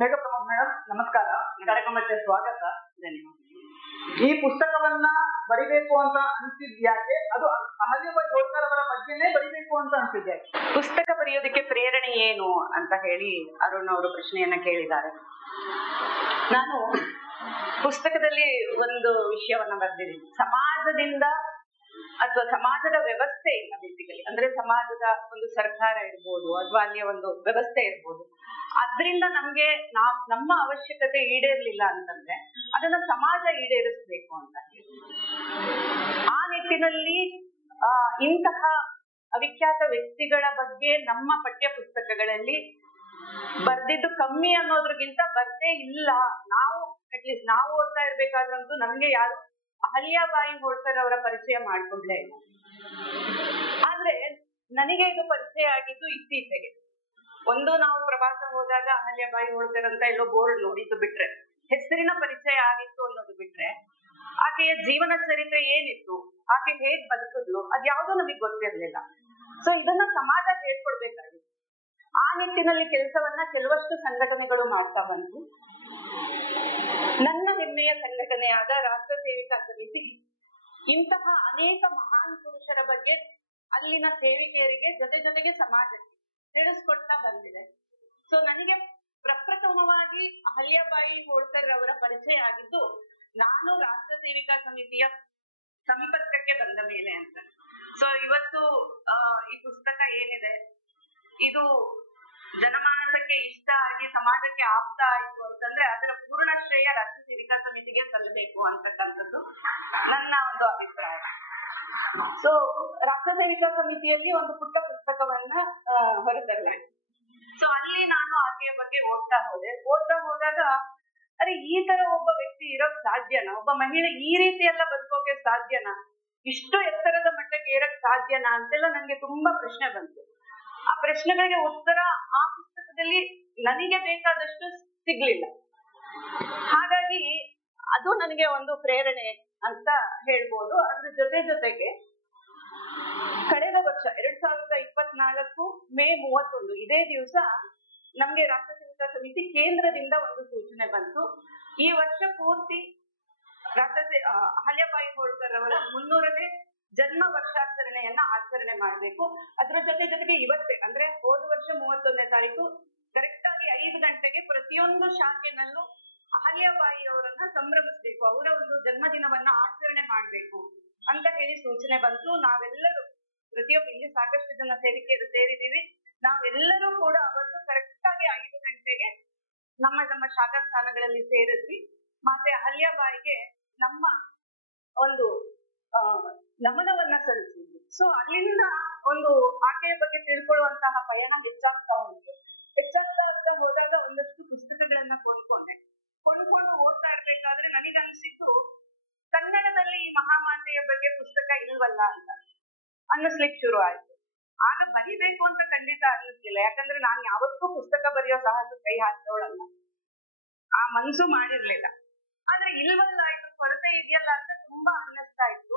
ಮೇಘಪ್ರಮೋದ್ madam ನಮಸ್ಕಾರ, ಕಾರ್ಯಕ್ರಮಕ್ಕೆ ಸ್ವಾಗತ. ಈ ಪುಸ್ತಕವನ್ನ ಬರಿಬೇಕು ಅಂತ ಅನ್ಸಿದ್ಯಾಕೆ? ಅದು ಅಹಲ್ಯಾಬಾಯಿ ಹೋಳ್ಕರ್ ಅವರ ಬಗ್ಗೆನೇ ಬರಿಬೇಕು ಅಂತ ಅನ್ಸಿದ್ಯಾಕೆ? ಪುಸ್ತಕ ಬರೆಯೋದಕ್ಕೆ ಪ್ರೇರಣೆ ಏನು ಅಂತ ಹೇಳಿ ಅರುಣ್ ಅವರು ಪ್ರಶ್ನೆಯನ್ನ ಕೇಳಿದ್ದಾರೆ. ನಾನು ಪುಸ್ತಕದಲ್ಲಿ ಒಂದು ವಿಷಯವನ್ನ ಬರೆದಿದ್ದೀನಿ. ಸಮಾಜದಿಂದ ಅಥವಾ ಸಮಾಜದ ವ್ಯವಸ್ಥೆ ಇಲ್ಲ, ಬೇಸಿಕಲಿ ಅಂದ್ರೆ ಸಮಾಜದ ಒಂದು ಸರ್ಕಾರ ಇರ್ಬೋದು ಅಥವಾ ಅಲ್ಲಿಯ ಒಂದು ವ್ಯವಸ್ಥೆ ಇರ್ಬೋದು, ಅದ್ರಿಂದ ನಮ್ಗೆ ನಮ್ಮ ಅವಶ್ಯಕತೆ ಈಡೇರ್ಲಿಲ್ಲ ಅಂತಂದ್ರೆ ಅದನ್ನ ಸಮಾಜ ಈಡೇರಿಸ್ಬೇಕು ಅಂತ ಹೇಳಿ ಆ ನಿಟ್ಟಿನಲ್ಲಿ ಇಂತಹ ಅವಿಖ್ಯಾತ ವ್ಯಕ್ತಿಗಳ ಬಗ್ಗೆ ನಮ್ಮ ಪಠ್ಯ ಪುಸ್ತಕಗಳಲ್ಲಿ ಬರ್ದಿದ್ದು ಕಮ್ಮಿ ಅನ್ನೋದ್ರಗಿಂತ ಬರ್ದೇ ಇಲ್ಲ. ನಾವು ಅಟ್ಲೀಸ್ಟ್ ನಾವು ಓದ್ತಾ ಇರ್ಬೇಕಾದ್ರಂತೂ ನಮ್ಗೆ ಯಾರು ಅಹಲ್ಯಾಬಾಯಿ ಹೋಳ್ಕರ್ ಅವರ ಪರಿಚಯ ಮಾಡ್ಕೊಂಡ್ಲೇ ಇಲ್ಲ. ಆದ್ರೆ ನನಗೆ ಇದು ಪರಿಚಯ ಆಗಿದ್ದು ಇತ್ತೀಚೆಗೆ. ಒಂದು, ನಾವು ಪ್ರವಾಸ ಹೋದಾಗ ಅಹಲ್ಯಾಬಾಯಿ ಹೋಳ್ಕರ್ ಅಂತ ಎಲ್ಲೋ ಬೋರ್ಡ್ ನೋಡಿದ್ದು ಬಿಟ್ರೆ, ಹೆಸರಿನ ಪರಿಚಯ ಆಗಿತ್ತು ಅನ್ನೋದು ಬಿಟ್ರೆ, ಆಕೆಯ ಜೀವನ ಚರಿತ್ರೆ ಏನಿತ್ತು, ಆಕೆ ಹೇಗ್ ಬದುಕಿದ್ಲು, ಅದ್ಯಾವುದೂ ನಮಗ್ ಗೊತ್ತಿರ್ಲಿಲ್ಲ. ಸೊ ಇದನ್ನ ಸಮಾಜ ಹೇಳ್ಕೊಡ್ಬೇಕಾಗಿತ್ತು. ಆ ನಿಟ್ಟಿನಲ್ಲಿ ಕೆಲಸವನ್ನ ಕೆಲವಷ್ಟು ಸಂಘಟನೆಗಳು ಮಾಡ್ತಾ ಬಂತು. ನನ್ನ ಹೆಮ್ಮೆಯ ಸಂಘಟನೆಯಾದ ರಾಷ್ಟ್ರ ಸೇವಿಕಾ ಸಮಿತಿ ಇಂತಹ ಅನೇಕ ಮಹಾನ್ ಪುರುಷರ ಬಗ್ಗೆ ಅಲ್ಲಿನ ಸೇವಿಕೆಯರಿಗೆ ಜೊತೆಗೆ ಸಮಾಜಕ್ಕೆ ತಿಳಿಸ್ಕೊಡ್ತಾ ಬಂದಿದೆ. ಸೊ ನನಗೆ ಪ್ರಪ್ರಥಮವಾಗಿ ಅಹಲ್ಯಾಬಾಯಿ ಹೋಳ್ಕರ್ ಅವರ ಪರಿಚಯ ಆಗಿದ್ದು ನಾನು ರಾಷ್ಟ್ರ ಸೇವಿಕಾ ಸಮಿತಿಯ ಸಂಪರ್ಕಕ್ಕೆ ಬಂದ ಮೇಲೆ ಅಂತ. ಸೊ ಇವತ್ತು ಈ ಪುಸ್ತಕ ಏನಿದೆ ಇದು ಜನಮಾನಸಕ್ಕೆ ಇಷ್ಟ ಆಗಿ ಸಮಾಜಕ್ಕೆ ಆಪ್ತ ಆಯ್ತು ಅಂತಂದ್ರೆ ಅದರ ಪೂರ್ಣ ಶ್ರೇಯ ರಾಷ್ಟ್ರ ಸೇವಿಕಾ ಸಮಿತಿಗೆ ಸಲ್ಲಬೇಕು ಅಂತಕ್ಕಂಥದ್ದು ನನ್ನ ಒಂದು ಅಭಿಪ್ರಾಯ. ಸೊ ರಾಷ್ಟ್ರ ಸೇವಿಕಾ ಸಮಿತಿಯಲ್ಲಿ ಒಂದು ಪುಟ್ಟ ಪುಸ್ತಕವನ್ನ ಹೊರತರಲಾಯಿತು. ಸೊ ಅಲ್ಲಿ ನಾನು ಆಕೆಯ ಬಗ್ಗೆ ಓದ್ತಾ ಹೋದಾಗ ಅರೆ ಈ ತರ ಒಬ್ಬ ವ್ಯಕ್ತಿ ಇರೋಕ್ ಸಾಧ್ಯನಾ? ಒಬ್ಬ ಮಹಿಳೆ ಈ ರೀತಿ ಎಲ್ಲ ಬದುಕೋಕೆ ಸಾಧ್ಯನಾ? ಇಷ್ಟು ಎತ್ತರದ ಮಟ್ಟಕ್ಕೆ ಏರಕ್ ಸಾಧ್ಯನಾ ಅಂತೆಲ್ಲ ನನಗೆ ತುಂಬಾ ಪ್ರಶ್ನೆ ಬಂತು. ಆ ಪ್ರಶ್ನೆಗಳಿಗೆ ಉತ್ತರ ಆ ಪುಸ್ತಕದಲ್ಲಿ ನನಗೆ ಬೇಕಾದಷ್ಟು ಸಿಗ್ಲಿಲ್ಲ. ಹಾಗಾಗಿ ಅದು ನನಗೆ ಒಂದು ಪ್ರೇರಣೆ ಅಂತ ಹೇಳ್ಬೋದು. ಅದ್ರ ಜೊತೆಗೆ ಕಳೆದ ವರ್ಷ 2024 ಮೇ 31 ಇದೇ ದಿವಸ ನಮ್ಗೆ ರಾಷ್ಟ್ರ ಸೇವಿಕಾ ಸಮಿತಿ ಕೇಂದ್ರದಿಂದ ಒಂದು ಸೂಚನೆ ಬಂತು. ಈ ವರ್ಷ ಪೂರ್ತಿ ಅಹಲ್ಯಾಬಾಯಿ ಹೋಳ್ಕರ್ ಅವರ 300ನೇ ಜನ್ಮ ವರ್ಷಾಚರಣೆಯನ್ನ ಆಚರಣೆ ಮಾಡಬೇಕು. ಅದ್ರ ಜೊತೆಗೆ ಇವತ್ತೇ ಅಂದ್ರೆ ಹೋದ ವರ್ಷ 31ನೇ ತಾರೀಕು ಕರೆಕ್ಟ್ ಆಗಿ 5 ಗಂಟೆಗೆ ಪ್ರತಿಯೊಂದು ಶಾಖೆನಲ್ಲೂ ಅಹಲ್ಯಾಬಾಯಿ ಅವರನ್ನ ಸಂಭ್ರಮಿಸ್ಬೇಕು, ಅವರ ಒಂದು ಜನ್ಮದಿನವನ್ನ ಆಚರಣೆ ಮಾಡ್ಬೇಕು ಅಂತ ಹೇಳಿ ಸೂಚನೆ ಬಂತು. ನಾವೆಲ್ಲರೂ ಪ್ರತಿಯೊಬ್ಬ ಇಲ್ಲಿ ಸಾಕಷ್ಟು ಜನ ಸೇವಿಕೆಯರು ಸೇರಿದೀವಿ. ನಾವೆಲ್ಲರೂ ಕೂಡ ಅವತ್ತು ಕರೆಕ್ಟ್ ಆಗಿ 5 ಗಂಟೆಗೆ ನಮ್ಮ ಶಾಖಾ ಸ್ಥಾನಗಳಲ್ಲಿ ಸೇರಿದ್ವಿ. ಮತ್ತೆ ಅಹಲ್ಯಾಬಾಯಿಗೆ ನಮ್ಮ ಒಂದು ನಮನವನ್ನ ಸಲ್ಲಿಸಿದ್ವಿ. ಸೊ ಅಲ್ಲಿಂದ ಒಂದು ಆಕೆಯ ಬಗ್ಗೆ ತಿಳ್ಕೊಳ್ಳುವಂತಹ ಪಯಣ ಹೆಚ್ಚಾಗ್ತಾ ಹೋದಾಗ ಒಂದಷ್ಟು ಪುಸ್ತಕಗಳನ್ನ ಕೊಂಡ್ಕೊಂಡು ಓದ್ತಾ ಇರ್ಬೇಕಾದ್ರೆ ನನಗನ್ಸಿದ್ದು ಕನ್ನಡದಲ್ಲಿ ಈ ಮಹಾಮಾತೆಯ ಬಗ್ಗೆ ಪುಸ್ತಕ ಇಲ್ವಲ್ಲ ಅಂತ ಅನ್ನಿಸ್ಲಿಕ್ಕೆ ಶುರು ಆಯ್ತು. ಆಗ ಬರಿಬೇಕು ಅಂತ ಖಂಡಿತ ಅನ್ನಿಸ್ಲಿಲ್ಲ, ಯಾಕಂದ್ರೆ ನಾನು ಯಾವತ್ತೂ ಪುಸ್ತಕ ಬರೆಯೋ ಸಾಹಸ ಕೈ ಹಾಕೋಳಲ್ಲ, ಆ ಮನ್ಸು ಮಾಡಿರ್ಲಿಲ್ಲ. ಆದ್ರೆ ಇಲ್ವಲ್ಲ, ಇದು ಕೊರತೆ ಇದೆಯಲ್ಲ ಅಂತ ತುಂಬಾ ಅನ್ನಿಸ್ತಾ ಇತ್ತು.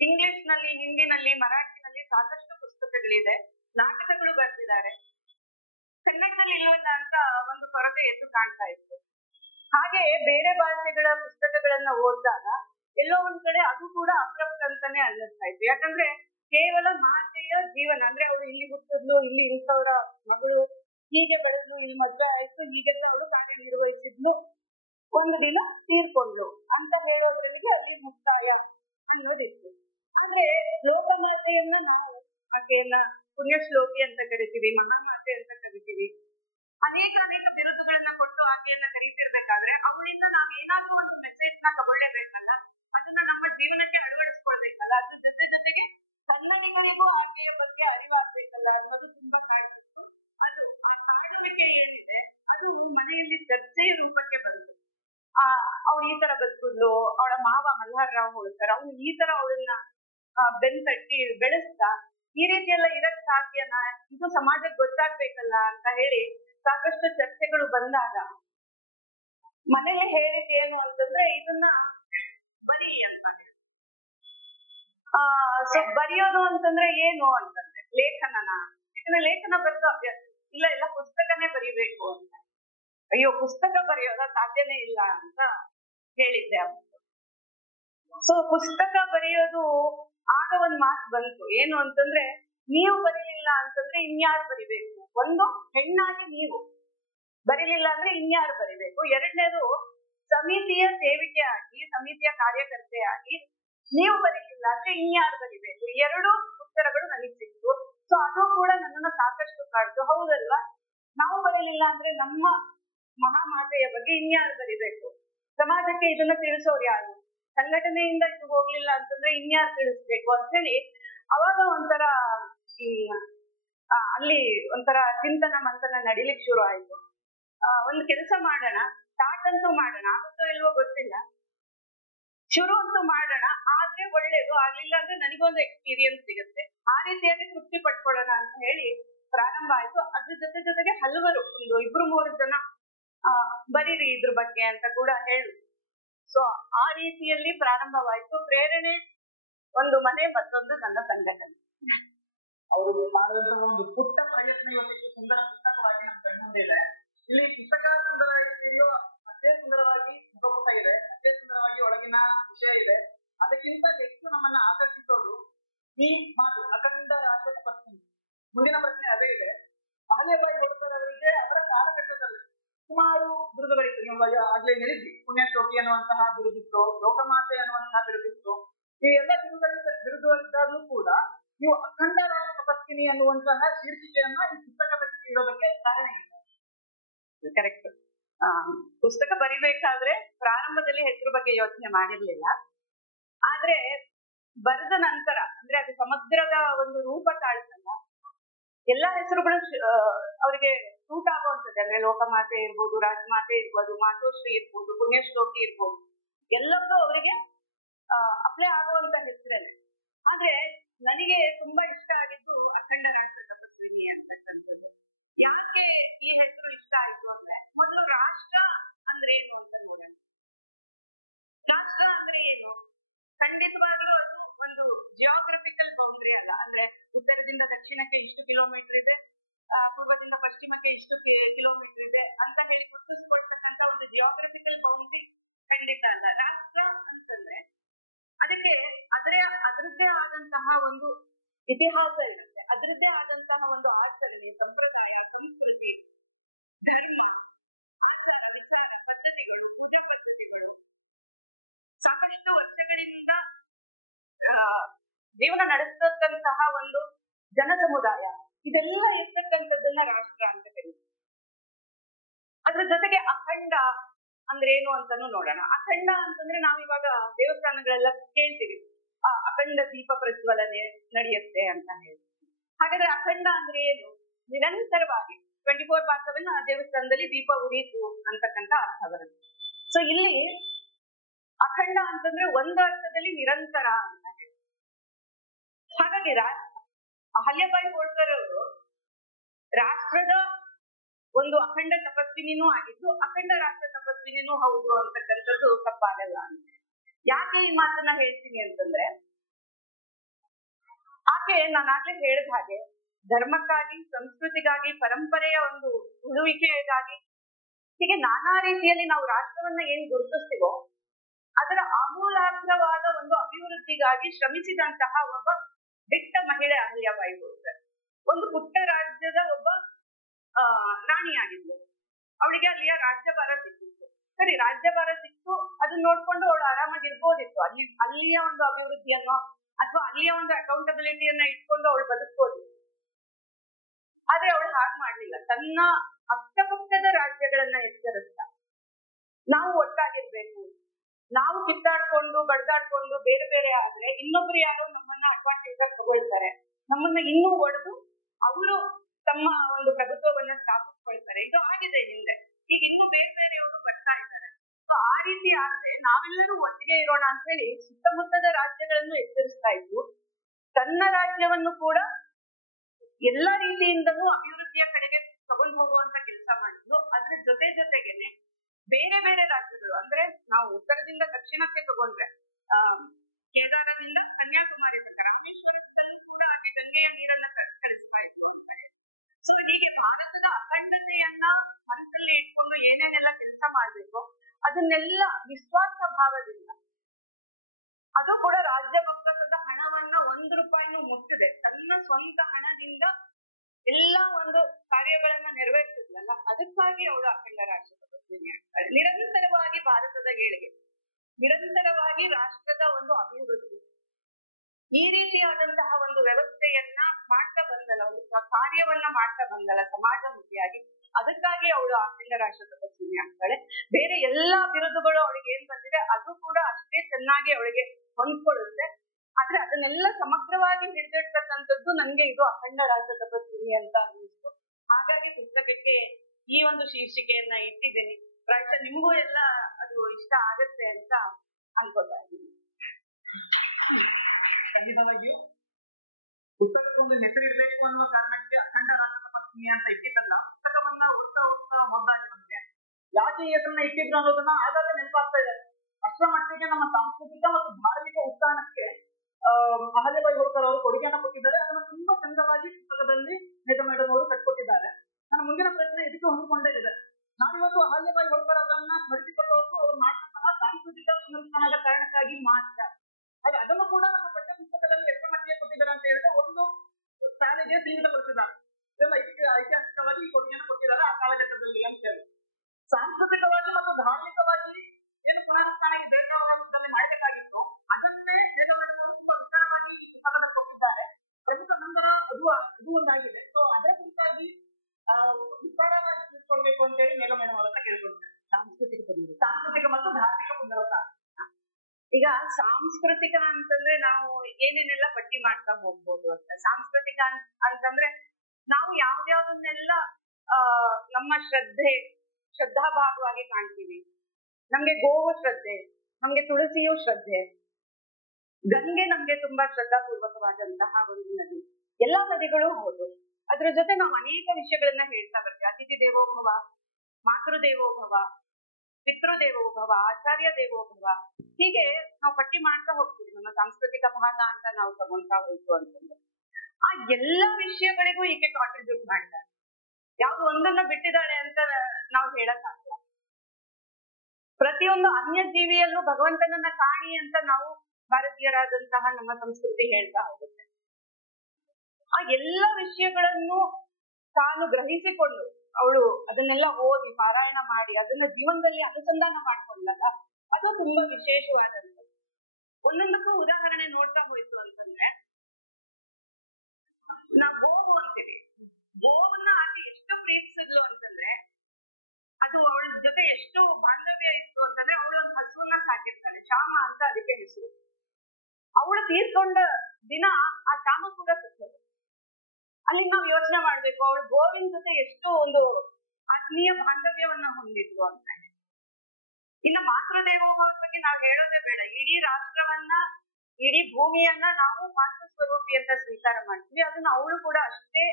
ಇಂಗ್ಲಿಷ್ ನಲ್ಲಿ, ಹಿಂದಿನಲ್ಲಿ, ಮರಾಠಿನಲ್ಲಿ ಸಾಕಷ್ಟು ಪುಸ್ತಕಗಳಿದೆ, ನಾಟಕಗಳು ಬರ್ತಿದ್ದಾರೆ. ಕನ್ನಡದಲ್ಲಿ ಇಲ್ವಲ್ಲ ಅಂತ ಒಂದು ಕೊರತೆ ಎದ್ದು ಕಾಣ್ತಾ ಇತ್ತು. ಹಾಗೆ ಬೇರೆ ಭಾಷೆಗಳ ಪುಸ್ತಕಗಳನ್ನ ಓದಿದಾಗ ಎಲ್ಲೋ ಒಂದ್ ಕಡೆ ಅದು ಕೂಡ ಅಪ್ರಪ್ತ ಅಂತಾನೆ ಅನ್ನಿಸ್ತಾ ಇತ್ತು. ಯಾಕಂದ್ರೆ ಕೇವಲ ಮಾತೆಯ ಜೀವನ ಅಂದ್ರೆ ಅವಳು ಇಲ್ಲಿ ಹುಟ್ಟಿದ್ಲು, ಇಲ್ಲಿ ಇಂಥವ್ರ ಮಗಳು, ಹೀಗೆ ಬೆಳೆದ್ಲು, ಇಲ್ಲಿ ಮದ್ವೆ ಆಯ್ತು, ಹೀಗೆಲ್ಲ ಅವಳು ಕಾರ್ಯನಿರ್ವಹಿಸಿದ್ಲು, ಒಂದು ದಿನ ತೀರ್ಕೊಂಡ್ಲು ಅಂತ ಹೇಳೋದ್ರಿಗೆ ಅಲ್ಲಿ ಮುಕ್ತಾಯ ಅನ್ನೋದಿತ್ತು. ಆದ್ರೆ ಲೋಕಮಾತೆಯನ್ನ ನಾವು ಆಕೆಯನ್ನ ಪುಣ್ಯಶ್ಲೋಕಿ ಅಂತ ಕರಿತೀವಿ, ಮಹಾಮಾತೆ ಅಂತ ಕರಿತೀವಿ, ಅನೇಕ ಬಿರುದುಗಳನ್ನ ಕೊಟ್ಟು ಆಕೆಯನ್ನ ಕರೀತಿರ್ಬೇಕಾದ್ರೆ ಅವಳಿಂದ ನಾವ್ ಏನಾದ್ರೂ ಒಂದು ಮೆಸೇಜ್ ನ ತಗೊಳ್ಳೇಬೇಕಲ್ಲ, ಅದನ್ನ ನಮ್ಮ ಜೀವನಕ್ಕೆ ಅಳವಡಿಸ್ಕೊಳ್ಬೇಕಲ್ಲ. ಅದ್ರ ಜೊತೆಗೆ ಕನ್ನಡಿಗರಿಗೂ ಆಕೆಯ ಬಗ್ಗೆ ಅರಿವಾಗ್ಬೇಕಲ್ಲ ಅನ್ನೋದು ತುಂಬಾ ಕಾಡ್ತಿತ್ತು. ಅದು ಆ ಕಾಡುವಿಕೆ ಏನಿದೆ ಅದು ಮನೆಯಲ್ಲಿ ಚರ್ಚೆಯ ರೂಪಕ್ಕೆ ಬಂತು. ಅವಳು ಈ ತರ ಬದುಕಿದ್ಲು, ಅವಳ ಮಾವ ಮಲ್ಹಾರ್ರಾವ್ ಹೋಳ್ಕರ್ ಅವನು ಈ ತರ ಅವಳನ್ನ ಬೆನ್ತಟ್ಟಿ ಬೆಳೆಸ್ತಾ ಈ ರೀತಿ ಎಲ್ಲ ಇರಕ್ ಸಾಧ್ಯನಾ, ಇದು ಸಮಾಜಕ್ಕೆ ಗೊತ್ತಾಗ್ಬೇಕಲ್ಲ ಅಂತ ಹೇಳಿ ಸಾಕಷ್ಟು ಚರ್ಚೆಗಳು ಬಂದಾಗ ಮನೇಲಿ ಹೇಳಿದ್ದೇನು ಅಂತಂದ್ರೆ ಇದನ್ನ ಬರಿ ಅಂತ. ಸೊ ಬರೆಯೋದು ಅಂತಂದ್ರೆ ಏನು ಅಂತಂದ್ರೆ ಲೇಖನ ಬರೆದು ಅಭ್ಯಾಸ ಇಲ್ಲ, ಪುಸ್ತಕನೇ ಬರಿಬೇಕು ಅಂತ. ಅಯ್ಯೋ ಪುಸ್ತಕ ಬರೆಯೋದ ಸಾಧ್ಯನೇ ಇಲ್ಲ ಅಂತ ಹೇಳಿದ್ದೆ ಅವತ್ತು. ಸೊ ಪುಸ್ತಕ ಬರೆಯೋದು ಆಗ ಒಂದ್ ಮಾತು ಬಂತು, ಏನು ಅಂತಂದ್ರೆ ನೀವು ಬರೀಲಿಲ್ಲ ಅಂತಂದ್ರೆ ಇನ್ಯಾರು ಬರಿಬೇಕು. ಒಂದು, ಹೆಣ್ಣಾಗಿ ನೀವು ಬರೀಲಿಲ್ಲ ಅಂದ್ರೆ ಇನ್ಯಾರು ಬರಿಬೇಕು. ಎರಡನೇದು, ಸಮಿತಿಯ ಸೇವಿಕೆಯಾಗಿ, ಸಮಿತಿಯ ಕಾರ್ಯಕರ್ತೆಯಾಗಿ ನೀವು ಬರೀಲಿಲ್ಲ ಅಂದ್ರೆ ಇನ್ಯಾರು ಬರಿಬೇಕು. ಎರಡು ಉತ್ತರಗಳು ನನಗೆ ಸಿಕ್ತು. ಸೊ ಅದು ಕೂಡ ನನ್ನನ್ನು ಸಾಕಷ್ಟು ಕಾಡ್ತು. ಹೌದಲ್ವಾ, ನಾವು ಬರೀಲಿಲ್ಲ ಅಂದ್ರೆ ನಮ್ಮ ಮಹಾಮಾತೆಯ ಬಗ್ಗೆ ಇನ್ಯಾರು ಬರಿಬೇಕು, ಸಮಾಜಕ್ಕೆ ಇದನ್ನ ತಿಳಿಸೋರು ಯಾರು, ಸಂಘಟನೆಯಿಂದ ಇದು ಹೋಗ್ಲಿಲ್ಲ ಅಂತಂದ್ರೆ ಇನ್ಯಾರು ತಿಳಿಸ್ಬೇಕು ಅಂತ ಹೇಳಿ ಅವಾಗ ಒಂಥರ ಅಲ್ಲಿ ಒಂಥರ ಚಿಂತನ ಮಂಥನ ನಡಿಲಿಕ್ಕೆ ಶುರು ಆಯ್ತು. ಒಂದು ಕೆಲಸ ಮಾಡೋಣ, ಸ್ಟಾರ್ಟ್ ಅಂತೂ ಮಾಡೋಣ, ಆಗುತ್ತೋ ಇಲ್ವೋ ಗೊತ್ತಿಲ್ಲ, ಶುರು ಅಂತೂ ಮಾಡೋಣ, ಆದ್ರೆ ಒಳ್ಳೇದು, ಆಗ್ಲಿಲ್ಲ ಅಂದ್ರೆ ನನಗೊಂದು ಎಕ್ಸ್ಪೀರಿಯನ್ಸ್ ಸಿಗುತ್ತೆ, ಆ ರೀತಿಯಾಗಿ ತೃಪ್ತಿ ಪಡ್ಕೊಳ್ಳೋಣ ಅಂತ ಹೇಳಿ ಪ್ರಾರಂಭ ಆಯ್ತು. ಅದ್ರ ಜೊತೆಗೆ ಹಲವರು, ಒಂದು 2-3 ಜನ ಬರೀರಿ ಇದ್ರ ಬಗ್ಗೆ ಅಂತ ಕೂಡ ಹೇಳಿ. ಸೊ ಆ ರೀತಿಯಲ್ಲಿ ಪ್ರಾರಂಭವಾಯ್ತು. ಪ್ರೇರಣೆ ಒಂದು ಮನೆ, ಮತ್ತೊಂದು ನನ್ನ ಸಂಘಟನೆ. ಅವರು ಮಾಡಿದಂತಹ ಒಂದು ಪುಟ್ಟ ಪ್ರಯತ್ನ ಇವತ್ತಿಗೆ ಸುಂದರ ಪುಸ್ತಕವಾಗಿ ನಮ್ಮ ಕಣ್ಮುಂದೆ ಇದೆ. ಇಲ್ಲಿ ಪುಸ್ತಕ ಸುಂದರವಾಗಿದೆಯೋ ಅಷ್ಟೇ ಸುಂದರವಾಗಿ ಮುಖಪುಟ ಇದೆ, ಅಷ್ಟೇ ಸುಂದರವಾಗಿ ಒಳಗಿನ ವಿಷಯ ಇದೆ. ಅದಕ್ಕಿಂತ ಹೆಚ್ಚು ನಮ್ಮನ್ನ ಆಕರ್ಷಿಸೋದು ಈ ಮಾತು, ಅಖಂಡ ರಾಷ್ಟ್ರ ತಪಸ್ವಿ. ಮುಂದಿನ ಪ್ರಶ್ನೆ ಅದೇ ಇದೆ. ಅಹಲ್ಯಾಬಾಯಿ ಹೋಳ್ಕರವರಿಗೆ ಅವರ ಕಾಲಘಟ್ಟದಲ್ಲಿ ಸುಮಾರು ಬಿರುದುಗಳಿತ್ತು. ನೀವು ಆಗ್ಲೇ ಹೇಳಿದ್ವಿ, ಪುಣ್ಯಶ್ಲೋಕಿ ಅನ್ನುವಂತಹ ಬಿರುದಿತ್ತು, ಲೋಕಮಾತೆ ಅನ್ನುವಂತಹ ಬಿರುದಿತ್ತು. ಇವೆಲ್ಲ ಬಿರುದುಗಳಿದ್ದಾಗಲೂ ಕೂಡ ನೀವು ಅಖಂಡ ರಾಷ್ಟ್ರ ತಪಸ್ವಿನಿ ಅನ್ನುವಂತಹ ಶೀರ್ಷಿಕೆಯನ್ನ ಈ ಪುಸ್ತಕದಲ್ಲಿ ಇರೋದಕ್ಕೆ ಕಾರಣ ಇದೆ. ಕರೆಕ್ಟ್. ಪುಸ್ತಕ ಬರಿಬೇಕಾದ್ರೆ ಪ್ರಾರಂಭದಲ್ಲಿ ಹೆಸರು ಬಗ್ಗೆ ಯೋಚನೆ ಮಾಡಿರ್ಲಿಲ್ಲ. ಆದ್ರೆ ಬರೆದ ನಂತರ, ಅಂದ್ರೆ ಅದು ಸಮಗ್ರದ ಒಂದು ರೂಪ ತಾಳ್ತಲ್ಲ, ಎಲ್ಲಾ ಹೆಸರುಗಳು ಅವರಿಗೆ ಸೂಟ್ ಆಗುವಂಥದ್ದು. ಅಂದ್ರೆ ಲೋಕಮಾತೆ ಇರ್ಬೋದು, ರಾಜಮಾತೆ ಇರ್ಬೋದು, ಮಾತೋಶ್ರೀ ಇರ್ಬೋದು, ಪುಣ್ಯಶ್ಲೋಕಿ ಇರ್ಬೋದು, ಎಲ್ಲವೂ ಅವರಿಗೆ ಅಪ್ಲೈ ಆಗುವಂತ ಹೆಸರೇನೆ. ಆದ್ರೆ ನನಗೆ ತುಂಬಾ ಇಷ್ಟ ಆಗಿದ್ದು ಅಖಂಡ ರಾಷ್ಟ್ರ ತಪಸ್ವಿನಿ ಅಂತಕ್ಕಂಥದ್ದು. ಯಾಕೆ ಈ ಹೆಸರು ಇಷ್ಟ ಆಯ್ತು ಅಂದ್ರೆ, ಮೊದಲು ರಾಷ್ಟ್ರ ಅಂದ್ರೆ ಏನು ಅಂತ ನೋಡೋಣ. ರಾಷ್ಟ್ರ ಅಂದ್ರೆ ಏನು? ಖಂಡಿತವಾಗ್ಲೂ ಅದು ಒಂದು ಜಿಯೋಗ್ರಫಿಕಲ್ ಬೌಂಡ್ರಿ ಅಲ್ಲ. ಅಂದ್ರೆ ಉತ್ತರದಿಂದ ದಕ್ಷಿಣಕ್ಕೆ ಇಷ್ಟು ಕಿಲೋಮೀಟರ್ ಇದೆ, ಪೂರ್ವದಿಂದ ಪಶ್ಚಿಮಕ್ಕೆ ಇಷ್ಟು ಕಿಲೋಮೀಟರ್ ಇದೆ ಅಂತ ಹೇಳಿ ಗುರುತಿಸ್ಕೊಳ್ತಕ್ಕಂಥ ಒಂದು ಜಿಯೋಗ್ರಫಿಕಲ್ ಬೌಂಡ್ರಿ ಖಂಡಿತ ಅಲ್ಲ. ರಾಷ್ಟ್ರ ಅಂತಂದ್ರೆ ಅದಕ್ಕೆ ಅದರದ್ದೇ ಆದಂತಹ ಒಂದು ಇತಿಹಾಸ ಇರುತ್ತೆ, ಅದರದ್ದೇ ಆದಂತಹ ಒಂದು ಆಚರಣೆ, ಸಂಪ್ರದಾಯ, ಸಂಸ್ಕೃತಿ, ಧರ್ಮ, ಪದ್ಧತಿಗಳು ಸಾಕಷ್ಟು ವರ್ಷಗಳಿಂದ ಜೀವನ ನಡೆಸತಕ್ಕಂತಹ ಒಂದು ಜನ ಸಮುದಾಯ, ಇದೆಲ್ಲ ಇರ್ತಕ್ಕಂಥದ್ದನ್ನ ರಾಷ್ಟ್ರ ಅಂತ ಕರೀತೀವಿ. ಅದ್ರ ಜೊತೆಗೆ ಅಖಂಡ ಅಂದ್ರೆ ಏನು ಅಂತಾನು ನೋಡೋಣ. ಅಖಂಡ ಅಂತಂದ್ರೆ ನಾವಿವಾಗ ದೇವಸ್ಥಾನಗಳೆಲ್ಲ ಕೇಳ್ತೀವಿ, ಅಖಂಡ ದೀಪ ಪ್ರಜ್ವಲನೆ ನಡೆಯುತ್ತೆ ಅಂತ ಹೇಳಿ. ಹಾಗಾದ್ರೆ ಅಖಂಡ ಅಂದ್ರೆ ಏನು? ನಿರಂತರವಾಗಿ 24/7 ಆ ದೇವಸ್ಥಾನದಲ್ಲಿ ದೀಪ ಉರಿಯಿತು ಅಂತಕ್ಕಂಥ ಅರ್ಥ ಬರುತ್ತೆ. ಸೊ ಇಲ್ಲಿ ಅಖಂಡ ಅಂತಂದ್ರೆ ಒಂದು ಅರ್ಥದಲ್ಲಿ ನಿರಂತರ ಅಂತ ಹೇಳಿ. ಹಾಗಾಗಿ ಅಹಲ್ಯಾಬಾಯಿ ಹೋಳ್ಕರ್ ಅವರು ರಾಷ್ಟ್ರದ ಒಂದು ಅಖಂಡ ತಪಸ್ವಿನಿನೂ ಆಗಿದ್ದು, ಅಖಂಡ ರಾಷ್ಟ್ರ ತಪಸ್ವಿನಿನೂ ಹೌದು ಅಂತಕ್ಕಂಥದ್ದು ತಪ್ಪಾಗಲ್ಲ ಅಂತ. ಯಾಕೆ ಈ ಮಾತನ್ನ ಹೇಳ್ತೀನಿ ಅಂತಂದ್ರೆ, ಆಕೆ ನಾನಾಗ್ಲೇ ಹೇಳಿದ ಹಾಗೆ ಧರ್ಮಕ್ಕಾಗಿ, ಸಂಸ್ಕೃತಿಗಾಗಿ, ಪರಂಪರೆಯ ಒಂದು ಉಳುವಿಕೆಗಾಗಿ, ಹೀಗೆ ನಾನಾ ರೀತಿಯಲ್ಲಿ ನಾವು ರಾಷ್ಟ್ರವನ್ನ ಏನ್ ಗುರುತಿಸ್ತೀವೋ ಅದರ ಆಮೂಲಾಗ್ರವಾದ ಒಂದು ಅಭಿವೃದ್ಧಿಗಾಗಿ ಶ್ರಮಿಸಿದಂತಹ ಒಬ್ಬ ದಿಟ್ಟ ಮಹಿಳೆ ಅಹಲ್ಯಾಬಾಯಿ ಹೋಳ್ಕರ್. ಒಂದು ಪುಟ್ಟ ರಾಜ್ಯದ ಒಬ್ಬ ರಾಣಿಯಾಗಿದ್ಲು. ಅವಳಿಗೆ ಅಲ್ಲಿಯ ರಾಜ್ಯಭಾರ ಸಿಕ್ಕಿತ್ತು. ಸರಿ, ರಾಜ್ಯಭಾರ ಸಿಕ್ತು, ಅದನ್ನ ನೋಡ್ಕೊಂಡು ಅವಳು ಆರಾಮಾಗಿರ್ಬೋದಿತ್ತು. ಅಲ್ಲಿಯ ಒಂದು ಅಭಿವೃದ್ಧಿಯನ್ನು ಅಥವಾ ಅಲ್ಲಿಯ ಒಂದು ಅಕೌಂಟಬಿಲಿಟಿಯನ್ನ ಇಟ್ಕೊಂಡು ಅವಳು ಬದುಕ್ಬೋದಿತ್ತು. ಆದ್ರೆ ಅವಳು ಹಾಗೆ ಮಾಡ್ಲಿಲ್ಲ. ತನ್ನ ಅಕ್ಕಪಕ್ಕದ ರಾಜ್ಯಗಳನ್ನ ಎಚ್ಚರಿಸ್ತಾ, ನಾವು ಒಟ್ಟಾಗಿರ್ಬೇಕು, ನಾವು ಕಿತ್ತಾಡ್ಕೊಂಡು ಬಡ್ದಾಡ್ಕೊಂಡು ಬೇರೆ ಬೇರೆ ಆದ್ರೆ ಇನ್ನೊಬ್ರು ಯಾರೋ ನಮ್ಮನ್ನ ಅಡ್ವಾಂಟೇಜ್ ಆಗಿ ತಗೊಳ್ತಾರೆ, ನಮ್ಮನ್ನ ಇನ್ನೂ ಒಡೆದು ಅವರು ತಮ್ಮ ಒಂದು ಪ್ರಭುತ್ವವನ್ನ ಸ್ಥಾಪಿಸ್ಕೊಳ್ತಾರೆ. ಇದು ಆಗಿದೆ ಹಿಂದೆ, ಈಗ ಇನ್ನೂ ಬೇರೆ ಬೇರೆಯವರು ಬರ್ತಾ ಇದ್ದಾರೆ. ಸೊ ಆ ರೀತಿ ಆದ್ರೆ ನಾವೆಲ್ಲರೂ ಒಟ್ಟಿಗೆ ಇರೋಣ ಅಂತ ಹೇಳಿ ಸುತ್ತಮುತ್ತದ ರಾಜ್ಯಗಳನ್ನು ಎಚ್ಚರಿಸ್ತಾ ಇದ್ದು, ತನ್ನ ರಾಜ್ಯವನ್ನು ಕೂಡ ಎಲ್ಲ ರೀತಿಯಿಂದಲೂ ಅಭಿವೃದ್ಧಿಯ ಕಡೆಗೆ ತಗೊಂಡು ಹೋಗುವಂತ ಕೆಲಸ ಮಾಡಿದ್ಲು. ಅದ್ರ ಜೊತೆಗೇನೆ ಬೇರೆ ಬೇರೆ ರಾಜ್ಯಗಳು, ಅಂದ್ರೆ ನಾವು ಉತ್ತರದಿಂದ ದಕ್ಷಿಣಕ್ಕೆ ತಗೊಂಡ್ರೆ ಕೇದಾರದಿಂದ ಕನ್ಯಾಕುಮಾರಿ ತನಕ ರಾಮೇಶ್ವರದಲ್ಲೂ ಕೂಡ ಹಾಗೆ ಗಂಗೆಯ ನೀರನ್ನ ಕಳಿಸ್ತಾ ಇತ್ತು. ಸೊ ಹೀಗೆ ಭಾರತದ ಅಖಂಡತೆಯನ್ನ ಮನಸ್ಸಲ್ಲಿ ಇಟ್ಕೊಂಡು ಏನೇನ್ ಅದನ್ನೆಲ್ಲ ನಿಸ್ವಾರ್ಥ ಭಾವದಿಂದ, ಅದು ಕೂಡ ರಾಜ್ಯ ಬೊಕ್ಕಸದ ಹಣವನ್ನ 1 ರೂಪಾಯಿನೂ ಮುಟ್ಟಿದೆ ತನ್ನ ಸ್ವಂತ ಹಣದಿಂದ ಎಲ್ಲಾ ಒಂದು ಕಾರ್ಯಗಳನ್ನ ನೆರವೇರಿಸಿದ್ಲಲ್ಲ, ಅದಕ್ಕಾಗಿ ಅವಳು ಅಖಂಡ ರಾಷ್ಟ್ರ ತಪಸ್ವಿನಿ ಆಗ್ತಾಳೆ. ನಿರಂತರವಾಗಿ ಭಾರತದ ಏಳಿಗೆ, ನಿರಂತರವಾಗಿ ರಾಷ್ಟ್ರದ ಒಂದು ಅಭಿವೃದ್ಧಿ, ಈ ರೀತಿಯಾದಂತಹ ಒಂದು ವ್ಯವಸ್ಥೆಯನ್ನ ಮಾಡ್ತಾ ಬಂದಲ್ಲ, ಒಂದು ಕಾರ್ಯವನ್ನ ಮಾಡ್ತಾ ಬಂದಲ್ಲ ಸಮಾಜಮುಖಿಯಾಗಿ, ಅದಕ್ಕಾಗಿ ಅವಳು ಅಖಂಡ ರಾಷ್ಟ್ರ ತಪಸ್ವಿನಿ ಆಗ್ತಾಳೆ. ಬೇರೆ ಎಲ್ಲಾ ಬಿರುದುಗಳು ಅವಳಿಗೆ ಏನ್ ಬಂದಿದೆ ಅದು ಕೂಡ ಅಷ್ಟೇ ಚೆನ್ನಾಗಿ ಅವಳಿಗೆ ಹೊಂದ್ಕೊಳ್ಳುತ್ತೆ. ಆದ್ರೆ ಅದನ್ನೆಲ್ಲ ಸಮಗ್ರವಾಗಿ ಹಿಡಿದಿಡ್ತಕ್ಕಂಥದ್ದು ನನ್ಗೆ ಇದು ಅಖಂಡ ರಾಷ್ಟ್ರ ತಪಸ್ವಿನಿ ಅಂತ ಅನ್ನಿಸ್ತು. ಹಾಗಾಗಿ ಪುಸ್ತಕಕ್ಕೆ ಈ ಒಂದು ಶೀರ್ಷಿಕೆಯನ್ನ ಇಟ್ಟಿದ್ದೀನಿ. ಪ್ರಾಯಶಃ ನಿಮಗೂ ಎಲ್ಲ ಅದು ಇಷ್ಟ ಆಗತ್ತೆ ಅಂತ ಅನ್ಕೋತಾ ಇದ್ದೀನಿ. ಖಂಡಿತವಾಗಿಯೂ ಪುಸ್ತಕಕ್ಕೊಂದು ಹೆಸರಿಡ್ಬೇಕು ಅನ್ನುವ ಕಾರಣಕ್ಕೆ ಅಖಂಡ ರಾಷ್ಟ್ರ ತಪಸ್ವಿನಿ ಅಂತ ಇಟ್ಟಿದ್ದಲ್ಲ, ಪುಸ್ತಕವನ್ನ ಓದ್ತಾ ಮೊದಲಾಗಿ ನಮಗೆ ಯಾಕೆ ಈ ಹೆಸರನ್ನ ಇಟ್ಟಿದ್ರು ಅನ್ನೋದನ್ನ ಆಗಾಗ ನೆನಪಾಗ್ತಾ ಇದೆ. ಅಷ್ಟರ ಮಟ್ಟಿಗೆ ನಮ್ಮ ಸಾಂಸ್ಕೃತಿಕ ಮತ್ತು ಧಾರ್ಮಿಕ ಉತ್ಥಾನಕ್ಕೆ ಅಹಲ್ಯಾಬಾಯಿ ಹೋಳ್ಕರ್ ಅವರು ಕೊಡುಗೆಯನ್ನು ಕೊಟ್ಟಿದ್ದಾರೆ. ಅದನ್ನು ತುಂಬಾ ಚಂದವಾಗಿ ಪುಸ್ತಕದಲ್ಲಿ ಮೇಡಮ್ ಅವರು ಕಟ್ಕೊಟ್ಟಿದ್ದಾರೆ. ನನ್ನ ಮುಂದಿನ ಪ್ರಶ್ನೆ ಇದಕ್ಕೆ ಹೊಂದಿಕೊಂಡೇ ಇದೆ. ನಾವಿವತ್ತು ಅಹಲ್ಯಾಬಾಯಿ ಹೋಳ್ಕರ್ ಅವರನ್ನ ಸ್ಮರಿಸಿಕೊಳ್ಳೋದು ಅವರು ಮಾಡಿದಂತಹ ಸಾಂಸ್ಕೃತಿಕ ಪುನರುತ್ಥಾನದ ಕಾರಣಕ್ಕಾಗಿ ಮಾತ್ರ. ಹಾಗೆ ಅದನ್ನು ಕೂಡ ನಮ್ಮ ಪಠ್ಯ ಪುಸ್ತಕದಲ್ಲಿ ಎಷ್ಟು ಮಟ್ಟಿಗೆ ಕೊಟ್ಟಿದ್ದಾರೆ ಅಂತ ಹೇಳಿದ್ರೆ ಒಂದು ಶಾಲೆಗೆ ಸೀಮಿತಗೊಳಿಸಿದ್ದಾರೆ. ಇದೆಲ್ಲ ಐತಿಹಾಸಿಕವಾಗಿ ಈ ಕೊಡುಗೆಯನ್ನು ಕೊಟ್ಟಿದ್ದಾರೆ ಆ ಕಾಲಘಟ್ಟದಲ್ಲಿ ಅಂತ ಹೇಳಿ. ಸಾಂಸ್ಕೃತಿಕವಾಗಿ ಮತ್ತು ಧಾರ್ಮಿಕವಾಗಿ ಏನು ಪುನರುತ್ಥಾನ ಈ ದೇಶದಲ್ಲಿ ಮಾಡಬೇಕಾಗಿತ್ತು ಅದನ್ನೇ ಮೇಡಮ್ ಅವರು ತುಂಬಾ ವಿಚಾರವಾಗಿ ಈ ಪುಸ್ತಕದಲ್ಲಿ ಕೊಟ್ಟಿದ್ದಾರೆ. ಪ್ರಮುಖ ನಂತರ ಅದು ಒಂದಾಗಿದೆ. ಸೊ ಅದರ ಕುರಿತಾಗಿ ವಿಚಾರವಾಗಿ ತಿಳಿಸ್ಕೊಡ್ಬೇಕು ಅಂತ ಹೇಳಿ ಮೇಡಮ್ ಅವರನ್ನ ಕೇಳ್ಕೊಳ್ತಾರೆ. ಸಾಂಸ್ಕೃತಿಕ ಮತ್ತು ಧಾರ್ಮಿಕ ಪುನರುತ್ಥಾನ. ಈಗ ಸಾಂಸ್ಕೃತಿಕ ಅಂತಂದ್ರೆ ನಾವು ಏನೇನೆಲ್ಲ ಪಟ್ಟಿ ಮಾಡ್ತಾ ಹೋಗ್ಬೋದು ಅಂತ. ಸಾಂಸ್ಕೃತಿಕ ಅಂತಂದ್ರೆ ನಾವು ಯಾವ್ದಾವ್ದನ್ನೆಲ್ಲ ನಮ್ಮ ಶ್ರದ್ಧಾಭಾಗವಾಗಿ ಕಾಣ್ತೀವಿ. ನಮ್ಗೆ ಗೋವು ಶ್ರದ್ಧೆ, ನಮ್ಗೆ ತುಳಸಿಯು ಶ್ರದ್ಧೆ, ಗಂಗೆ ನಮ್ಗೆ ತುಂಬಾ ಶ್ರದ್ಧಾಪೂರ್ವಕವಾದಂತಹ ಒಂದು ನದಿ. ಎಲ್ಲಾ ನದಿಗಳು ಹೌದು. ಅದ್ರ ಜೊತೆ ನಾವು ಅನೇಕ ವಿಷಯಗಳನ್ನ ಹೇಳ್ತಾ ಬರ್ತೀವಿ. ಅತಿಥಿ ದೇವೋಭವ, ಮಾತೃ ದೇವೋಭವ, ಪಿತೃದೇವೋಭವ, ಆಚಾರ್ಯ ದೇವೋಭವ, ಹೀಗೆ ನಾವು ಪಟ್ಟಿ ಮಾಡ್ತಾ ಹೋಗ್ತೀವಿ. ನಮ್ಮ ಸಾಂಸ್ಕೃತಿಕ ಭಾಗ ಅಂತ ನಾವು ತಗೊಂತಾ ಹೋಯ್ತು ಅಂತಂದ್ರೆ ಆ ಎಲ್ಲಾ ವಿಷಯಗಳಿಗೂ ಈಕೆ ಕಾಂಟ್ರಿಬ್ಯೂಟ್ ಮಾಡ್ತಾರೆ. ಯಾವ್ದು ಒಂದನ್ನ ಬಿಟ್ಟಿದ್ದಾಳೆ ಅಂತ ನಾವು ಹೇಳಕ್ಕಾಗಲ್ಲ. ಪ್ರತಿಯೊಂದು ಅನ್ಯ ಜೀವಿಯಲ್ಲೂ ಭಗವಂತನನ್ನ ಕಾಣಿ ಅಂತ ನಾವು ಭಾರತೀಯರಾದಂತಹ ನಮ್ಮ ಸಂಸ್ಕೃತಿ ಹೇಳ್ತಾ ಹೋಗುತ್ತೆ. ಆ ಎಲ್ಲಾ ವಿಷಯಗಳನ್ನು ತಾನು ಗ್ರಹಿಸಿಕೊಂಡು ಅವಳು ಅದನ್ನೆಲ್ಲ ಓದಿ ಪಾರಾಯಣ ಮಾಡಿ ಅದನ್ನ ಜೀವನದಲ್ಲಿ ಅನುಸಂಧಾನ ಮಾಡ್ಕೊಂಡಲ್ಲ, ಅದು ತುಂಬಾ ವಿಶೇಷವಾದಂಥದ್ದು. ಒಂದೊಂದಕ್ಕೂ ಉದಾಹರಣೆ ನೋಡ್ತಾ ಹೋಯ್ತು ಅಂತಂದ್ರೆ, ನಾವು ಗೋವು ಅಂತೀವಿ. ಗೋವನ್ನ ಆಕೆ ಎಷ್ಟು ಪ್ರೀತಿಸಿದ್ಲು ಅಂತಂದ್ರೆ, ಅದು ಅವಳ ಜೊತೆ ಎಷ್ಟು ಬಾಂಧವ್ಯ ಇತ್ತು ಅಂತಂದ್ರೆ, ಅವಳು ಒಂದು ಹಸುವನ್ನ ಸಾಕಿರ್ತಾಳೆ, ಶ್ಯಾಮ ಅಂತ ಅದಕ್ಕೆ ಹೆಸರು. ಅವಳು ತೀರ್ಕೊಂಡ ದಿನ ಆ ಶ್ಯಾಮ ಕೂಡ ಸತ್ತಳು. ಅಲ್ಲಿ ನಾವು ಯೋಚನೆ ಮಾಡ್ಬೇಕು, ಅವಳು ಗೋವಿನ ಜೊತೆ ಎಷ್ಟು ಒಂದು ಆತ್ಮೀಯ ಬಾಂಧವ್ಯವನ್ನ ಹೊಂದಿದ್ಲು ಅಂತ. ಇನ್ನು ಮಾತೃದೇವೋಭವದ ಬಗ್ಗೆ ನಾವು ಹೇಳೋದೇ ಬೇಡ. ಇಡೀ ರಾಷ್ಟ್ರವನ್ನ, ಇಡೀ ಭೂಮಿಯನ್ನ ನಾವು ಮಾತೃ ಸ್ವರೂಪಿ ಅಂತ ಸ್ವೀಕಾರ ಮಾಡ್ತೀವಿ. ಅದನ್ನ ಅವಳು ಕೂಡ ಅಷ್ಟೇ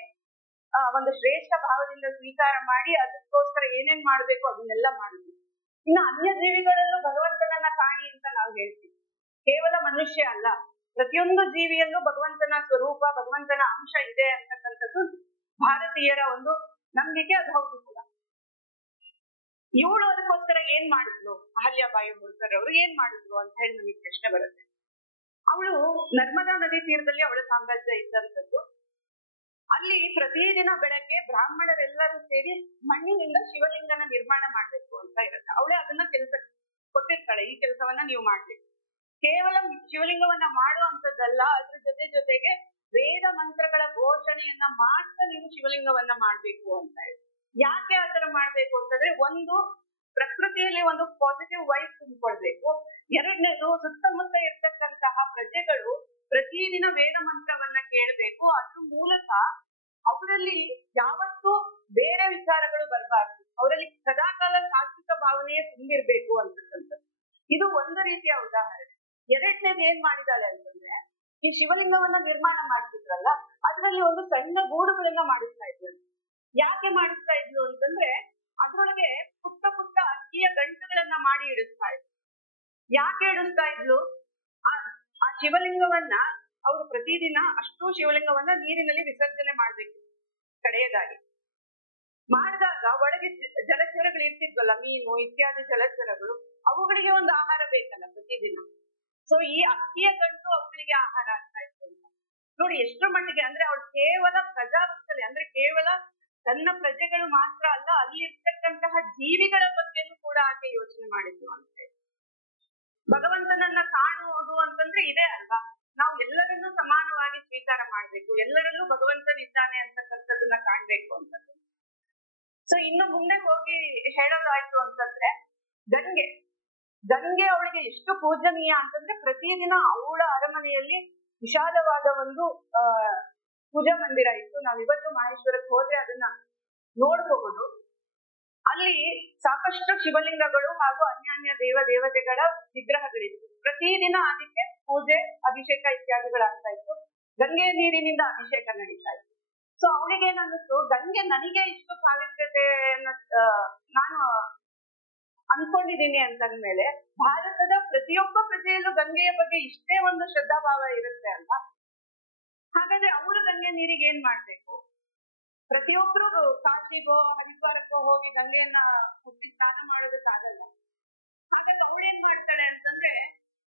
ಒಂದು ಶ್ರೇಷ್ಠ ಭಾವದಿಂದ ಸ್ವೀಕಾರ ಮಾಡಿ ಅದಕ್ಕೋಸ್ಕರ ಏನೇನ್ ಮಾಡ್ಬೇಕು ಅದನ್ನೆಲ್ಲ ಮಾಡಿದ್ವಿ. ಇನ್ನು ಅನ್ಯ ಜೀವಿಗಳಲ್ಲೂ ಭಗವಂತನನ್ನ ಕಾಣಿ ಅಂತ ನಾವು ಹೇಳ್ತೀವಿ. ಕೇವಲ ಮನುಷ್ಯ ಅಲ್ಲ, ಪ್ರತಿಯೊಂದು ಜೀವಿಯಲ್ಲೂ ಭಗವಂತನ ಸ್ವರೂಪ, ಭಗವಂತನ ಅಂಶ ಇದೆ ಅಂತಕ್ಕಂಥದ್ದು ಭಾರತೀಯರ ಒಂದು ನಂಬಿಕೆ. ಅದು ಹೌದು ಕೂಡ. ಇವಳು ಅದಕ್ಕೋಸ್ಕರ ಏನ್ ಮಾಡಿದ್ಲು, ಅಹಲ್ಯಾಬಾಯಿ ಹೋಳ್ಕರ್ ಅವರು ಏನ್ ಮಾಡಿದ್ಲು ಅಂತ ಹೇಳಿ ನಮಗೆ ಪ್ರಶ್ನೆ ಬರುತ್ತೆ. ಅವಳು ನರ್ಮದಾ ನದಿ ತೀರದಲ್ಲಿ ಅವಳ ಸಾಮ್ರಾಜ್ಯ ಇದ್ದಂಥದ್ದು. ಅಲ್ಲಿ ಪ್ರತಿದಿನ ಬೆಳಗ್ಗೆ ಬ್ರಾಹ್ಮಣರೆಲ್ಲರೂ ಸೇರಿ ಮಣ್ಣಿನಿಂದ ಶಿವಲಿಂಗನ ನಿರ್ಮಾಣ ಮಾಡ್ಬೇಕು ಅಂತ ಇರುತ್ತೆ. ಅವಳೇ ಅದನ್ನ ಕೆಲಸ ಕೊಟ್ಟಿರ್ತಾಳೆ, ಈ ಕೆಲಸವನ್ನ ನೀವು ಮಾಡ್ಬೇಕು. ಕೇವಲ ಶಿವಲಿಂಗವನ್ನ ಮಾಡುವಂತದ್ದಲ್ಲ, ಅದ್ರ ಜೊತೆಗೆ ವೇದ ಮಂತ್ರಗಳ ಘೋಷಣೆಯನ್ನ ಮಾಡ್ತಾ ನೀವು ಶಿವಲಿಂಗವನ್ನ ಮಾಡ್ಬೇಕು ಅಂತ ಹೇಳಿ. ಯಾಕೆ ಆತರ ಮಾಡ್ಬೇಕು ಅಂತಂದ್ರೆ, ಒಂದು ಪ್ರಕೃತಿಯಲ್ಲಿ ಒಂದು ಪಾಸಿಟಿವ್ ವೈಬ್ ತುಂಬಿಕೊಳ್ಬೇಕು. ಎರಡನೇದು ಸುತ್ತಮುತ್ತ ಇರ್ತಕ್ಕಂತಹ ಪ್ರಜೆಗಳು ಪ್ರತಿದಿನ ವೇದ ಮಂತ್ರವನ್ನ ಕೇಳಬೇಕು. ಅದ್ರ ಮೂಲಕ ಅವರಲ್ಲಿ ಯಾವತ್ತೂ ಬೇರೆ ವಿಚಾರಗಳು ಬರಬಾರ್ದು, ಅವರಲ್ಲಿ ಸದಾಕಾಲ ಸಾತ್ವಿಕ ಭಾವನೆಯೇ ತುಂಬಿರ್ಬೇಕು ಅಂತಕ್ಕಂಥದ್ದು. ಇದು ಒಂದು ರೀತಿಯ ಉದಾಹರಣೆ. ಎರಡನೇದು ಏನ್ ಮಾಡಿದಾಳೆ ಅಂತಂದ್ರೆ, ಈ ಶಿವಲಿಂಗವನ್ನ ನಿರ್ಮಾಣ ಮಾಡ್ತಿದ್ರಲ್ಲ, ಅದರಲ್ಲಿ ಒಂದು ಸಣ್ಣ ಗೂಡುಗಳನ್ನ ಮಾಡಿಸ್ತಾ ಇದ್ರು. ಯಾಕೆ ಮಾಡಿಸ್ತಾ ಇದ್ಲು ಅಂತಂದ್ರೆ, ಅದ್ರೊಳಗೆ ಪುಟ್ಟ ಪುಟ್ಟ ಅಕ್ಕಿಯ ಗಂಟುಗಳನ್ನ ಮಾಡಿ ಇಡಿಸ್ತಾ ಇದ್ರು. ಯಾಕೆ ಇಡಿಸ್ತಾ ಇದ್ಲು? ಆ ಶಿವಲಿಂಗವನ್ನ ಅವರು ಪ್ರತಿದಿನ ಅಷ್ಟು ಶಿವಲಿಂಗವನ್ನ ನೀರಿನಲ್ಲಿ ವಿಸರ್ಜನೆ ಮಾಡ್ಬೇಕು ಕಡೆಯದಾಗಿ. ಮಾಡಿದಾಗ ಒಳಗೆ ಜಲಚರಗಳು ಇರ್ತಿದ್ವಲ್ಲ, ಮೀನು ಇತ್ಯಾದಿ ಜಲಚರಗಳು, ಅವುಗಳಿಗೆ ಒಂದು ಆಹಾರ ಬೇಕಲ್ಲ ಪ್ರತಿದಿನ. ಸೊ ಈ ಅಕ್ಕಿಯ ಗಂಟು ಅವುಗಳಿಗೆ ಆಹಾರ ಆಗ್ತಾ ಇತ್ತು ಅಂತ ನೋಡಿ. ಎಷ್ಟರ ಮಟ್ಟಿಗೆ ಅಂದ್ರೆ ಅವಳು ಕೇವಲ ಪ್ರಜಾಪತಿ ಅಂದ್ರೆ ಕೇವಲ ತನ್ನ ಪ್ರಜೆಗಳು ಮಾತ್ರ ಅಲ್ಲ, ಅಲ್ಲಿ ಇರ್ತಕ್ಕಂತಹ ಜೀವಿಗಳ ಬಗ್ಗೆನೂ ಕೂಡ ಆಕೆ ಯೋಚನೆ ಮಾಡಿದ್ಲು ಅಂತ. ಭಗವಂತನನ್ನ ಕಾಣುವುದು ಅಂತಂದ್ರೆ ಇದೆ ಅಲ್ವಾ, ನಾವು ಎಲ್ಲರನ್ನೂ ಸಮಾನವಾಗಿ ಸ್ವೀಕಾರ ಮಾಡ್ಬೇಕು, ಎಲ್ಲರಲ್ಲೂ ಭಗವಂತನಿದ್ದಾನೆ ಅಂತಕ್ಕಂಥದ್ದನ್ನ ಕಾಣ್ಬೇಕು ಅಂತ. ಸೊ ಇನ್ನು ಮುಂದೆ ಹೋಗಿ ಹೇಳೋದಾಯ್ತು ಅಂತಂದ್ರೆ ಗಂಗೆ ಅವಳಿಗೆ ಎಷ್ಟು ಪೂಜನೀಯ ಅಂತಂದ್ರೆ ಪ್ರತಿದಿನ ಅವಳ ಅರಮನೆಯಲ್ಲಿ ವಿಶಾಲವಾದ ಒಂದು ಪೂಜಾ ಮಂದಿರ ಇತ್ತು. ನಾವಿವತ್ತು ಮಹೇಶ್ವರಕ್ಕೆ ಹೋದ್ರೆ ಅದನ್ನ ನೋಡಬಹುದು. ಅಲ್ಲಿ ಸಾಕಷ್ಟು ಶಿವಲಿಂಗಗಳು ಹಾಗೂ ಅನ್ಯಾನ್ಯ ದೇವತೆಗಳ ವಿಗ್ರಹಗಳಿತ್ತು. ಪ್ರತಿದಿನ ಅದಕ್ಕೆ ಪೂಜೆ, ಅಭಿಷೇಕ ಇತ್ಯಾದಿಗಳಾಗ್ತಾ ಇತ್ತು. ಗಂಗೆಯ ನೀರಿನಿಂದ ಅಭಿಷೇಕ ನಡೀತಾ ಇತ್ತು. ಸೊ ಅವಳಿಗೆ ಏನಿಸ್ತು, ಗಂಗೆ ನನಗೆ ಇಷ್ಟು ಪಾವಿತ್ರ್ಯತೆಯನ್ನ ನಾನು ಅನ್ಕೊಂಡಿದ್ದೀನಿ ಅಂತಂದ್ಮೇಲೆ ಭಾರತದ ಪ್ರತಿಯೊಬ್ಬ ಪ್ರಜೆಯಲ್ಲೂ ಗಂಗೆಯ ಬಗ್ಗೆ ಇಷ್ಟೇ ಒಂದು ಶ್ರದ್ಧಾಭಾವ ಇರುತ್ತೆ ಅಲ್ವಾ. ಹಾಗಾದ್ರೆ ಅವರು ಗಂಗೆ ನೀರಿಗೆ ಏನ್ ಮಾಡ್ಬೇಕು? ಪ್ರತಿಯೊಬ್ರು ಕಾಶಿಗೋ ಹರಿದ್ವಾರಕ್ಕೋ ಹೋಗಿ ಗಂಗೆಯನ್ನ ಹುಟ್ಟಿ ಸ್ನಾನ ಮಾಡೋದಕ್ಕಾಗಲ್ಲ. ಹಾಗಾದ್ರೆ ಅವಳು ಏನ್ ಮಾಡ್ತಾಳೆ ಅಂತಂದ್ರೆ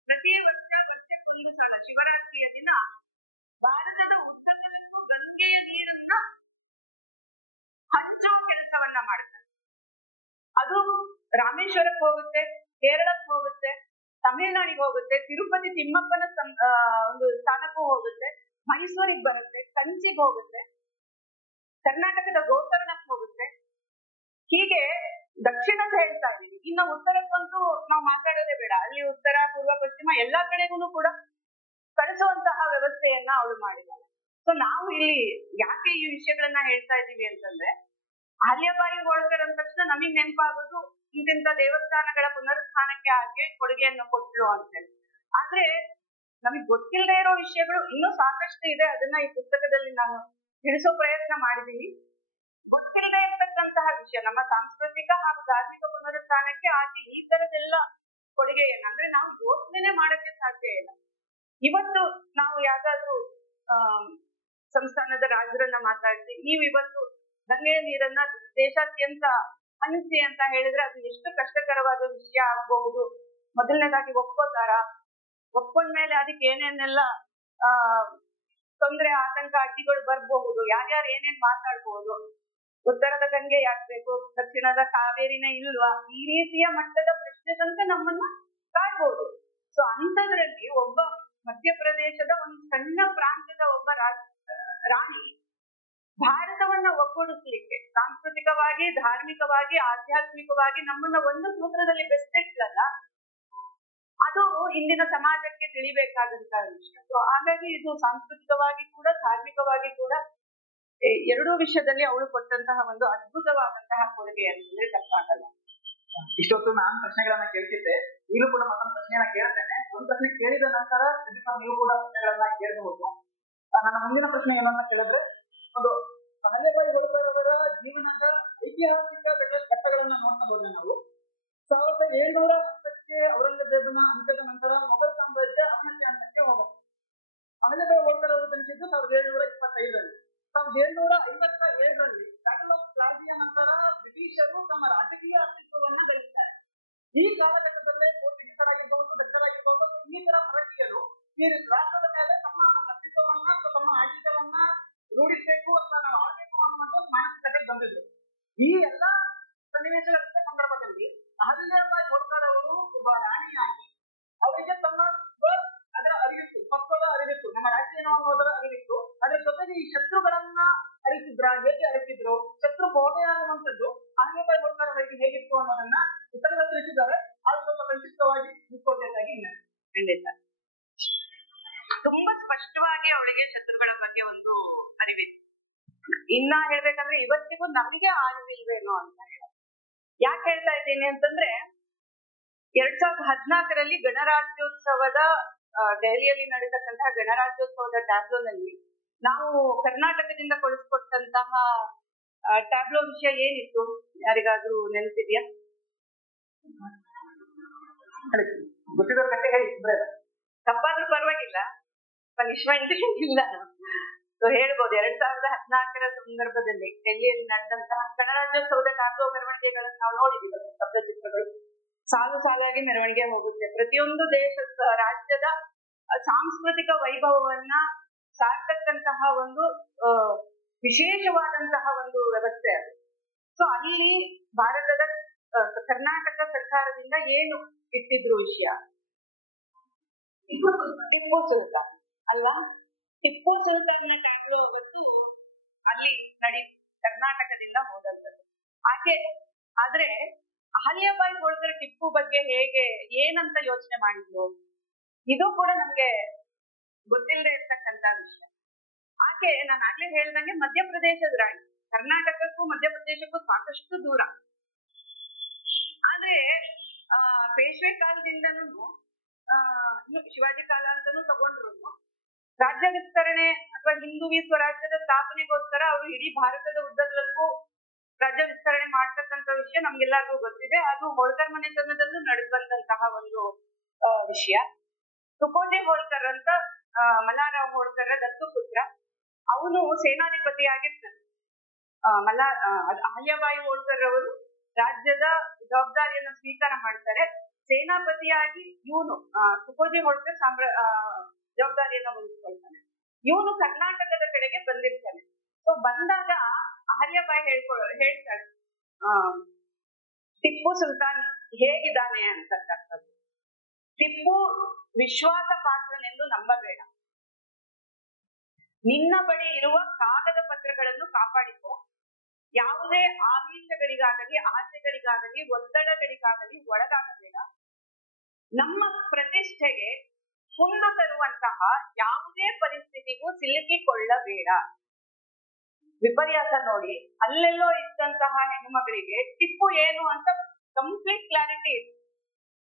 ಪ್ರತಿ ವರ್ಷ ಶಿವರಾತ್ರಿಯ ದಿನ ಭಾರತದ ಉತ್ತರದಲ್ಲೂ ಗಂಗೆಯ ನೀರನ್ನ ಹಚ್ಚೋ ಕೆಲಸವನ್ನ ಮಾಡ್ತಾರೆ. ಅದು ರಾಮೇಶ್ವರಕ್ಕೆ ಹೋಗುತ್ತೆ, ಕೇರಳಕ್ಕೆ ಹೋಗುತ್ತೆ, ತಮಿಳುನಾಡಿಗೆ ಹೋಗುತ್ತೆ, ತಿರುಪತಿ ತಿಮ್ಮಪ್ಪನ ಒಂದು ಸ್ಥಾನಕ್ಕೂ ಹೋಗುತ್ತೆ, ಮೈಸೂರಿಗೆ ಬರುತ್ತೆ, ಕಂಚಿಗೆ ಹೋಗುತ್ತೆ, ಕರ್ನಾಟಕದ ಗೋಕರ್ಣಕ್ಕೆ ಹೋಗುತ್ತೆ. ಹೀಗೆ ದಕ್ಷಿಣಕ್ಕೆ ಹೇಳ್ತಾ ಇದೀವಿ. ಇನ್ನು ಉತ್ತರಕ್ಕಂತೂ ನಾವು ಮಾತಾಡೋದೇ ಬೇಡ. ಅಲ್ಲಿ ಉತ್ತರ, ಪೂರ್ವ, ಪಶ್ಚಿಮ ಎಲ್ಲಾ ಕಡೆಗೂ ಕೂಡ ಕಳಿಸುವಂತಹ ವ್ಯವಸ್ಥೆಯನ್ನ ಅವಳು ಮಾಡಿದ್ದಾಳೆ. ಸೊ ನಾವು ಇಲ್ಲಿ ಯಾಕೆ ಈ ವಿಷಯಗಳನ್ನ ಹೇಳ್ತಾ ಇದ್ದೀವಿ ಅಂತಂದ್ರೆ, ಅಹಲ್ಯಾಬಾಯಿ ಹೋಳ್ಕರ್ ಅಂದ ತಕ್ಷಣ ನಮಗ್ ನೆನಪಾಗೋದು ಇಂತಿಂತ ದೇವಸ್ಥಾನಗಳ ಪುನರುತ್ಥಾನಕ್ಕೆ ಆಕೆ ಕೊಡುಗೆಯನ್ನು ಕೊಟ್ಲು ಅಂತ ಹೇಳಿ. ಆದ್ರೆ ನಮಗ್ ಗೊತ್ತಿಲ್ಲದೆ ಇರೋ ವಿಷಯಗಳು ಇನ್ನೂ ಸಾಕಷ್ಟು ಇದೆ. ಅದನ್ನ ಈ ಪುಸ್ತಕದಲ್ಲಿ ನಾನು ತಿಳಿಸೋ ಪ್ರಯತ್ನ ಮಾಡಿದೀನಿ. ಗೊತ್ತಿಲ್ಲದೆ ಇರ್ತಕ್ಕಂತಹ ವಿಷಯ, ನಮ್ಮ ಸಾಂಸ್ಕೃತಿಕ ಹಾಗೂ ಧಾರ್ಮಿಕ ಪುನರುತ್ಥಾನಕ್ಕೆ ಆಕೆ ಈ ತರದೆಲ್ಲ ಕೊಡುಗೆಯನ್ನ ಅಂದ್ರೆ ನಾವು ಯೋಚನೆ ಮಾಡಕ್ಕೆ ಸಾಧ್ಯ ಇಲ್ಲ. ಇವತ್ತು ನಾವು ಯಾವ್ದಾದ್ರು ಸಂಸ್ಥಾನದ ರಾಜರನ್ನ ಮಾತಾಡಿಸಿ ನೀವು ಇವತ್ತು ಗಂಗೆಯ ನೀರನ್ನ ದೇಶಾದ್ಯಂತ ಹಂಚಿ ಅಂತ ಹೇಳಿದ್ರೆ ಅದು ಎಷ್ಟು ಕಷ್ಟಕರವಾದ ವಿಷಯ ಆಗಬಹುದು. ಮೊದಲನೇದಾಗಿ ಒಪ್ಕೋತಾರ, ಒಪ್ಕೊಂಡ್ಮೇಲೆ ಅದಕ್ಕೆ ಏನೇನೆಲ್ಲ ತೊಂದರೆ, ಆತಂಕ, ಅಡ್ಡಿಗಳು ಬರ್ಬಹುದು, ಯಾರ್ಯಾರು ಏನೇನ್ ಮಾತಾಡ್ಬಹುದು, ಉತ್ತರದ ಗಂಗೆ ಯಾಕ್ಬೇಕು, ದಕ್ಷಿಣದ ಕಾವೇರಿನೇ ಇಲ್ವಾ, ಈ ರೀತಿಯ ಮಟ್ಟದ ಪ್ರಶ್ನೆದಂತ ನಮ್ಮನ್ನ ಕಾಡ್ಬೋದು. ಸೊ ಅಂತದ್ರಲ್ಲಿ ಒಬ್ಬ ಮಧ್ಯಪ್ರದೇಶದ ಒಂದು ಸಣ್ಣ ಪ್ರಾಂತ್ಯದ ಒಬ್ಬ ರಾಣಿ ಭಾರತವನ್ನ ಒಗ್ಗೂಡಿಸ್ಲಿಕ್ಕೆ ಸಾಂಸ್ಕೃತಿಕವಾಗಿ, ಧಾರ್ಮಿಕವಾಗಿ, ಆಧ್ಯಾತ್ಮಿಕವಾಗಿ ನಮ್ಮನ್ನ ಒಂದು ಸೂತ್ರದಲ್ಲಿ ಬೆಸೆದಿಟ್ಲಲ್ಲ, ಅದು ಇಂದಿನ ಸಮಾಜಕ್ಕೆ ತಿಳಿಬೇಕಾದಂತಹ ವಿಷಯ. ಸೊ ಹಾಗಾಗಿ ಇದು ಸಾಂಸ್ಕೃತಿಕವಾಗಿ ಕೂಡ ಧಾರ್ಮಿಕವಾಗಿ ಕೂಡ ಎರಡೂ ವಿಷಯದಲ್ಲಿ ಅವಳು ಕೊಟ್ಟಂತಹ ಒಂದು ಅದ್ಭುತವಾದಂತಹ ಕೊಡುಗೆ ಅಂತಂದ್ರೆ ತಪ್ಪಾಗಲ್ಲ. ಇಷ್ಟೊತ್ತು ನಾನು ಪ್ರಶ್ನೆಗಳನ್ನ ಕೇಳ್ತಿದ್ದೆ, ಈಗಲೂ ಕೂಡ ಮತ್ತೊಂದು ಪ್ರಶ್ನೆಯನ್ನ ಕೇಳ್ತೇನೆ. ಒಂದು ಪ್ರಶ್ನೆ ಕೇಳಿದ ನಂತರ ನೀವು ಕೂಡ ಪ್ರಶ್ನೆಗಳನ್ನ ಕೇಳಬಹುದು. ನನ್ನ ಮುಂದಿನ ಪ್ರಶ್ನೆ ಏನಂತ ಕೇಳಿದ್ರೆ, ಒಂದು ಅಹಲ್ಯಾಬಾಯಿ ಹೋಳ್ಕರ್ ಅವರ ಜೀವನದ ಐತಿಹಾಸಿಕ ಘಟ್ಟಗಳನ್ನ ನೋಡ್ತಾ ಹೋದ್ರೆ ನಾವು 1710ಕ್ಕೆ ಔರಂಗಜೇಬನ ಅಂತ್ಯದ ನಂತರ ಮೊಘಲ್ ಸಾಮ್ರಾಜ್ಯ ಅವನತಿ ಹಂತಕ್ಕೆ ಹೋಗುತ್ತೆ. ಅಹಲ್ಯಾಬಾಯಿ ಹೋಳ್ಕರ್ ಅವರು ಜನಿಸಿದ್ದು 1725ರಲ್ಲಿ. 1757ರಲ್ಲಿ ಬ್ಯಾಟಲ್ ಆಫ್ ಪ್ಲಾಜಿಯ ನಂತರ ಬ್ರಿಟಿಷರು ತಮ್ಮ ರಾಜಕೀಯ ಅಸ್ತಿತ್ವವನ್ನ ಗಳಿಸ್ತಾರೆ. ಈ ಕಾಲಘಟ್ಟದಲ್ಲೇ ಪೋರ್ಚುಗೀಸರಾಗಿರ್ಬಹುದು, ಡಚ್ಚರಾಗಿರ್ಬಹುದು, ಇನ್ನಿತರ ಭಾರತೀಯರು ಈ ರಾಷ್ಟ್ರದ ಮೇಲೆ ತಮ್ಮ ಅಸ್ತಿತ್ವವನ್ನ ಅಥವಾ ತಮ್ಮ ಆಡಳಿತವನ್ನ ರೂಢಿಸಬೇಕು ಅಂತ ನಾವು ಆಳ್ಬೇಕು ಅನ್ನುವಂಥ ಮಾನಸಿಕತೆಗೆ ಬಂದಿದ್ರು. ಈ ಎಲ್ಲಾ ಸನ್ನಿವೇಶಗಳ ಸಂದರ್ಭದಲ್ಲಿ ಅಹಲ್ಯಾಬಾಯಿ ಹೋಳ್ಕರ್ ಅವರು ಒಬ್ಬ ರಾಣಿಯಾಗಿ ಅವರಿಗೆ ತಮ್ಮ ಅದರ ಅರಿವಿತ್ತು, ಪಕ್ವದ ಅರಿವಿತ್ತು, ನಮ್ಮ ರಾಜ್ಯ ಏನು ಅನ್ನೋದರ ಅರಿವಿತ್ತು. ಅದ್ರ ಜೊತೆಗೆ ಈ ಶತ್ರುಗಳನ್ನ ಅರಿತಿದ್ರ, ಹೇಗೆ ಅರಿತಿದ್ರು, ಶತ್ರು ಬೋಧೆ ಅನ್ನುವಂಥದ್ದು ಅಹಲ್ಯಾಬಾಯಿ ಹೋಳ್ಕರ್ ಅವರಿಗೆ ಹೇಗಿತ್ತು ಅನ್ನೋದನ್ನ ಉತ್ತರದಲ್ಲಿ ತಿಳಿಸಿದ್ದಾರೆ. ಅದು ಸ್ವಲ್ಪ ಸಂಕ್ಷಿಪ್ತವಾಗಿ ಮುಗಿಸ್ಕೊಳ್ಬೇಕಾಗಿ ಖಂಡಿತ ತುಂಬಾ ಸ್ಪಷ್ಟವಾಗಿ ಅವಳಿಗೆ ಶತ್ರುಗಳ ಬಗ್ಗೆ ಒಂದು ಅರಿವಿತ್ತು. ಇನ್ನ ಹೇಳ್ಬೇಕಂದ್ರೆ ಇವತ್ತಿಗೂ ನಮಗೆ ಅರಿವಿಲ್ವೇನೋ ಅಂತ ಹೇಳ. ಯಾಕೆ ಹೇಳ್ತಾ ಇದ್ದೀನಿ ಅಂತಂದ್ರೆ 2014ರಲ್ಲಿ ಗಣರಾಜ್ಯೋತ್ಸವದ ದೆಹಲಿಯಲ್ಲಿ ನಡೆತಕ್ಕಂತಹ ಗಣರಾಜ್ಯೋತ್ಸವದ ಟ್ಯಾಬ್ಲೋನಲ್ಲಿ ನಾವು ಕರ್ನಾಟಕದಿಂದ ಕೊಡಿಸ್ಕೊಟ್ಟಂತಹ ಟ್ಯಾಬ್ಲೋ ವಿಷಯ ಏನಿತ್ತು? ಯಾರಿಗಾದ್ರೂ ನೆನಪಿದ್ಯಾ? ತಪ್ಪಾದ್ರೂ ಪರವಾಗಿಲ್ಲ, ಪನಿಷ್ಮೆಂಟ್ ಇಲ್ಲ. ಹೇಳ್ಬೋದು 2014 ಸಂದರ್ಭದಲ್ಲಿ ಡೆಲ್ಲಿಯಲ್ಲಿ ನಡೆದಂತಹ ಗಣರಾಜ್ಯೋತ್ಸವದ ಕಾರ್ಗೋ ಮೆರವಣಿಗೆಗಳನ್ನು ನಾವು ನೋಡಿದ್ದೀವಿ. ಶಬ್ದಚಿತ್ರಗಳು ಸಾಲು ಸಾಲಾಗಿ ಮೆರವಣಿಗೆ ಹೋಗುತ್ತೆ. ಪ್ರತಿಯೊಂದು ದೇಶದ ರಾಜ್ಯದ ಸಾಂಸ್ಕೃತಿಕ ವೈಭವವನ್ನ ಸಾರ್ತಕ್ಕಂತಹ ಒಂದು ವಿಶೇಷವಾದಂತಹ ಒಂದು ವ್ಯವಸ್ಥೆ ಅದು. ಸೊ ಅಲ್ಲಿ ಭಾರತದ ಕರ್ನಾಟಕ ಸರ್ಕಾರದಿಂದ ಏನು ಇಟ್ಟಿದ್ರು ವಿಷಯ, ಟಿಪ್ಪು ಸುಲ್ತಾನ್ ಅಲ್ವಾ? ಟಿಪ್ಪು ಸುಲ್ತಾನ್ನ ಟ್ಯಾಬ್ಲೋ ಅವತ್ತು ಅಲ್ಲಿ ಕರ್ನಾಟಕದಿಂದ ಹೋದಂಥದ್ದು. ಆದ್ರೆ ಅಹಲ್ಯಾಬಾಯಿ ಹೋಳ್ಕರ್ ಟಿಪ್ಪು ಬಗ್ಗೆ ಹೇಗೆ ಏನಂತ ಯೋಚನೆ ಮಾಡಿದ್ರು, ಇದು ಕೂಡ ನಮ್ಗೆ ಗೊತ್ತಿಲ್ಲದೆ ಇರ್ತಕ್ಕಂತ ವಿಷಯ. ಆಕೆ ನಾನು ಆಗ್ಲೇ ಹೇಳ್ದಂಗೆ ಮಧ್ಯಪ್ರದೇಶದ ರಾಣಿ. ಕರ್ನಾಟಕಕ್ಕೂ ಮಧ್ಯಪ್ರದೇಶಕ್ಕೂ ಸಾಕಷ್ಟು ದೂರ. ಆದ್ರೆ ಪೇಶ್ವೆ ಕಾಲದಿಂದನೂ ಇನ್ನು ಶಿವಾಜಿ ಕಾಲ ಅಂತಾನೂ ತಗೊಂಡ್ರು ರಾಜ್ಯ ವಿಸ್ತರಣೆ ಅಥವಾ ಹಿಂದೂವಿ ಸ್ವರಾಜ್ಯದ ಸ್ಥಾಪನೆಗೋಸ್ಕರ ಅವರು ಇಡೀ ಭಾರತದ ಉದ್ದಗಲಕ್ಕೂ ರಾಜ್ಯ ವಿಸ್ತರಣೆ ಮಾಡ್ತಕ್ಕಂಥ ವಿಷಯ ನಮ್ಗೆಲ್ಲರಿಗೂ ಗೊತ್ತಿದೆ. ಅದು ಹೋಳ್ಕರ್ ಮನೆತನದಲ್ಲೂ ನಡೆದು ಬಂದಂತಹ ಒಂದು ವಿಷಯ. ತುಕೋಜೆ ಹೋಳ್ಕರ್ ಅಂತ ಮಲ್ಲಾರಾವ್ ಹೋಳ್ಕರ್ ದತ್ತು ಪುತ್ರ. ಅವನು ಸೇನಾಧಿಪತಿ ಆಗಿರ್ತಾನೆ. ಅಹಲ್ಯಾಬಾಯಿ ಹೋಳ್ಕರ್ ಅವರು ರಾಜ್ಯದ ಜವಾಬ್ದಾರಿಯನ್ನು ಸ್ವೀಕಾರ ಮಾಡ್ತಾರೆ. ಸೇನಾಪತಿಯಾಗಿ ಇವನು ತುಕೋಜಿ ಹೋಳ್ಕರ್ ಜವಾಬ್ದಾರಿಯನ್ನು ವಹಿಸ್ಕೊಳ್ತಾನೆ. ಇವನು ಕರ್ನಾಟಕದ ಕಡೆಗೆ ಬಂದಿರ್ತಾನೆ. ಸೊ ಬಂದಾಗ ಅಹಲ್ಯಾಬಾಯಿ ಹೇಳ್ತಾಳೆ ಟಿಪ್ಪು ಸುಲ್ತಾನ್ ಹೇಗಿದ್ದಾನೆ ಅಂತಕ್ಕಂಥದ್ದು. ಟಿಪ್ಪು ವಿಶ್ವಾಸ ಪಾತ್ರನೆಂದು ನಂಬಬೇಡ. ನಿನ್ನ ಬಳಿ ಇರುವ ಕಾಗದ ಪತ್ರಗಳನ್ನು ಕಾಪಾಡಿಕೊ. ಯಾವುದೇ ಆಮಿಷಗಳಿಗಾಗಲಿ ಆಸೆಗಳಿಗಾಗಲಿ ಒತ್ತಡಗಳಿಗಾಗಲಿ ಒಳಗಾಗಬೇಡ. ನಮ್ಮ ಪ್ರತಿಷ್ಠೆಗೆ ಕುಂದು ತರುವಂತಹ ಯಾವುದೇ ಪರಿಸ್ಥಿತಿಗೂ ಸಿಲುಕಿಕೊಳ್ಳಬೇಡ. ವಿಪರ್ಯಾಸ ನೋಡಿ, ಅಲ್ಲೆಲ್ಲೋ ಇದ್ದಂತಹ ಹೆಣ್ಣುಮಗಳಿಗೆ ಟಿಪ್ಪು ಏನು ಅಂತ ಕಂಪ್ಲೀಟ್ ಕ್ಲಾರಿಟಿ ಇತ್ತು.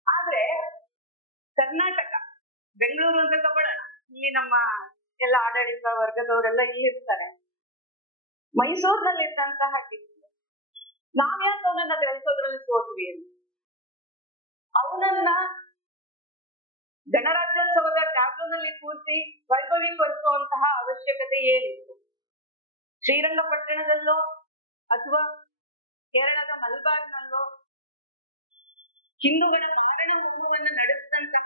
ಆದ್ರೆ ಕರ್ನಾಟಕ, ಬೆಂಗಳೂರು ಅಂತ ತಗೊಳ್ಳೋಣ, ಇಲ್ಲಿ ನಮ್ಮ ಎಲ್ಲ ಆಡಳಿತ ವರ್ಗದವರೆಲ್ಲ ಇಲ್ಲಿ ಇರ್ತಾರೆ. ಮೈಸೂರಿನಲ್ಲಿ ಇದ್ದಂತಹ ಟಿಪ್ಪು ನಾವ್ಯಾಕೆ ಅವನನ್ನ ಗ್ರಹಿಸೋದ್ರಲ್ಲಿ ಸೋತ್ವಿ ಅಂತ. ಅವನನ್ನ ಗಣರಾಜ್ಯೋತ್ಸವದ ಟ್ಯಾಬ್ಲೋನಲ್ಲಿ ಕೂರಿಸಿ ವೈಭವೀಕರಿಸುವಂತಹ ಅವಶ್ಯಕತೆ ಏನಿತ್ತು? ಶ್ರೀರಂಗಪಟ್ಟಣದಲ್ಲೋ ಅಥವಾ ಕೇರಳದ ಮಲಬಾರ್ನಲ್ಲೋ ಹಿಂದೂಗಳ ಮಾರಣ ಹೋಮವನ್ನು ನಡೆಸಿದಂತಹ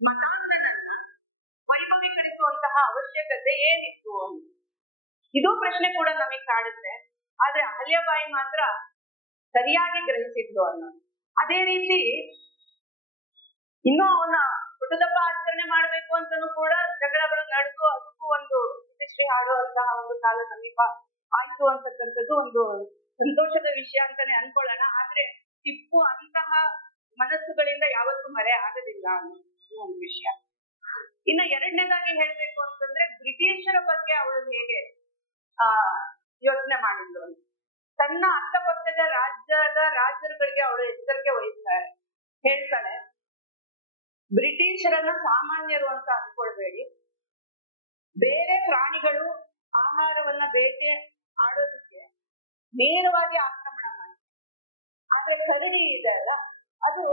ಮತಾಂಧನನ್ನ ವೈಭವೀಕರಿಸುವಂತಹ ಅವಶ್ಯಕತೆ ಏನಿತ್ತು ಅಂತ ಇದು ಪ್ರಶ್ನೆ ಕೂಡ ನಮಗೆ ಕಾಡುತ್ತೆ. ಆದ್ರೆ ಅಹಲ್ಯಾಬಾಯಿ ಮಾತ್ರ ಸರಿಯಾಗಿ ಗ್ರಹಿಸಿದ್ಲು ಅನ್ನೋದು. ಅದೇ ರೀತಿ ಇನ್ನು ಅವನ ಹುಟ್ಟುಹಬ್ಬ ಆಚರಣೆ ಮಾಡ್ಬೇಕು ಅಂತನೂ ಕೂಡ ಜಗಳಗಳು ನಡೆದು ಅದಕ್ಕೂ ಒಂದು ಪ್ರತಿಷ್ಠೆ ಆಡುವಂತಹ ಒಂದು ಕಾಲ ಸಮೀಪ ಆಯ್ತು ಅಂತಕ್ಕಂಥದ್ದು ಒಂದು ಸಂತೋಷದ ವಿಷಯ ಅಂತಾನೆ ಅನ್ಕೊಳ್ಳೋಣ. ಆದ್ರೆ ಟಿಪ್ಪು ಅಂತಹ ಮನಸ್ಸುಗಳಿಂದ ಯಾವತ್ತೂ ಮರೆ ಆಗದಿಲ್ಲ ಅನ್ನೋದು ಒಂದು ವಿಷಯ. ಇನ್ನು ಎರಡನೇದಾಗಿ ಹೇಳ್ಬೇಕು ಅಂತಂದ್ರೆ ಬ್ರಿಟಿಷರ ಬಗ್ಗೆ ಅವಳು ಹೇಗೆ ಯೋಚನೆ ಮಾಡಿದ್ಲು ಅಂತ. ತನ್ನ ಅಕ್ಕಪಕ್ಕದ ರಾಜರುಗಳಿಗೆ ಅವಳು ಎಚ್ಚರಿಕೆ ವಹಿಸ್ತಾಳೆ. ಹೇಳ್ತಾಳೆ, ಬ್ರಿಟಿಷರನ್ನ ಸಾಮಾನ್ಯರು ಅಂತ ಅನ್ಕೊಳ್ಬೇಡಿ. ಬೇರೆ ಪ್ರಾಣಿಗಳು ಆಹಾರವನ್ನ ಬೇಟೆ ಆಡೋದಕ್ಕೆ ನೇರವಾಗಿ ಆಕ್ರಮಣ ಮಾಡಿ, ಆದ್ರೆ ಕರಡಿ ಇದೆ ಅಲ್ಲ, ಅದು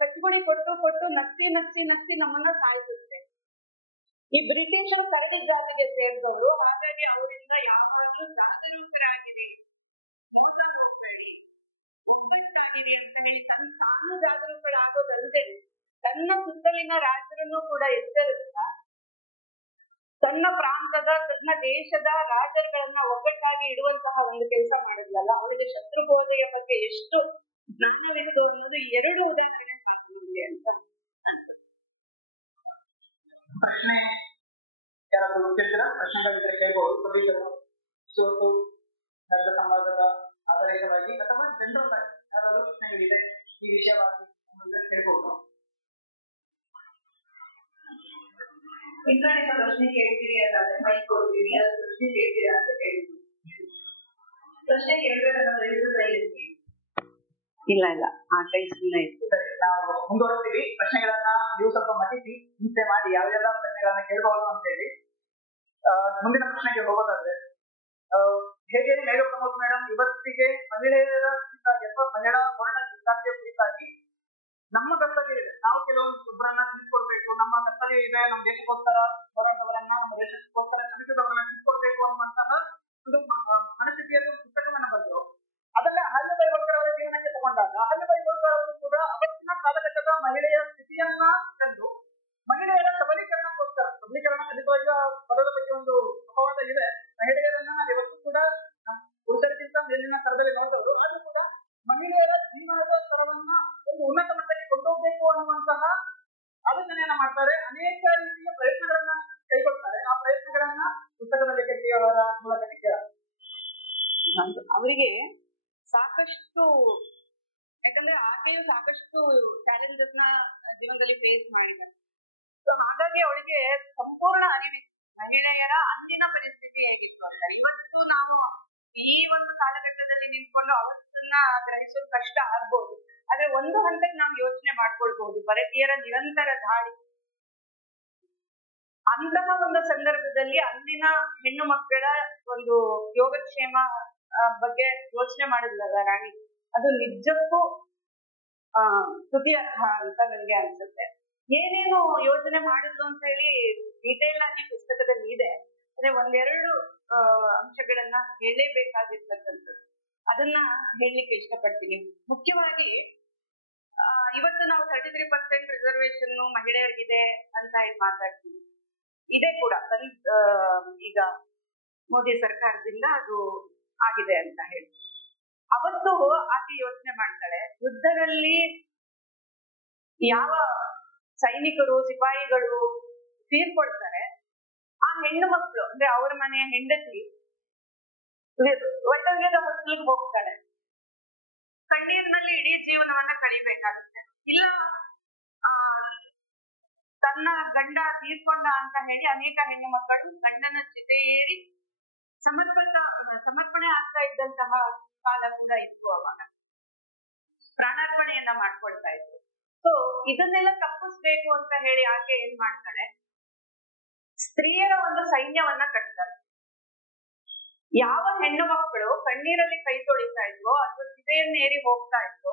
ಕಚ್ಚುಗುಳಿ ಕೊಟ್ಟು ನಚ್ಚಿ ನಮ್ಮನ್ನ ಸಾಯಿಸುತ್ತೆ. ಈ ಬ್ರಿಟಿಷರು ಕರಡಿ ಜಾತಿಗೆ ಸೇರಿದವರು. ಹಾಗಾಗಿ ಅವರಿಂದ ಯಾವಾಗಲೂ ಜಾಗರೂಕರಾಗಿದೆ, ಮೋಸ ಹೋಗಬೇಡಿ, ಒಗ್ಗಟ್ಟಾಗಿದೆ ಅಂತ ಹೇಳಿ ತಾನು ಜಾಗರೂಕರಾಗೋದಲ್ಲದೆ ತನ್ನ ಸುತ್ತಲಿನ ರಾಜರನ್ನು ಕೂಡ ಎಚ್ಚರಿಸ್ತಾ ತನ್ನ ಪ್ರಾಂತದ ತನ್ನ ದೇಶದ ರಾಜರುಗಳನ್ನ ಒಗ್ಗಟ್ಟಾಗಿ ಇಡುವಂತಹ ಒಂದು ಕೆಲಸ ಮಾಡಿದ್ಲಲ್ಲ, ಅವಳಿಗೆ ಶತ್ರುಬೋಧೆಯ ಬಗ್ಗೆ ಎಷ್ಟು ಜ್ಞಾನವಿತ್ತು ಅನ್ನೋದು ಎರಡು ಉದಾಹರಣೆ ಸಾಕು ಅಂತ. ಪ್ರಶ್ನೆ ಯಾರಾದ್ರೂ ಗೊತ್ತಿರ್ತೀರಾ? ಪ್ರಶ್ನೆಗಳಿದ್ರೆ ಕೇಳ್ಬೋದು. ಸಭಿಕರು ಇವತ್ತು ನಡೆದ ಸಂವಾದದ ಆಧಾರಿತವಾಗಿ ಅಥವಾ ಜನರಲ್ ಆಗಿ ಯಾರಾದ್ರೂ ಪ್ರಶ್ನೆಗಳಿದೆ ಈ ವಿಷಯವಾಗಿ ಕೇಳ್ಬೋದು. ಇಂಟರ್ನೆಟ್ ಪ್ರಶ್ನೆ ಕೇಳ್ತೀರಿ ಅದಾದ್ರೆ ಮೈಕ್ ಕೊಡ್ತೀವಿ, ಅದು ಪ್ರಶ್ನೆ ಕೇಳ್ತೀರಾ ಅಂತ ಕೇಳಿದ್ವಿ. ಪ್ರಶ್ನೆ ಕೇಳ್ಬೇಕನ್ನೋದು ಇಲ್ಲ ಆ ಕೈ ಸುಮ್ಮನೆ ಇತ್ತು. ನಾವು ಮುಂದುವರಿಸ್ತೀವಿ. ಪ್ರಶ್ನೆಗಳನ್ನ ನೀವು ಸ್ವಲ್ಪ ಮತಿಸಿ ಹಿಂಸೆ ಮಾಡಿ ಯಾವೆಲ್ಲ ಪ್ರಶ್ನೆಗಳನ್ನ ಕೇಳಬಹುದು ಅಂತ ಹೇಳಿ. ಮುಂದಿನ ಪ್ರಶ್ನೆಗೆ ಹೋಗೋದಾದ್ರೆ, ಹೇಗೆ ಮೇಘ ಪ್ರಮೋದ್ ಮೇಡಮ್ ಇವತ್ತಿಗೆ ಮಹಿಳೆಯರ ಮಹಿಳಾ ಹೋರಾಟ ಸಿದ್ಧಾಂತ ಕುರಿತಾಗಿ ನಮ್ಮ ಕರ್ತವ್ಯ ಇದೆ, ನಾವು ಕೆಲವೊಂದು ಒಬ್ಬರನ್ನ ತಿಳಿಸ್ಕೊಡ್ಬೇಕು, ನಮ್ಮ ಕರ್ತವ್ಯ ಇದೆ, ನಮ್ಮ ದೇಶಕ್ಕೋಸ್ಕರ ಹೋರಾಟವರನ್ನ ಒಂದು ದೇಶಕ್ಕೋಸ್ಕರ ಶ್ರಮಿಸಿದವರನ್ನ ನೆನೆಸ್ಕೊಳ್ಬೇಕು ಅನ್ನುವಂತಹ ಒಂದು ಮನಸ್ಥಿತಿಯಲ್ಲಿ ಒಂದು ಪುಸ್ತಕವನ್ನ ಬರೆದ್ರು. ಅದನ್ನ ಅಹಲ್ಯಾಬಾಯಿ ಹೋಳ್ಕರ್ ಅವರ ಜೀವನಕ್ಕೆ ತಗೊಂಡಾಗ ಅಹಲ್ಯಾಬಾಯಿ ಹೋಳ್ಕರ್ ಅವರು ಕೂಡ ಅವತ್ತಿನ ಕಾಲಘಟ್ಟದ ಮಹಿಳೆಯ ಸ್ಥಿತಿಯನ್ನ ಕಂಡು ಮಹಿಳೆಯರ ಸಬಲೀಕರಣಕ್ಕೋಸ್ಕರ, ಸಬಲೀಕರಣ ಖಂಡಿತವಾಗಿ ಪದದ ಬಗ್ಗೆ ಒಂದು ಅಪವಾದ ಇದೆ, ಮಹಿಳೆಯರನ್ನ ಯಾವತ್ತೂ ಕೂಡ ಪುರುಷರಿಗಿಂತ ಮೇಲಿನ ಸ್ತರದಲ್ಲಿ ನೋಡಿದವರು, ಆದ್ರೂ ಕೂಡ ಮಹಿಳೆಯರ ಜೀವನದ ಸ್ತರವನ್ನ ಒಂದು ಉನ್ನತ ಮಟ್ಟಕ್ಕೆ ಕೊಂಡೋಗ್ಬೇಕು ಅನ್ನುವಂತಹ ಆಲೋಚನೆಯನ್ನ ಮಾಡ್ತಾರೆ. ಅನೇಕ ರೀತಿಯ ಪ್ರಯತ್ನಗಳನ್ನ ಕೈಗೊಳ್ತಾರೆ. ಆ ಪ್ರಯತ್ನಗಳನ್ನ ಪುಸ್ತಕದಲ್ಲಿ ಅವರ ಮೂಲಕ ಕೇಳ್ತಾರೆ. ಅವರಿಗೆ ಸಾಕಷ್ಟು, ಯಾಕಂದ್ರೆ ಆಕೆಯು ಸಾಕಷ್ಟು ಚಾಲೆಂಜಸ್ ನ ಜೀವನದಲ್ಲಿ ಫೇಸ್ ಮಾಡಿದ್ದಾರೆ. ಸೊ ಹಾಗಾಗಿ ಅವಳಿಗೆ ಸಂಪೂರ್ಣ ಅರಿವಿತ್ತು ಮಹಿಳೆಯರ ಅಂದಿನ ಪರಿಸ್ಥಿತಿ ಹೇಗಿತ್ತು ಅಂತ. ಇವತ್ತು ನಾವು ಈ ಒಂದು ಕಾಲಘಟ್ಟದಲ್ಲಿ ನಿಂತ್ಕೊಂಡು ಅವತ್ತನ್ನ ಗ್ರಹಿಸೋದು ಕಷ್ಟ ಆಗ್ಬೋದು, ಆದ್ರೆ ಒಂದು ಹಂತಕ್ಕೆ ನಾವು ಯೋಚನೆ ಮಾಡ್ಕೊಳ್ಬಹುದು. ಭಾರತೀಯರ ನಿರಂತರ ದಾಳಿ, ಅಂತಹ ಒಂದು ಸಂದರ್ಭದಲ್ಲಿ ಅಂದಿನ ಹೆಣ್ಣು ಮಕ್ಕಳ ಒಂದು ಯೋಗಕ್ಷೇಮ ಬಗ್ಗೆ ಯೋಚನೆ ಮಾಡಿದ್ಲಲ್ಲ ರಾಣಿ, ಅದು ನಿಜಕ್ಕೂ ಸ್ತುತಿ ಅರ್ಹ ಅಂತ ನನಗೆ ಅನ್ಸುತ್ತೆ. ಏನೇನು ಯೋಜನೆ ಮಾಡಿದ್ಲು ಅಂತ ಹೇಳಿ ಡೀಟೇಲ್ ಆಗಿ ಪುಸ್ತಕದಲ್ಲಿ ಇದೆ, ಅಂದ್ರೆ ಒಂದೆರಡು ಅಂಶಗಳನ್ನ ಹೇಳಲೇಬೇಕಾಗಿರ್ತಕ್ಕಂಥದ್ದು, ಅದನ್ನ ಹೇಳಲಿಕ್ಕೆ ಇಷ್ಟಪಡ್ತೀನಿ. ಮುಖ್ಯವಾಗಿ ಇವತ್ತು ನಾವು 33% ರಿಸರ್ವೇಶನ್ ಮಹಿಳೆಯರಿಗಿದೆ ಅಂತ ಹೇಳಿ ಮಾತಾಡ್ತೀವಿ. ಇದೇ ಕೂಡ ಈಗ ಮೋದಿ ಸರ್ಕಾರದಿಂದ ಅದು ಆಗಿದೆ ಅಂತ ಹೇಳಿ. ಅವತ್ತು ಆಕೆ ಯೋಚನೆ ಮಾಡ್ತಾಳೆ, ಯುದ್ಧದಲ್ಲಿ ಯಾವ ಸೈನಿಕರು ಸಿಪಾಯಿಗಳು ತೀರ್ಕೊಳ್ತಾರೆ, ಆ ಹೆಣ್ಣು ಮಕ್ಕಳು ಅಂದ್ರೆ ಅವರ ಮನೆಯ ಹೆಂಡತಿ ವೈದ್ಯದ ಹೊಸ್ಲಿಗೆ ಹೋಗ್ತಾಳೆ, ಕಣ್ಣೀರಿನಲ್ಲಿ ಇಡೀ ಜೀವನವನ್ನ ಕಳಿಬೇಕಾಗುತ್ತೆ. ಇಲ್ಲ ತನ್ನ ಗಂಡ ತೀರ್ಕೊಂಡ ಅಂತ ಹೇಳಿ ಅನೇಕ ಹೆಣ್ಣು ಮಕ್ಕಳು ಗಂಡನ ಚಿತೆ ಏರಿ ಸಮರ್ಪಣೆ ಆಗ್ತಾ ಇದ್ದಂತಹ ಕಾಲ ಕೂಡ ಇತ್ತು. ಅವಾಗ ಪ್ರಾಣಾರ್ಪಣೆಯನ್ನ ಮಾಡ್ಕೊಳ್ತಾ ಇದ್ರು. ಸೊ ಇದನ್ನೆಲ್ಲ ತಪ್ಪಿಸ್ಬೇಕು ಅಂತ ಹೇಳಿ ಆಕೆ ಏನ್ ಮಾಡ್ತಾಳೆ, ಸ್ತ್ರೀಯರ ಒಂದು ಸೈನ್ಯವನ್ನ ಕಟ್ತಾರೆ. ಯಾವ ಹೆಣ್ಣು ಮಕ್ಕಳು ಕಣ್ಣೀರಲ್ಲಿ ಕೈ ತೊಳಿತಾ ಇದ್ವೋ ಅಥವಾ ಚಿತೆಯನ್ನೇರಿ ಹೋಗ್ತಾ ಇದ್ವೋ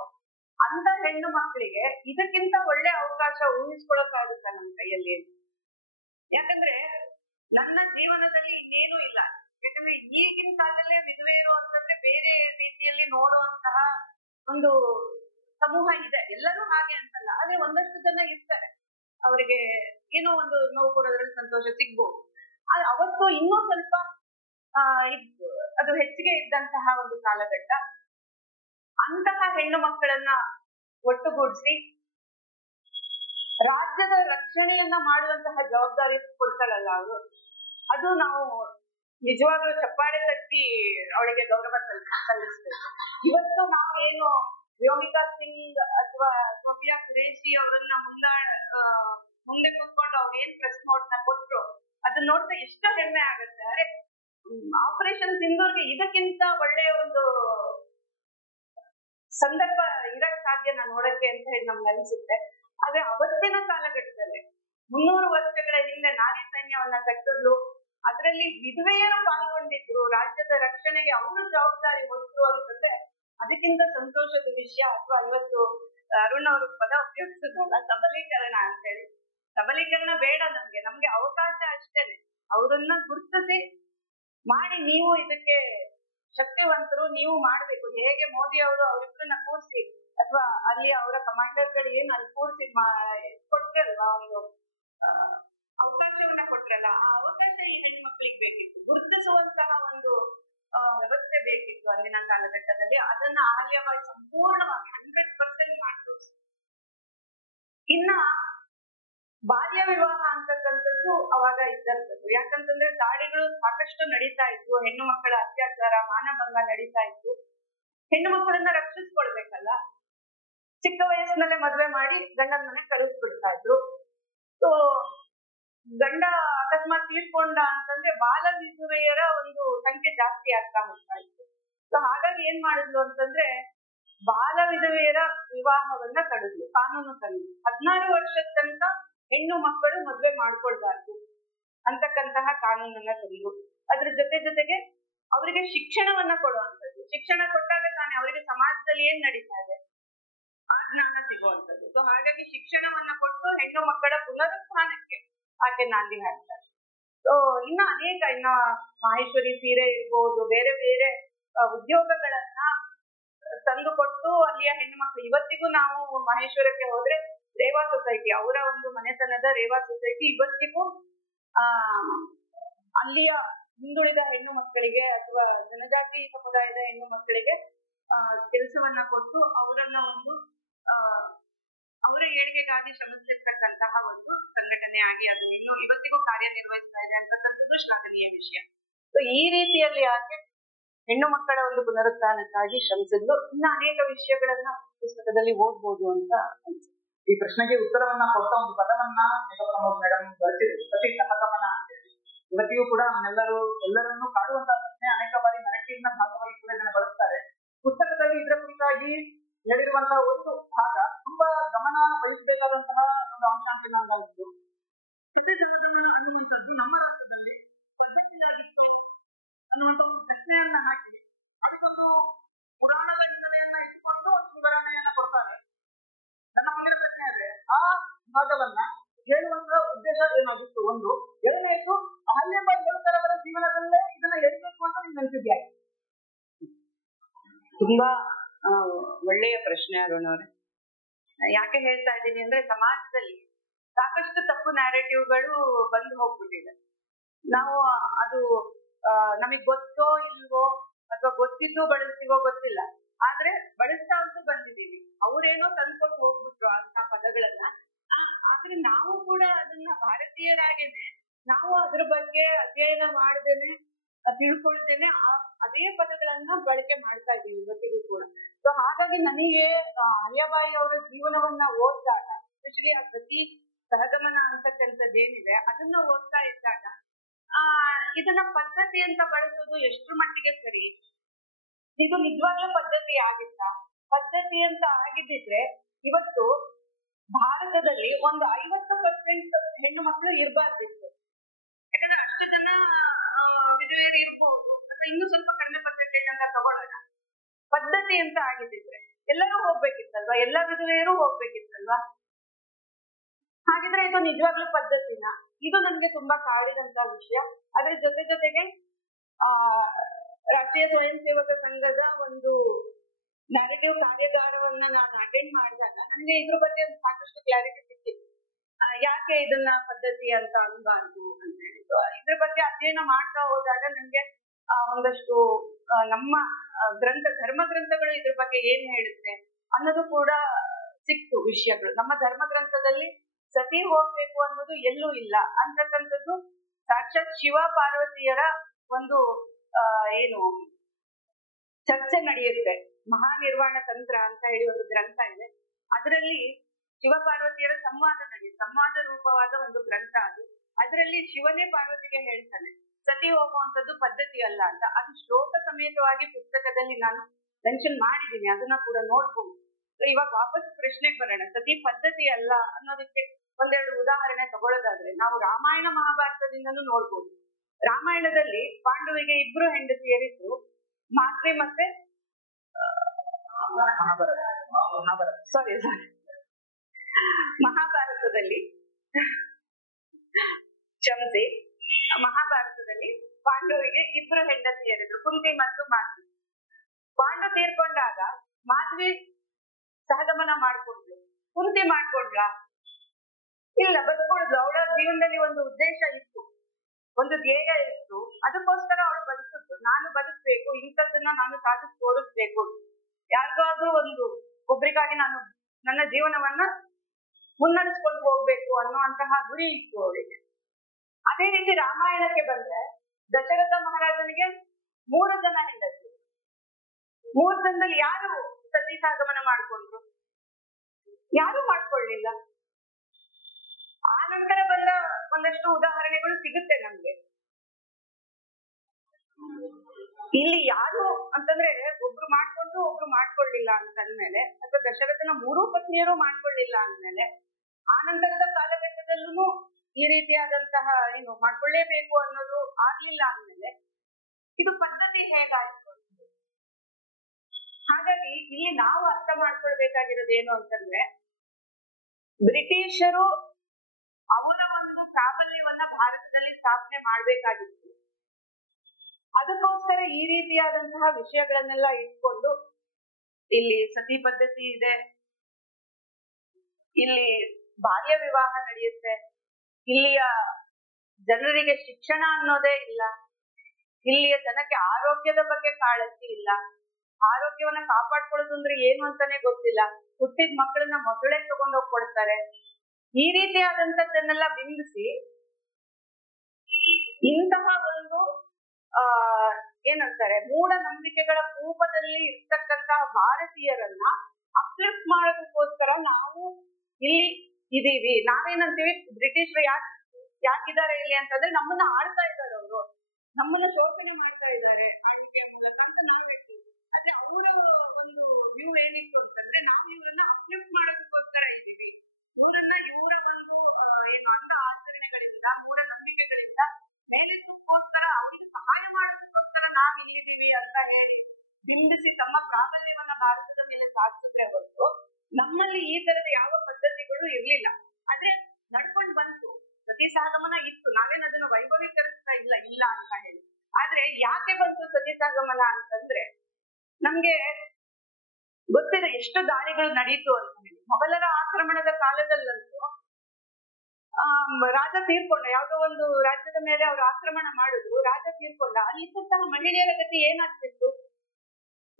ಅಂತ ಹೆಣ್ಣು ಮಕ್ಕಳಿಗೆ ಇದಕ್ಕಿಂತ ಒಳ್ಳೆ ಅವಕಾಶ ಊಹಿಸ್ಕೊಳಕ್ಕಾಗುತ್ತ ನನ್ನ ಕೈಯಲ್ಲಿ. ಯಾಕಂದ್ರೆ ನನ್ನ ಜೀವನದಲ್ಲಿ ಇನ್ನೇನು ಇಲ್ಲ. ಯಾಕಂದ್ರೆ ಈಗಿನ ಕಾಲದಲ್ಲೇ ವಿಧವೆಯರು ಅಂತಂದ್ರೆ ಬೇರೆ ರೀತಿಯಲ್ಲಿ ನೋಡುವಂತಹ ಒಂದು ಸಮೂಹ ಇದೆ. ಎಲ್ಲರೂ ಹಾಗೆ ಅಂತಲ್ಲ, ಆದ್ರೆ ಒಂದಷ್ಟು ಜನ ಇರ್ತಾರೆ, ಅವರಿಗೆ ಏನೋ ಒಂದು ನೋವು ಕೊಡೋದ್ರಲ್ಲಿ ಸಂತೋಷ ಸಿಗ್ಬೋದು. ಆದ್ರೆ ಅವತ್ತು ಇನ್ನೂ ಸ್ವಲ್ಪ ಅದು ಹೆಚ್ಚಿಗೆ ಇದ್ದಂತಹ ಒಂದು ಕಾಲಘಟ್ಟ. ಅಂತಹ ಹೆಣ್ಣು ಮಕ್ಕಳನ್ನ ಒಟ್ಟುಗೂಡಿಸಿ ರಾಜ್ಯದ ರಕ್ಷಣೆಯನ್ನ ಮಾಡುವಂತಹ ಜವಾಬ್ದಾರಿ ಕೊಡ್ತಾಳಲ್ಲ ಅವರು, ಅದು ನಾವು ನಿಜವಾಗ್ಲೂ ಚಪ್ಪಾಳೆ ತಟ್ಟಿ ಅವಳಿಗೆ ಗೌರವ ಸಲ್ಲಿಸ್ಬೇಕು. ಇವತ್ತು ನಾವೇನು ವ್ಯೋಮಿಕಾ ಸಿಂಗ್ ಅಥವಾ ಸೋಫಿಯಾ ಖುರೇಶಿ ಅವರನ್ನ ಮುಂದೆ ಕೂತ್ಕೊಂಡು ಅವ್ರು ಏನ್ ಪ್ರೆಸ್ ನೋಟ್ ನ ಕೊಟ್ರು ಅದನ್ನ ನೋಡ್ತಾ ಎಷ್ಟು ಹೆಮ್ಮೆ ಆಗುತ್ತೆ. ಅರೆ ಆಪರೇಷನ್ ಸಿಂಧೂರ್ಗೆ ಇದಕ್ಕಿಂತ ಒಳ್ಳೆಯ ಒಂದು ಸಂದರ್ಭ ಇರಕ್ ಸಾಧ್ಯ ನೋಡಕ್ಕೆ ಅಂತ ಹೇಳಿ ನಮ್ಗೆ ಅನ್ಸುತ್ತೆ. ಆದ್ರೆ ಅವತ್ತಿನ ಕಾಲಘಟ್ಟದಲ್ಲಿ 300 ವರ್ಷಗಳ ಹಿಂದೆ ನಾರಿ ಸೈನ್ಯವನ್ನ ಕಟ್ಟಿದ್ಲು, ಅದರಲ್ಲಿ ವಿಧವೆಯರು ಪಾಲ್ಗೊಂಡಿದ್ರು, ರಾಜ್ಯದ ರಕ್ಷಣೆಗೆ ಅವರು ಜವಾಬ್ದಾರಿ ಹೊತ್ತು ಅಂತಂದ್ರೆ ಅದಕ್ಕಿಂತ ಸಂತೋಷದ ವಿಷಯ. ಅಥವಾ ಇವತ್ತು ಅರುಣ್ ಅವರು ಪದ ಉಪಯೋಗಿಸಿದ್ರಲ್ಲ ಸಬಲೀಕರಣ ಅಂತ ಹೇಳಿ, ಸಬಲೀಕರಣ ಬೇಡ, ನಮ್ಗೆ ಅವಕಾಶ ಅಷ್ಟೇನೆ. ಅವರನ್ನ ಗುರುತಿಸಿ ಮಾಡಿ, ನೀವು ಇದಕ್ಕೆ ಶಕ್ತಿವಂತರು, ನೀವು ಮಾಡ್ಬೇಕು. ಹೇಗೆ ಮೋದಿ ಅವರು ಅವರಿಬ್ಬರನ್ನ ಕೂರಿಸಿ ಅಥವಾ ಅಲ್ಲಿ ಅವರ ಕಮಾಂಡರ್ಗಳು ಏನು ಅಲ್ಲಿ ಕೂರಿಸಿ ಕೊಟ್ರಲ್ವಾ, ಒಂದು ಅವಕಾಶವನ್ನ ಕೊಟ್ರಲ್ಲ, ಆ ಅವಕಾಶ ಈ ಹೆಣ್ಣು ಮಕ್ಕಳಿಗೆ ಬೇಕಿತ್ತು. ಗುರುತಿಸುವಂತಹ ಒಂದು ವ್ಯವಸ್ಥೆ ಬೇಕಿತ್ತು ಅಂದಿನ ಕಾಲಘಟ್ಟದಲ್ಲಿ. ಅದನ್ನ ಅಹಲ್ಯಾಬಾಯಿ ಸಂಪೂರ್ಣವಾಗಿ 100% ಮಾಡ್ತು. ಇನ್ನ ಬಾಲ್ಯ ವಿವಾಹ ಅಂತಕ್ಕಂಥದ್ದು ಅವಾಗ ಇದ್ದಂಥದ್ದು. ಯಾಕಂತಂದ್ರೆ ದಾಳಿಗಳು ಸಾಕಷ್ಟು ನಡೀತಾ ಇದ್ವು, ಹೆಣ್ಣು ಮಕ್ಕಳ ಅತ್ಯಾಚಾರ ಮಾನಭಂಗ ನಡೀತಾ ಇತ್ತು. ಹೆಣ್ಣು ಮಕ್ಕಳನ್ನ ರಕ್ಷಿಸ್ಕೊಳ್ಬೇಕಲ್ಲ, ಚಿಕ್ಕ ವಯಸ್ಸಿನಲ್ಲೇ ಮದ್ವೆ ಮಾಡಿ ಗಂಡನ ಮನೆ ಕಳಿಸ್ಬಿಡ್ತಾ ಇದ್ರು. ಸೊ ಗಂಡ ಅಕಸ್ಮಾತ್ ತೀರ್ಕೊಂಡ ಅಂತಂದ್ರೆ ಬಾಲ ವಿಧವೆಯರ ಒಂದು ಸಂಖ್ಯೆ ಜಾಸ್ತಿ ಆಗ್ತಾ ಹೋಗ್ತಾ ಇತ್ತು. ಸೊ ಹಾಗಾಗಿ ಏನ್ ಮಾಡಿದ್ಲು ಅಂತಂದ್ರೆ ಬಾಲ ವಿಧವೆಯರ ವಿವಾಹವನ್ನ ತಡೆದ್ಲು, ಕಾನೂನು ತಂದ್ಲು. 16 ವರ್ಷದ ತನಕ ಹೆಣ್ಣು ಮಕ್ಕಳು ಮದ್ವೆ ಮಾಡ್ಕೊಳ್ಬಾರ್ದು ಅಂತಕ್ಕಂತಹ ಕಾನೂನನ್ನ ತಂದ್ರು. ಅದ್ರ ಜೊತೆಗೆ ಅವರಿಗೆ ಶಿಕ್ಷಣವನ್ನ ಕೊಡುವಂಥದ್ದು. ಶಿಕ್ಷಣ ಕೊಟ್ಟಾಗ ತಾನೇ ಅವರಿಗೆ ಸಮಾಜದಲ್ಲಿ ಏನ್ ನಡೀತಾ ಇದೆ ಆ ಜ್ಞಾನ ಸಿಗುವಂಥದ್ದು. ಸೊ ಹಾಗಾಗಿ ಶಿಕ್ಷಣವನ್ನ ಕೊಟ್ಟು ಹೆಣ್ಣು ಮಕ್ಕಳ ಪುನರುತ್ಥಾನಕ್ಕೆ ಆಕೆ ನಾಂದಿ ಹಾಡ್ತಾರೆ. ಸೊ ಇನ್ನ ಅನೇಕ ಮಾಹೇಶ್ವರಿ ಸೀರೆ ಇರ್ಬೋದು, ಬೇರೆ ಬೇರೆ ಉದ್ಯೋಗಗಳನ್ನ ತಂದುಕೊಟ್ಟು ಅಲ್ಲಿಯ ಹೆಣ್ಣು ಮಕ್ಕಳು ಇವತ್ತಿಗೂ ನಾವು ಮಹೇಶ್ವರಕ್ಕೆ ಹೋದ್ರೆ ರೇವಾ ಸೊಸೈಟಿ, ಅವರ ಒಂದು ಮನೆತನದ ರೇವಾ ಸೊಸೈಟಿ ಇವತ್ತಿಗೂ ಅಲ್ಲಿಯ ಹಿಂದುಳಿದ ಹೆಣ್ಣು ಮಕ್ಕಳಿಗೆ ಅಥವಾ ಜನಜಾತಿ ಸಮುದಾಯದ ಹೆಣ್ಣು ಮಕ್ಕಳಿಗೆ ಕೆಲಸವನ್ನ ಕೊಟ್ಟು ಅವರನ್ನ ಒಂದು ಅವರ ಏಳಿಗೆಗಾಗಿ ಶ್ರಮಿಸಿರ್ತಕ್ಕಂತಹ ಒಂದು ಸಂಘಟನೆ ಆಗಿ ಅದು ಇನ್ನು ಇವತ್ತಿಗೂ ಕಾರ್ಯನಿರ್ವಹಿಸ್ತಾ ಇದೆ ಅಂತಕ್ಕಂಥದ್ದು ಶ್ಲಾಘನೀಯ ವಿಷಯ. ಸೊ ಈ ರೀತಿಯಲ್ಲಿ ಯಾಕೆ ಹೆಣ್ಣು ಮಕ್ಕಳ ಒಂದು ಪುನರುತ್ಥಾನಕ್ಕಾಗಿ ಶ್ರಮಿಸಿದ್ದು, ಇನ್ನ ಅನೇಕ ವಿಷಯಗಳನ್ನ ಪುಸ್ತಕದಲ್ಲಿ ಓದ್ಬೋದು ಅಂತ ಅನ್ಸುತ್ತೆ. ಈ ಪ್ರಶ್ನೆಗೆ ಉತ್ತರವನ್ನ ಕೊಟ್ಟ ಒಂದು ಪದವನ್ನ ಮೇಡಮ್ ಬಳಸಿದ್ರು, ಸತಿ ಸಹಗಮನ ಅಂತ ಹೇಳಿ. ಇವತ್ತಿಗೂ ಕೂಡ ಎಲ್ಲರನ್ನೂ ಕಾಡುವಂತಹ ಪ್ರಶ್ನೆ ಅನೇಕ ಬಾರಿ ನರಕಿನ ಭಾಗವಾಗಿ ಕೂಡ ಇದನ್ನ ಬಳಸ್ತಾರೆ. ಪುಸ್ತಕದಲ್ಲಿ ಇದರ ಕುರಿತಾಗಿ ಹೇಳಿರುವಂತಹ ಒಂದು ಭಾಗ ತುಂಬಾ ಗಮನ ವಹಿಸಬೇಕಾದಂತಹ ಒಂದು ಅಂಶ ಅಂತ ನಮ್ಗಾಗಿತ್ತು. ಸತಿ ಸಹಗಮನ ಅನ್ನುವಂಥದ್ದು ನಮ್ಮ ರಾಷ್ಟ್ರದಲ್ಲಿ ಪದ್ಧತಿಯಾಗಿತ್ತು ಅನ್ನುವಂಥ ಒಂದು ಪ್ರಶ್ನೆಯನ್ನ ಹಾಕಿ ಅದಕ್ಕೊಂದು ಪುರಾಣದ ಹಿನ್ನೆಲೆಯನ್ನ ಇಟ್ಕೊಂಡು ವಿವರಣೆಯನ್ನ ಕೊಡ್ತಾರೆ. ನನ್ನ ಮುಂದಿನ ಪ್ರಶ್ನೆ ಆದ್ರೆ ಆ ಭಾಗವನ್ನ ಹೇಳುವಂತಹ ಉದ್ದೇಶ ಏನಾಗಿತ್ತು? ಒಂದು, ಎರಡನೇದು ಅಹಲ್ಯಾಬಾಯಿ ಹೋಳ್ಕರ್ ಅವರ ಜೀವನದಲ್ಲೇ ಇದನ್ನ ಹೇಳಬೇಕು ಅಂತ ನಿಮ್ಗೆ ಅನ್ಸಿದ್ಯಾ? ತುಂಬಾ ಒಳ್ಳೆಯ ಪ್ರಶ್ನೆ ಅರುಣ್ ಅವರೇ. ಯಾಕೆ ಹೇಳ್ತಾ ಇದ್ದೀನಿ ಅಂದ್ರೆ, ಸಮಾಜದಲ್ಲಿ ಸಾಕಷ್ಟು ತಪ್ಪು ನ್ಯಾರೇಟಿವ್ಗಳು ಬಂದು ಹೋಗ್ಬಿಟ್ಟಿದೆ. ನಾವು ಅದು ನಮಗ್ ಗೊತ್ತೋ ಇಲ್ವೋ ಅಥವಾ ಗೊತ್ತಿದ್ದು ಬಳಸ್ತೀವೋ ಗೊತ್ತಿಲ್ಲ, ಆದ್ರೆ ಬಳಸ್ತಾ ಅಂತೂ ಬಂದಿದೀವಿ. ಅವ್ರೇನೋ ತಂದ್ಕೊಂಡು ಹೋಗ್ಬಿಟ್ರು ಅಂತ ಪದಗಳನ್ನ. ಆದ್ರೆ ನಾವು ಕೂಡ ಅದನ್ನ ಭಾರತೀಯರಾಗೇನೆ ನಾವು ಅದ್ರ ಬಗ್ಗೆ ಅಧ್ಯಯನ ಮಾಡ್ದೇನೆ ತಿಳ್ಕೊಳ್ದೇನೆ ಅದೇ ಪದಗಳನ್ನ ಬಳಕೆ ಮಾಡ್ತಾ ಇದೀವಿ ಇವತ್ತಿಗೂ ಕೂಡ. ಸೊ ಹಾಗಾಗಿ ನನಗೆ ಅಹಲ್ಯಾಬಾಯಿ ಅವರ ಜೀವನವನ್ನ ಓದಿದಾಗ, ಎಸ್ಪೆಷಲಿ ಆ ಸತಿ ಸಹಗಮನ ಅಂತಕ್ಕಂಥದ್ದೇನಿದೆ ಅದನ್ನ ಓದ್ತಾ ಇದ್ದಾಗ ಇದನ್ನ ಪದ್ಧತಿ ಅಂತ ಬಳಸೋದು ಎಷ್ಟ್ರ ಮಟ್ಟಿಗೆ ಸರಿ? ಇದು ನಿಜವಾಗ್ಲೂ ಪದ್ಧತಿ ಆಗಿತ್ತಾ? ಪದ್ಧತಿ ಅಂತ ಆಗಿದ್ದಿದ್ರೆ ಇವತ್ತು ಭಾರತದಲ್ಲಿ ಒಂದು 50% ಹೆಣ್ಣು ಮಕ್ಕಳು ಇರಬಾರ್ದಿತ್ತು. ಯಾಕಂದ್ರೆ ಅಷ್ಟು ಜನ ವಿಧವೆಯರು ಇರ್ಬೋದು, ಅಥವಾ ಇನ್ನೂ ಸ್ವಲ್ಪ ಕಡಿಮೆ ಪರ್ಸೆಂಟೇಜ್ ಅಂತ ತಗೊಳ್ಳೋಣ. ಪದ್ಧತಿ ಅಂತ ಆಗಿದ್ದಿದ್ರೆ ಎಲ್ಲರೂ ಹೋಗ್ಬೇಕಿತ್ತಲ್ವಾ? ಎಲ್ಲ ವಿಧವೆಯರು ಹೋಗ್ಬೇಕಿತ್ತಲ್ವಾ? ಹಾಗಿದ್ರೆ ಇದು ನಿಜವಾಗ್ಲೂ ಪದ್ಧತಿನ? ಇದು ನನ್ಗೆ ತುಂಬಾ ಕಾಡಿದಂತ ವಿಷಯ. ಅದ್ರ ಜೊತೆಗೆ ರಾಷ್ಟ್ರೀಯ ಸ್ವಯಂ ಸೇವಕ ಸಂಘದ ಒಂದು ನ್ಯಾರೇಟಿವ್ ಕಾರ್ಯಾಗಾರವನ್ನ ನಾನು ಅಟೆಂಡ್ ಮಾಡಿದಾಗ ನನಗೆ ಇದ್ರ ಬಗ್ಗೆ ಸಾಕಷ್ಟು ಕ್ಲಾರಿಟಿ ಸಿಕ್ಕಿತ್ತು. ಯಾಕೆ ಇದನ್ನ ಪದ್ಧತಿ ಅಂತ ಅನ್ಬಾರ್ದು ಅಂತ ಹೇಳಿದ್ರು. ಇದ್ರ ಬಗ್ಗೆ ಅಧ್ಯಯನ ಮಾಡ್ತಾ ಹೋದಾಗ ನನಗೆ ಒಂದಷ್ಟು ನಮ್ಮ ಧರ್ಮ ಗ್ರಂಥಗಳು ಇದ್ರ ಬಗ್ಗೆ ಏನ್ ಹೇಳುತ್ತೆ ಅನ್ನೋದು ಕೂಡ ಸಿಕ್ತು ವಿಷಯಗಳು. ನಮ್ಮ ಧರ್ಮ ಗ್ರಂಥದಲ್ಲಿ ಸತಿ ಹೋಗ್ಬೇಕು ಅನ್ನೋದು ಎಲ್ಲೂ ಇಲ್ಲ ಅಂತಕ್ಕಂಥದ್ದು ಸಾಕ್ಷಾತ್ ಶಿವ ಪಾರ್ವತಿಯರ ಒಂದು ಏನು ಚರ್ಚೆ ನಡೆಯುತ್ತೆ. ಮಹಾನಿರ್ವಾಣ ತಂತ್ರ ಅಂತ ಹೇಳಿ ಒಂದು ಗ್ರಂಥ ಇದೆ. ಅದರಲ್ಲಿ ಶಿವ ಪಾರ್ವತಿಯರ ಸಂವಾದ ರೂಪವಾದ ಒಂದು ಗ್ರಂಥ ಅದು. ಅದರಲ್ಲಿ ಶಿವನೇ ಪಾರ್ವತಿಗೆ ಹೇಳ್ತಾನೆ ಸತಿ ಹೋಗುವಂಥದ್ದು ಪದ್ಧತಿ ಅಲ್ಲ ಅಂತ. ಅದು ಶ್ಲೋಕ ಸಮೇತವಾಗಿ ಪುಸ್ತಕದಲ್ಲಿ ನಾನು ಮೆನ್ಷನ್ ಮಾಡಿದ್ದೀನಿ, ಅದನ್ನ ಕೂಡ ನೋಡ್ಬೋದು. ಇವಾಗ ವಾಪಸ್ ಪ್ರಶ್ನೆಗೆ ಬರೋಣ. ಸತಿ ಪದ್ಧತಿ ಅಲ್ಲ ಅನ್ನೋದಕ್ಕೆ ಒಂದೆರಡು ಉದಾಹರಣೆ ತಗೊಳ್ಳೋದಾದ್ರೆ ನಾವು ರಾಮಾಯಣ ಮಹಾಭಾರತದಿಂದನೂ ನೋಡ್ಬೋದು. ರಾಮಾಯಣದಲ್ಲಿ ಪಾಂಡವಿಗೆ 2 ಹೆಂಡತಿಯರಿದ್ರು, ಮಾತ್ರೆ ಮತ್ತೆ ಮಹಾಭಾರತದಲ್ಲಿ ಕ್ಷಮಿಸಿ, ಮಹಾಭಾರತದಲ್ಲಿ ಪಾಂಡವಿಗೆ 2 ಹೆಂಡತಿಯರಿದ್ರು, ಕುಂತಿ ಮತ್ತು ಮಾದ್ವಿ. ಪಾಂಡು ತೀರ್ಕೊಂಡಾಗ ಮಾದ್ವಿ ಸಹಗಮನ ಮಾಡ್ಕೊಂಡ್ಲು, ಕುಂತಿ ಮಾಡ್ಕೊಂಡ್ಲ? ಇಲ್ಲ, ಬದುಕೊಳಿದ್ಲು. ಅವಳ ಜೀವನದಲ್ಲಿ ಒಂದು ಉದ್ದೇಶ ಇತ್ತು, ಒಂದು ಧ್ಯೇಯ ಇತ್ತು, ಅದಕ್ಕೋಸ್ಕರ ಅವಳು ಬದುಕಿದ್ದು. ನಾನು ಬದುಕಬೇಕು, ಇಂಥದ್ದನ್ನ ನಾನು ಸಾಧಿಸಿ ತೋರಿಸ್ಬೇಕು, ಯಾರಿಗಾದ್ರೂ ಒಬ್ರಿಗಾಗಿ ನಾನು ನನ್ನ ಜೀವನವನ್ನ ಮುನ್ನಡೆಸ್ಕೊಂಡು ಹೋಗ್ಬೇಕು ಅನ್ನುವಂತಹ ಗುರಿ ಇತ್ತು ಅವಳಿಗೆ. ಅದೇ ರೀತಿ ರಾಮಾಯಣಕ್ಕೆ ಬಂದ್ರೆ ದಶರಥ ಮಹಾರಾಜನಿಗೆ 3 ಜನ ಹೆಂಡತಿ. 3 ಜನದಲ್ಲಿ ಯಾರು ಸತಿ ಸಹಗಮನ ಮಾಡ್ಕೊಂಡ್ರು? ಯಾರು ಮಾಡ್ಕೊಳ್ಳಿಲ್ಲ. ಆ ನಂತರ ಬಂದ ಒಂದಷ್ಟು ಉದಾಹರಣೆಗಳು ಸಿಗುತ್ತೆ ನಮ್ಗೆ. ಇಲ್ಲಿ ಯಾರು ಅಂತಂದ್ರೆ ಒಬ್ರು ಮಾಡ್ಕೊಂಡು ಒಬ್ರು ಮಾಡ್ಕೊಳ್ಳಿಲ್ಲ ಅಂತಂದ್ಮೇಲೆ, ಅಥವಾ ದಶರಥನ 3 ಪತ್ನಿಯರು ಮಾಡ್ಕೊಳ್ಳಿಲ್ಲ ಅಂದ್ಮೇಲೆ, ಆ ನಂತರದ ಕಾಲಘಟ್ಟದಲ್ಲೂ ಈ ರೀತಿಯಾದಂತಹ ಮಾಡ್ಕೊಳ್ಳೇಬೇಕು ಅನ್ನೋದು ಆಗ್ಲಿಲ್ಲ ಅಂದ್ಮೇಲೆ ಇದು ಪದ್ಧತಿ ಹೇಗಾಯ್ತು? ಹಾಗಾಗಿ ಇಲ್ಲಿ ನಾವು ಅರ್ಥ ಮಾಡ್ಕೊಳ್ಬೇಕಾಗಿರೋದು ಏನು ಅಂತಂದ್ರೆ, ಬ್ರಿಟಿಷರು ಅವರ ಒಂದು ಪ್ರಾಬಲ್ಯವನ್ನ ಭಾರತದಲ್ಲಿ ಸ್ಥಾಪನೆ ಮಾಡ್ಬೇಕಾಗಿತ್ತು. ಅದಕ್ಕೋಸ್ಕರ ಈ ರೀತಿಯಾದಂತಹ ವಿಷಯಗಳನ್ನೆಲ್ಲ ಇಟ್ಕೊಂಡು ಇಲ್ಲಿ ಸತಿ ಪದ್ಧತಿ ಇದೆ, ಇಲ್ಲಿ ಬಾಲ್ಯ ವಿವಾಹ ನಡೆಯುತ್ತೆ, ಇಲ್ಲಿಯ ಜನರಿಗೆ ಶಿಕ್ಷಣ ಅನ್ನೋದೇ ಇಲ್ಲ, ಇಲ್ಲಿಯ ಜನಕ್ಕೆ ಆರೋಗ್ಯದ ಬಗ್ಗೆ ಕಾಳಜಿ ಇಲ್ಲ, ಆರೋಗ್ಯವನ್ನ ಕಾಪಾಡ್ಕೊಳ್ಳೋದು ಅಂದ್ರೆ ಏನು ಅಂತಾನೆ ಗೊತ್ತಿಲ್ಲ, ಹುಟ್ಟಿದ ಮಕ್ಕಳನ್ನ ಮೊದಲೇ ತಗೊಂಡೋಗಿ ಕೊಡ್ತಾರೆ. ಈ ರೀತಿಯಾದಂತದ್ದನ್ನೆಲ್ಲ ಬಿಂಬಿಸಿ ಇಂತಹ ಒಂದು ಏನಂತಾರೆ ಮೂಢನಂಬಿಕೆಗಳ ರೂಪದಲ್ಲಿ ಇರ್ತಕ್ಕಂತಹ ಭಾರತೀಯರನ್ನ ಅಪ್ಲಿಫ್ಟ್ ಮಾಡೋದಕ್ಕೋಸ್ಕರ ನಾವು ಇಲ್ಲಿ ಇದೀವಿ. ನಾವೇನಂತೀವಿ, ಬ್ರಿಟಿಷರು ಯಾಕಿದ್ದಾರೆ ಇಲ್ಲಿ ಅಂತಂದ್ರೆ ನಮ್ಮನ್ನ ಆಳ್ತಾ ಇದ್ದಾರೆ, ಅವರು ನಮ್ಮನ್ನ ಶೋಷಣೆ ಮಾಡ್ತಾ ಇದ್ದಾರೆ ಆಳ್ವಿಕೆ ಮೂಲಕ ಅಂತ ನಾವ್ ಹೇಳ್ತೀವಿ. ಆದ್ರೆ ಅವರ ಒಂದು ವ್ಯೂ ಏನಿತ್ತು ಅಂತಂದ್ರೆ ನಾವು ಇವ್ರನ್ನ ಅಪ್ಲಿಫ್ಟ್ ಮಾಡೋದಕ್ಕೋಸ್ಕರ ಇದೀವಿ, ಇವರ ಒಂದು ಏನು ಅಂಧ ಆಚರಣೆಗಳಿಂದ ಮೂಢನಂಬಿಕೆಗಳಿಂದ ಮೇಲೆತ್ತಕ್ಕೋಸ್ಕರ ಅವರಿಗೆ ಸಹಾಯ ಮಾಡೋದಕ್ಕೋಸ್ಕರ ನಾವ್ ಇಲ್ಲಿದ್ದೀವಿ ಅಂತ ಹೇಳಿ ಬಿಂಬಿಸಿ ತಮ್ಮ ಪ್ರಾಬಲ್ಯವನ್ನ ಭಾರತದ ಮೇಲೆ ಸಾಧಿಸಿದ್ರೆ ಹೊರತು ನಮ್ಮಲ್ಲಿ ಈ ತರದ ಯಾವ ಪದ್ಧತಿಗಳು ಇರ್ಲಿಲ್ಲ. ಆದ್ರೆ ನಡ್ಕೊಂಡ್ ಬಂತು, ಸತಿ ಸಹಗಮನ ಇತ್ತು, ನಾವೇನ್ ಅದನ್ನು ವೈಭವೀಕರಿಸ್ತಾ ಇಲ್ಲ ಅಂತ ಹೇಳಿ. ಆದ್ರೆ ಯಾಕೆ ಬಂತು ಸತಿ ಸಹಗಮನ ಅಂತಂದ್ರೆ ನಮ್ಗೆ ಗೊತ್ತಿದೆ ಎಷ್ಟು ದಾಳಿಗಳು ನಡೀತು ಅಂತ ಹೇಳಿ. ಮೊಘಲರ ಆಕ್ರಮಣದ ಕಾಲದಲ್ಲಂತೂ ರಾಜ ತೀರ್ಕೊಂಡ, ಯಾವ್ದೋ ಒಂದು ರಾಜ್ಯದ ಮೇಲೆ ಅವರು ಆಕ್ರಮಣ ಮಾಡುದು, ರಾಜ ತೀರ್ಕೊಂಡ, ಅಲ್ಲಿದ್ದಂತಹ ಮಹಿಳೆಯರ ಗತಿ ಏನಾಗ್ತಿತ್ತು?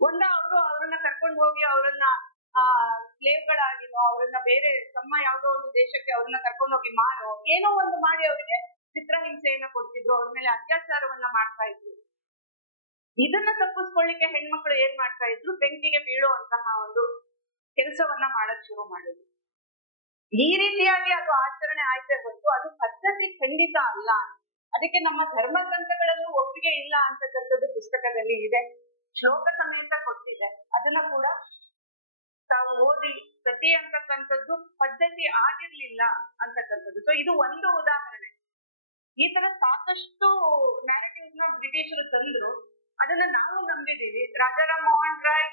ಅವ್ರನ್ನ ಕರ್ಕೊಂಡು ಹೋಗಿ ಅವರನ್ನ ಸ್ಲೇವ್ಗಳಾಗಿನೋ, ಅವರನ್ನ ಬೇರೆ ತಮ್ಮ ಯಾವ್ದೋ ಒಂದು ದೇಶಕ್ಕೆ ಅವ್ರನ್ನ ಕರ್ಕೊಂಡು ಹೋಗಿ ಮಾರೋ ಏನೋ ಒಂದು ಮಾಡಿ ಅವರಿಗೆ ಚಿತ್ರಹಿಂಸೆಯನ್ನ ಕೊಡ್ತಿದ್ರು, ಅವ್ರ ಮೇಲೆ ಅತ್ಯಾಚಾರವನ್ನ ಮಾಡ್ತಾ ಇದ್ರು. ಇದನ್ನ ತಪ್ಪಿಸ್ಕೊಳ್ಳಿಕ್ಕೆ ಹೆಣ್ಮಕ್ಳು ಏನ್ ಮಾಡ್ತಾ ಇದ್ರು, ಬೆಂಕಿಗೆ ಬೀಳುವಂತಹ ಒಂದು ಕೆಲಸವನ್ನ ಮಾಡಕ್ ಶುರು ಮಾಡಿದ್ರು. ಈ ರೀತಿಯಾಗಿ ಅದು ಆಚರಣೆ ಆಯ್ತೇ ಹೊರತು ಅದು ಪದ್ಧತಿ ಖಂಡಿತ ಅಲ್ಲ. ಅದಕ್ಕೆ ನಮ್ಮ ಧರ್ಮಗ್ರಂಥಗಳಲ್ಲೂ ಒಪ್ಪಿಗೆ ಇಲ್ಲ ಅಂತಕ್ಕಂಥದ್ದು ಪುಸ್ತಕದಲ್ಲಿ ಇದೆ, ಶ್ಲೋಕ ಸಮೇತ ಕೊಟ್ಟಿದೆ. ಅದನ್ನ ಕೂಡ ತಾವು ಓದಿ, ಸತಿ ಅಂತಕ್ಕಂಥದ್ದು ಪದ್ಧತಿ ಆಗಿರ್ಲಿಲ್ಲ ಅಂತಕ್ಕಂಥದ್ದು. ಸೊ ಇದು ಒಂದು ಉದಾಹರಣೆ. ಈ ತರ ಸಾಕಷ್ಟು ನ್ಯಾರೇಟಿವ್ಸ್ ನ ಬ್ರಿಟಿಷರು ತಂದ್ರು, ಅದನ್ನ ನಾವು ನಂಬಿದೀವಿ. ರಾಜಾರಾಮ್ ಮೋಹನ್ ರಾಯ್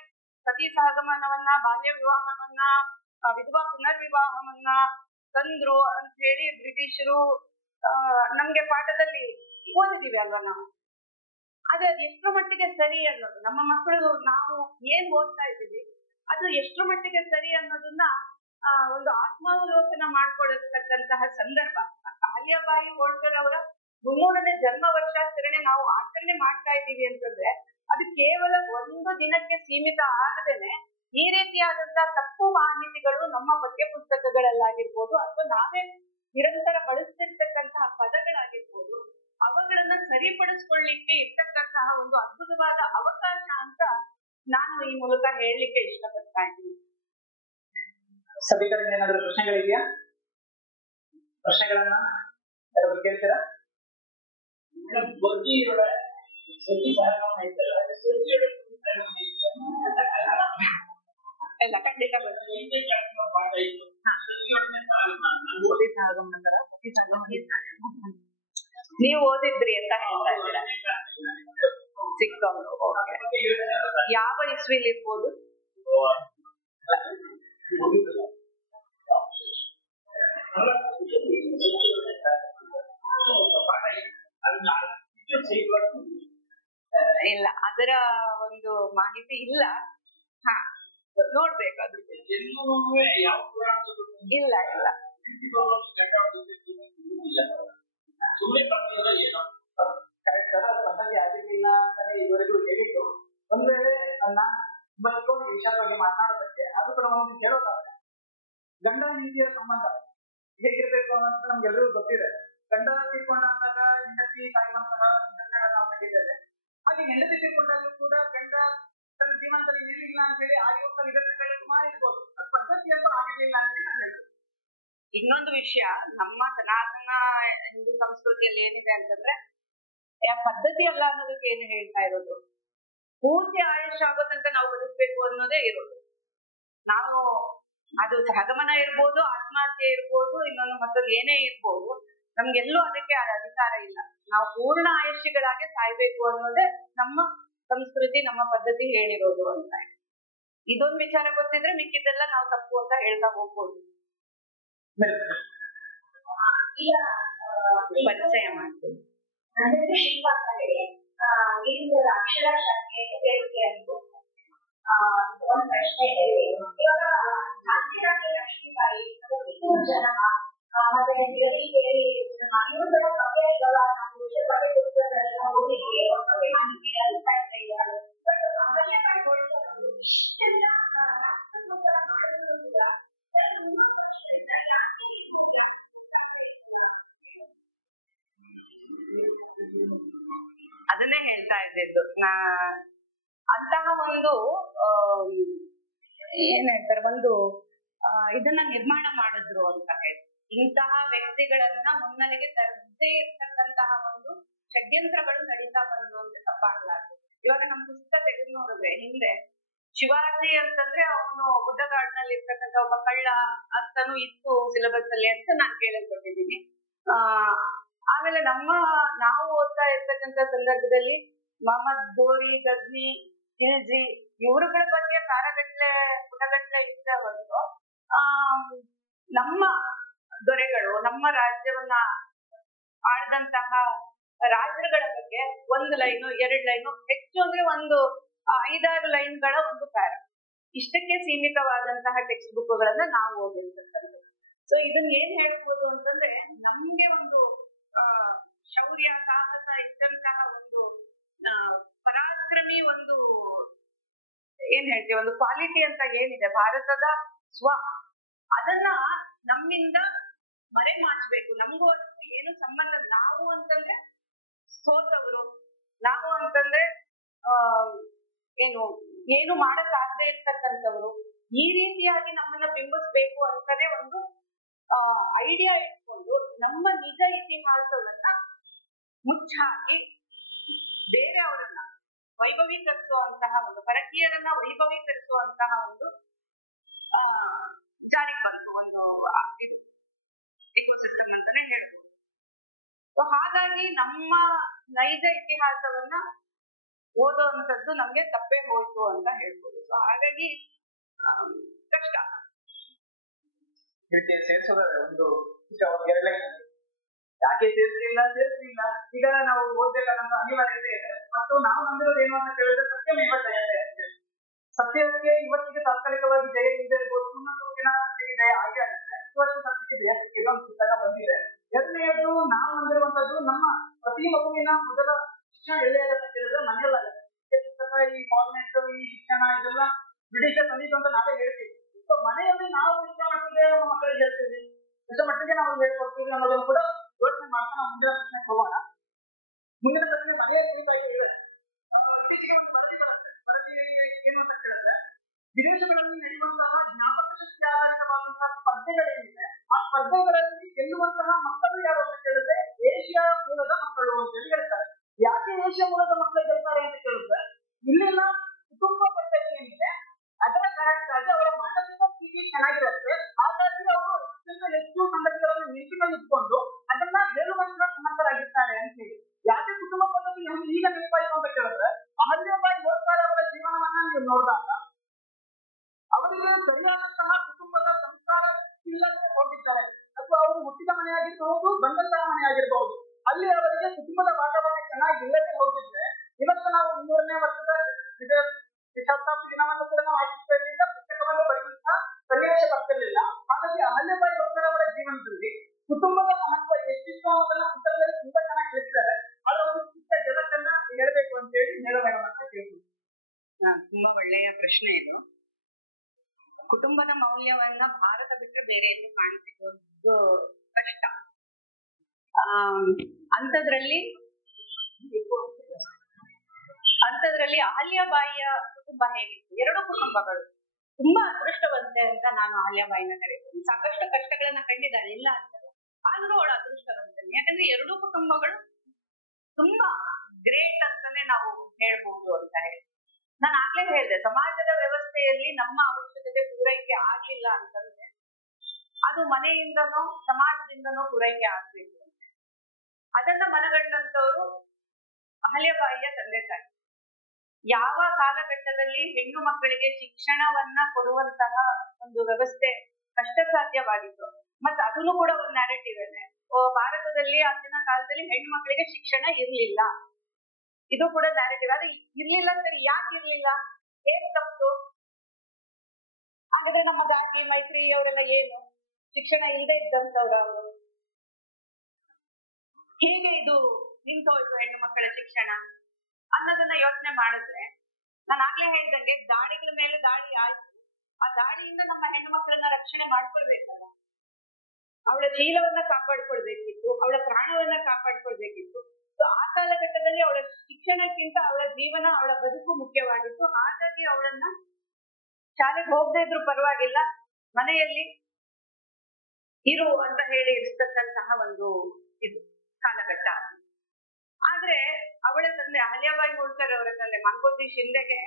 ಸತಿ ಸಹಗಮನವನ್ನ, ಬಾಲ್ಯ ವಿವಾಹವನ್ನ, ವಿಧವಾ ಪುನರ್ವಿವಾಹವನ್ನ ತಂದ್ರು ಅಂತ ಹೇಳಿ ಬ್ರಿಟಿಷರು ನಮ್ಗೆ ಪಾಠದಲ್ಲಿ ಓದಿದೀವಿ ಅಲ್ವಾ ನಾವು. ಆದ್ರೆ ಅದು ಎಷ್ಟರ ಮಟ್ಟಿಗೆ ಸರಿ ಅನ್ನೋದು, ನಮ್ಮ ಮಕ್ಕಳು ನಾವು ಏನ್ ಓದ್ತಾ ಇದ್ದೀವಿ ಅದು ಎಷ್ಟರ ಮಟ್ಟಿಗೆ ಸರಿ ಅನ್ನೋದನ್ನ ಒಂದು ಆತ್ಮಾವಲೋಕನ ಮಾಡ್ಕೊಳತಕ್ಕಂತಹ ಸಂದರ್ಭ. ಅಹಲ್ಯಾಬಾಯಿ ಹೋಳ್ಕರ್ ಅವರ 300ನೇ ಜನ್ಮ ವರ್ಷಾಚರಣೆ ನಾವು ಆಚರಣೆ ಮಾಡ್ತಾ ಇದ್ದೀವಿ ಅಂತಂದ್ರೆ ಅದು ಕೇವಲ ಒಂದು ದಿನಕ್ಕೆ ಸೀಮಿತ ಆಗದೇನೆ ಈ ರೀತಿಯಾದಂತಹ ತಪ್ಪು ಮಾಹಿತಿಗಳು ನಮ್ಮ ಪಠ್ಯ ಪುಸ್ತಕಗಳಲ್ಲಾಗಿರ್ಬೋದು ಅಥವಾ ನಾವೇ ನಿರಂತರ ಬಳಸ್ತಿರ್ತಕ್ಕಂತಹ ಪದಗಳಾಗಿರ್ಬೋದು, ಅವುಗಳನ್ನ ಸರಿಪಡಿಸ್ಕೊಳ್ಳಿಕ್ಕೆ ಇರ್ತಕ್ಕಂತಹ ಒಂದು ಅದ್ಭುತವಾದ ಅವಕಾಶ ಅಂತ ನಾನು ಈ ಮೂಲಕ ಹೇಳಲಿಕ್ಕೆ ಇಷ್ಟಪಡ್ತಾ ಇದ್ದೀನಿ. ಸಭಿಕರಿಂದ ಏನಾದರೂ ಪ್ರಶ್ನೆಗಳಿದೆಯಾ? ಪ್ರಶ್ನೆಗಳನ್ನ ಯಾರಾದ್ರೂ ಕೇಳ್ತೀರಾ? ಇಲ್ಲ, ಖಂಡಿತ ನೀವು ಓದಿದ್ರಿ ಅಂತ ಹೇಳ್ತಾ ಇದ್ದೀರಾ? ಸಿಕ್ಕವರು ಯಾವ ಇಸ್ವಿಲಿ ಇರ್ಬೋದು? ಇಲ್ಲ, ಅದರ ಒಂದು ಮಾಹಿತಿ ಇಲ್ಲ. ನೋಡ್ಬೇಕು ಅದ್ರ ಇಲ್ಲ ಇಲ್ಲ ಪದ್ಧತಿ ಆಗಿರ್ಲಿಲ್ಲ ಅಂತಾನೆ ಇದುವರೆಗೂ ಹೇಳಿದ್ದು. ಒಂದ್ ವೇಳೆ ನಾನು ಬದುಕೊಂಡು ಈ ವಿಷಯದ ಬಗ್ಗೆ ಮಾತನಾಡೋದಕ್ಕೆ ಅದು ಕೂಡ ಒಂದು ಕೇಳೋದಾದ್ರೆ, ಗಂಡ ಹೆಂಡತಿಯ ಸಂಬಂಧ ಹೇಗಿರ್ಬೇಕು ಅನ್ನೋದು ನಮ್ಗೆಲ್ಲರಿಗೂ ಗೊತ್ತಿದೆ. ಗಂಡ ತೀರ್ಕೊಂಡ ಅಂದಾಗ ಹೆಂಡತಿ ಕಾಯುವಂತಹ ಸಂದರ್ಭಗಳನ್ನ ನಾವು ಕಂಡಿದ್ದೇವೆ. ಹಾಗೆ ಹೆಂಡತಿ ತೀರ್ಕೊಂಡಲ್ಲೂ ಕೂಡ ಗಂಡ ತನ್ನ ಜೀವನದಲ್ಲಿ ನಿಲ್ಲಿಲ್ಲ ಅಂತ ಹೇಳಿ ಆಗಿರುವಂತ ವಿಧಾನಗಳು ಸುಮಾರು ಇರ್ಬೋದು. ಅದು ಪದ್ಧತಿಯಂತೂ ಆಗಿರ್ಲಿಲ್ಲ ಅಂತ ಹೇಳಿ ನಾನು ಹೇಳ್ಬೋದು. ಇನ್ನೊಂದು ವಿಷಯ, ನಮ್ಮ ಸನಾತನ ಹಿಂದೂ ಸಂಸ್ಕೃತಿಯಲ್ಲಿ ಏನಿದೆ ಅಂತಂದ್ರೆ ಪದ್ಧತಿ ಅಲ್ಲ ಅನ್ನೋದಕ್ಕೆ ಏನು ಹೇಳ್ತಾ ಇರೋದು, ಪೂರ್ತಿ ಆಯುಷ್ಯ ಆಗೋ ತನಕ ನಾವು ಬದುಕಬೇಕು ಅನ್ನೋದೇ ಇರೋದು. ನಾವು ಅದು ಸಹಗಮನ ಇರ್ಬೋದು, ಆತ್ಮಹತ್ಯೆ ಇರ್ಬೋದು, ಇನ್ನೊಂದು ಮತ್ತೊಂದು ಏನೇ ಇರ್ಬೋದು, ನಮ್ಗೆಲ್ಲೂ ಅದಕ್ಕೆ ಅಧಿಕಾರ ಇಲ್ಲ. ನಾವು ಪೂರ್ಣ ಆಯುಷ್ಯಗಳಾಗೆ ಸಾಯ್ಬೇಕು ಅನ್ನೋದೇ ನಮ್ಮ ಸಂಸ್ಕೃತಿ, ನಮ್ಮ ಪದ್ಧತಿ ಹೇಳಿರೋದು ಅಂತ. ಇದೊಂದು ವಿಚಾರ ಗೊತ್ತಿದ್ರೆ ಮಿಕ್ಕಿದ್ದೆಲ್ಲ ನಾವು ತಪ್ಪು ಅಂತ ಹೇಳ್ತಾ ಹೋಗ್ಬೋದು. ಈಗ ಪರಿಚಯ ಮಾಡ್ತೀವಿ. ಅಂದ್ರೆ ಶಿಲ್ಪ ಕಲೆ ಇದು ಅಕ್ಷರ ಶಾಖೆ ಬೇರೆ ಅನ್ಬೋದು. ಒಂದು ಪ್ರಶ್ನೆ ಇದೆ, ಇವಾಗ ಸಾಧ್ಯವಾಗಿ ಲಕ್ಷ್ಮೀಬಾಯಿ ಕಿತ್ತೂರು ಜನ ಮತ್ತೆ ಬೇರೆ ಇವುಗಳ ಬಗ್ಗೆ ಇವಾಗ ನಾವು ಪಠ್ಯ ಪುಸ್ತಕಗಳೆಲ್ಲ ಓದಿದ್ವಿ, ಬಗ್ಗೆ ಮಾಹಿತಿ ಅಭಿಪ್ರಾಯ ಇದ್ದಾರೆ. ಬಟ್ ಅವಶ್ಯಕತೆ ನೋಡ್ಕೊಂಡು ಇಷ್ಟೆಲ್ಲ ಮಾಡೋದು ಕೂಡ ಅದನ್ನೇ ಹೇಳ್ತಾ ಇದ್ದಿದ್ದು ಅಂತಹ ಒಂದು ಏನ್ ಹೇಳ್ತಾರೆ, ಒಂದು ಇದನ್ನ ನಿರ್ಮಾಣ ಮಾಡಿದ್ರು ಅಂತ ಹೇಳಿ. ಇಂತಹ ವ್ಯಕ್ತಿಗಳನ್ನ ಮುನ್ನೆಲೆಗೆ ತರದೇ ಇರ್ತಕ್ಕಂತಹ ಒಂದು ಷಡ್ಯಂತ್ರಗಳು ನಡೀತಾ ಬಂದು ಅಂತ ತಪ್ಪಾಗ್ಲಾರ್ದು. ಇವಾಗ ನಮ್ಮ ಪುಸ್ತಕ ತೆಗೆದು ನೋಡಿದ್ರೆ ಹಿಂದೆ ಶಿವಾಜಿ ಅಂತಂದ್ರೆ ಅವನು ಗುಡ್ಡಗಾಡಿನಲ್ಲಿ ಇರ್ತಕ್ಕಂಥ ಒಬ್ಬ ಕಳ್ಳ ಅಂತಾನು ಇತ್ತು ಸಿಲೆಬಸ್ ಅಲ್ಲಿ ಅಂತ ನಾನು ಕೇಳಲ್ಪಟ್ಟಿದ್ದೀನಿ. ಆಮೇಲೆ ನಾವು ಓದ್ತಾ ಇರ್ತಕ್ಕಂಥ ಸಂದರ್ಭದಲ್ಲಿ ಮೊಹಮ್ಮದ್ ಗೋರಿ, ಗಜ್ನಿ, ಖಿಲ್ಜಿ ಇವರುಗಳ ಬಗ್ಗೆ ಸಾರಗಟ್ಟಲೆ ಪುಟಗಟ್ಟಲೆ ಇದ್ದ ಹೊರತು ನಮ್ಮ ದೊರೆಗಳು ನಮ್ಮ ರಾಜ್ಯವನ್ನ ಆಳ್ದಂತಹ ರಾಜ್ಯಗಳ ಬಗ್ಗೆ 1 ಲೈನು 2 ಲೈನು, ಹೆಚ್ಚು ಅಂದ್ರೆ ಒಂದು 5-6 ಲೈನ್ಗಳ ಒಂದು ಪ್ಯಾರ, ಇಷ್ಟಕ್ಕೆ ಸೀಮಿತವಾದಂತಹ ಟೆಕ್ಸ್ಟ್ ಬುಕ್ಗಳನ್ನ ನಾವು ಓದಿರ್ತಕ್ಕಂಥದ್ದು. ಸೊ ಇದನ್ನ ಏನ್ ಹೇಳ್ಬೋದು ಅಂತಂದ್ರೆ, ನಮ್ಗೆ ಒಂದು ಶೌರ್ಯ, ಸಾಹಸ ಇದ್ದಂತಹ ಒಂದು ಪರಾಕ್ರಮಿ ಒಂದು ಏನ್ ಹೇಳ್ತೀವಿ, ಒಂದು ಕ್ವಾಲಿಟಿ ಅಂತ ಏನಿದೆ ಭಾರತದ ಅದನ್ನ ನಮ್ಮಿಂದ ಮರೆಮಾಚಬೇಕು. ನಮಗೂ ಅದಕ್ಕೂ ಏನು ಸಂಬಂಧ. ನಾವು ಅಂತಂದ್ರೆ ಸೋತವರು, ನಾವು ಅಂತಂದ್ರೆ ಏನು ಮಾಡಕ್ಕಾಗದೆ ಇರ್ತಕ್ಕಂಥವ್ರು, ಈ ರೀತಿಯಾಗಿ ನಮ್ಮನ್ನ ಬಿಂಬಿಸ್ಬೇಕು ಅಂತಾನೆ ಒಂದು ಐಡಿಯಾ ಇಟ್ಕೊಂಡು ನಮ್ಮ ನಿಜ ಇತಿಹಾಸವನ್ನ ಮುಚ್ಚಾಕಿ ಬೇರೆ ಅವರನ್ನ ವೈಭವೀಕರಿಸುವಂತಹ ಒಂದು, ಪರಕೀಯರನ್ನ ವೈಭವೀಕರಿಸುವಂತಹ ಒಂದು ಜಾರಿಗೆ ಬಂತು ಒಂದು ಇದು ಇಕೋಸಿಸ್ಟಮ್ ಅಂತಾನೆ ಹೇಳ್ಬೋದು. ಸೊ ಹಾಗಾಗಿ ನಮ್ಮ ನೈಜ ಇತಿಹಾಸವನ್ನ ಓದುವಂಥದ್ದು ನಮ್ಗೆ ತಪ್ಪೇ ಹೋಯ್ತು ಅಂತ ಹೇಳ್ಬೋದು. ಸೊ ಹಾಗಾಗಿ ಕಷ್ಟ ಇದಕ್ಕೆ ಸೇರಿಸೋದ ಒಂದು ಯಾಕೆ ಸೇರಿಸಲಿಲ್ಲ ಈಗ ನಾವು ಓದ್ಬೇಕಾದಂತ ಅನಿವಾರ್ಯತೆ ಇದೆ. ಮತ್ತು ನಾವು ನಂಬಿರೋದು ಏನು ಅಂತ ಕೇಳಿದ್ರೆ ಸತ್ಯಮೇವ ಜಯತೆ ಅಂತ ಹೇಳಿ. ಸತ್ಯಕ್ಕೆ ಇವತ್ತಿಗೆ ತಾತ್ಕಾಲಿಕವಾಗಿ ಜಯ ಇದೆ ಇರ್ಬೋದು, ಇನ್ನೊಂದು ದಿನ ಜಯ ಆಗೇ ಆಗುತ್ತೆ. ಇವತ್ತು ಸತ್ಯಕ್ಕೆ ಹೋಗಕ್ಕೆ ಒಂದು ಪುಸ್ತಕ ಬಂದಿದೆ. ಎರಡನೆಯದು ನಾವು ನಂಬಿರುವಂತದ್ದು, ನಮ್ಮ ಪ್ರತಿ ಮಗುವಿನ ಮೊದಲ ಶಿಕ್ಷಣ ಎಲ್ಲಿ ಆಗತ್ತೆ ಕೇಳಿದ್ರೆ ಮನೆಯಲ್ಲಾಗುತ್ತೆ. ಪುಸ್ತಕ, ಈ ಫಾರ್ಮೆಟ್, ಈ ಶಿಕ್ಷಣ ಇದೆಲ್ಲ ಬ್ರಿಟಿಷರ್ ತಂದಿದ್ದು ಅಂತ ನಾವೇ ಹೇಳ್ತೀವಿ. ಸೊ ಮನೆಯಲ್ಲಿ ನಾವು ಎಷ್ಟು ಮಟ್ಟಿಗೆ ನಮ್ಮ ಮಕ್ಕಳಿಗೆ ಹೇಳ್ತೀವಿ, ಎಷ್ಟು ಮಟ್ಟಿಗೆ ನಾವು ಹೇಳ್ಕೊಡ್ತೀವಿ ಅನ್ನೋದನ್ನು ಕೂಡ ಯೋಚನೆ ಮಾಡ್ತಾ ನಾವು ಮುಂದಿನ ಪ್ರಶ್ನೆ ಹೋಗೋಣ. ಮುಂದಿನ ಪ್ರಶ್ನೆ ಮನೆಯ ಕುರಿತಾಗಿ ಇದೆ. ಇತ್ತೀಚೆಗೆ ಒಂದು ವರದಿ ಬರುತ್ತೆ. ವರದಿ ಏನು ಅಂತ ಕೇಳಿದ್ರೆ, ವಿದೇಶಗಳಲ್ಲಿ ನಡೆಯುವಂತಹ ಜ್ಞಾಪಕ ಶಕ್ತಿ ಆಧಾರಿತವಾದಂತಹ ಸ್ಪರ್ಧೆಗಳೇನಿದೆ, ಆ ಸ್ಪರ್ಧೆಗಳಲ್ಲಿ ಗೆಲ್ಲುವಂತಹ ಮಕ್ಕಳು ಯಾರು ಅಂತ ಕೇಳಿದ್ರೆ ಏಷ್ಯಾ ಮೂಲದ ಮಕ್ಕಳು ಅಂತ ಹೇಳಿ ಹೇಳ್ತಾರೆ. ಯಾಕೆ ಏಷ್ಯಾ ಮೂಲದ ಮಕ್ಕಳು ಗೆಲ್ತಾರೆ ಅಂತ ಕೇಳಿದ್ರೆ, ಇಲ್ಲಿನ ಕುಟುಂಬ ಪದ್ಧತಿ ಏನಿದೆ ಅದರ ಕಾರಣಕ್ಕಾಗಿ ಅವರ ಮಾನಸಿಕ ಸ್ಥಿತಿ ಚೆನ್ನಾಗಿರುತ್ತೆ. ಹಾಗಾಗಿ ಅವರು ಹೆಚ್ಚು ಸಂಗತಿಗಳನ್ನು ನೆನಪಿನಲ್ಲಿ ಇಟ್ಕೊಂಡು ಅದನ್ನ ಹೇಳುವಂತಹ ಸಮರ್ಥರಾಗಿರ್ತಾರೆ ಅಂತ ಹೇಳಿ. ಯಾಕೆ ಕುಟುಂಬ ಪದ್ಧತಿ ನಮ್ಗೆ ಈಗ ನೆನಪಾಯಿತು ಅಂತ ಕೇಳಿದ್ರೆ, ಅಹಲ್ಯಾಬಾಯಿ ಹೋಲ್ಕರ್ ಅವರ ಜೀವನವನ್ನ ನೀವು ನೋಡಿದಾಗ ಅವರಿಗೆ ಸರಿಯಾದಂತಹ ಕುಟುಂಬದ ಸಂಸ್ಕಾರ ಇಲ್ಲದೆ ಹೋಗಿದ್ದಾರೆ. ಅಥವಾ ಅವರು ಹುಟ್ಟಿದ ಮನೆ ಆಗಿರಬಹುದು, ಬಂದಂತಹ ಮನೆ ಆಗಿರಬಹುದು, ಅಲ್ಲಿ ಅವರಿಗೆ ಕುಟುಂಬದ ವಾತಾವರಣ ಚೆನ್ನಾಗಿ ಇಲ್ಲದೆ ಹೋಗಿದ್ರೆ ಇವತ್ತು ನಾವು 300ನೇ ವರ್ಷದ ಶತಾಬ್ದಿ ದಿನವನ್ನು ಕೂಡ ನಾವು ಆಚರಿಸೋದ್ರಿಂದ ಪುಸ್ತಕವನ್ನು ಬರೆಯುವಂತಹ ಸನ್ನಿವೇಶ ಬರ್ತಿರ್ಲಿಲ್ಲ. ಹಾಗಾಗಿ ಅಹಲ್ಯಾಬಾಯಿ ಹೋಲ್ಕರ್ ಅವರ ಜೀವನದಲ್ಲಿ ಕುಟುಂಬದ ಮಹತ್ವ ಎಷ್ಟಿತ್ತು ಅನ್ನೋದನ್ನ ಪುಸ್ತಕದಲ್ಲಿ ತುಂಬಾ ಚೆನ್ನಾಗಿ ತಿಳಿಸಿದ್ದಾರೆ. ಅದರ ಒಂದು ಚಿಕ್ಕ ಜಗತ್ತನ್ನ ಹೇಳಬೇಕು ಅಂತ ಹೇಳಿ ಹೇಳೋಣ ಅಂತ ಕೇಳ್ತೀವಿ. ತುಂಬಾ ಒಳ್ಳೆಯ ಪ್ರಶ್ನೆ ಇದು. ಕುಟುಂಬದ ಮೌಲ್ಯವನ್ನ ಭಾರತ ಬಿಟ್ಟರೆ ಬೇರೆ ಎಲ್ಲೂ ಕಾಣಿಸಿದ್ದು ಕಷ್ಟ. ಅಂಥದ್ರಲ್ಲಿ ಅಹಲ್ಯಾಬಾಯಿಯ ಕುಟುಂಬ ಹೇಗಿತ್ತು? 2 ಕುಟುಂಬಗಳು. ತುಂಬಾ ಅದೃಷ್ಟವಂತೆ ಅಂತ ನಾನು ಅಹಲ್ಯಾಬಾಯಿನ ಕರೀತೀನಿ. ಸಾಕಷ್ಟು ಕಷ್ಟಗಳನ್ನ ಕಂಡಿದ್ದಾಳೆ, ಇಲ್ಲ ಅಂತಲ್ಲ, ಆದ್ರೂ ಅವಳ ಅದೃಷ್ಟವಂತೆ. ಯಾಕಂದ್ರೆ 2 ಕುಟುಂಬಗಳು ತುಂಬಾ ಗ್ರೇಟ್ ಅಂತಾನೆ ನಾವು ಹೇಳ್ಬೋದು ಅಂತ ಹೇಳಿ. ನಾನು ಆಗ್ಲೇ ಹೇಳಿದೆ, ಸಮಾಜದ ವ್ಯವಸ್ಥೆಯಲ್ಲಿ ನಮ್ಮ ಅವಶ್ಯಕತೆ ಪೂರೈಕೆ ಆಗ್ಲಿಲ್ಲ ಅಂತಂದ್ರೆ ಅದು ಮನೆಯಿಂದನೋ ಸಮಾಜದಿಂದನೋ ಪೂರೈಕೆ ಆಗ್ಬೇಕು. ಅದನ್ನ ಮನಗಂಡಂತವ್ರು ಅಹಲ್ಯಾಬಾಯಿಯ ತಂದೆ ತಾಯಿ. ಯಾವ ಕಾಲಘಟ್ಟದಲ್ಲಿ ಹೆಣ್ಣು ಮಕ್ಕಳಿಗೆ ಶಿಕ್ಷಣವನ್ನ ಕೊಡುವಂತಹ ಒಂದು ವ್ಯವಸ್ಥೆ ಕಷ್ಟ ಸಾಧ್ಯವಾಗಿತ್ತು, ಮತ್ತೆ ಅದನ್ನು ಕೂಡ ಒಂದು ನ್ಯಾರೇಟಿವ್ ಇದೆ. ಭಾರತದಲ್ಲಿ ಆಗಿನ ಕಾಲದಲ್ಲಿ ಹೆಣ್ಮಕ್ಳಿಗೆ ಶಿಕ್ಷಣ ಇರ್ಲಿಲ್ಲ. ಇದು ಕೂಡ ನ್ಯಾರೇಟಿವ್. ಆದ್ರೆ ಇರ್ಲಿಲ್ಲ ಸರಿ, ಯಾಕೆ ಇರ್ಲಿಲ್ಲ, ಹೇಗ್ ತಪ್ಪು? ಹಾಗಾದ್ರೆ ನಮ್ಮ ಗಾರ್ಗಿ ಮೈತ್ರಿ ಅವರೆಲ್ಲ ಏನು ಶಿಕ್ಷಣ ಇಲ್ಲದೆ ಇದ್ದಂತವ್ರ ಅವರು? ಹೇಗೆ ಇದು ನಿಂತೋಯ್ತು ಹೆಣ್ಣು ಮಕ್ಕಳ ಶಿಕ್ಷಣ ಅನ್ನೋದನ್ನ ಯೋಚನೆ ಮಾಡಿದ್ರೆ, ನಾನು ಆಗ್ಲೇ ಹೇಳ್ದಂಗೆ ದಾಳಿಗಳ ಮೇಲೆ ದಾಳಿ ಆಯ್ತು. ಆ ದಾಳಿಯಿಂದ ನಮ್ಮ ಹೆಣ್ಣು ಮಕ್ಕಳನ್ನ ರಕ್ಷಣೆ ಮಾಡ್ಕೊಳ್ಬೇಕಲ್ಲ. ಅವಳ ಜೀವವನ್ನ ಕಾಪಾಡ್ಕೊಳ್ಬೇಕಿತ್ತು, ಅವಳ ಪ್ರಾಣವನ್ನ ಕಾಪಾಡ್ಕೊಳ್ಬೇಕಿತ್ತು. ಆ ಕಾಲಘಟ್ಟದಲ್ಲಿ ಅವಳ ಶಿಕ್ಷಣಕ್ಕಿಂತ ಅವಳ ಜೀವನ, ಅವಳ ಬದುಕು ಮುಖ್ಯವಾಗಿತ್ತು. ಹಾಗಾಗಿ ಅವಳನ್ನ ಶಾಲೆಗೆ ಹೋಗದೆ ಇದ್ರು ಪರವಾಗಿಲ್ಲ, ಮನೆಯಲ್ಲಿ ಇರು ಅಂತ ಹೇಳಿ ಇರ್ತಕ್ಕಂತಹ ಒಂದು ಇದು ಕಾಲಘಟ್ಟ. ಆದ್ರೆ ಅವಳ ತಂದೆ ಅಹಲ್ಯಾಬಾಯಿ ಹೋಳ್ಕರ್ ಅವರ ತಂದೆ ಮಂಕೋಜಿ ಶಿಂದೆಗೆ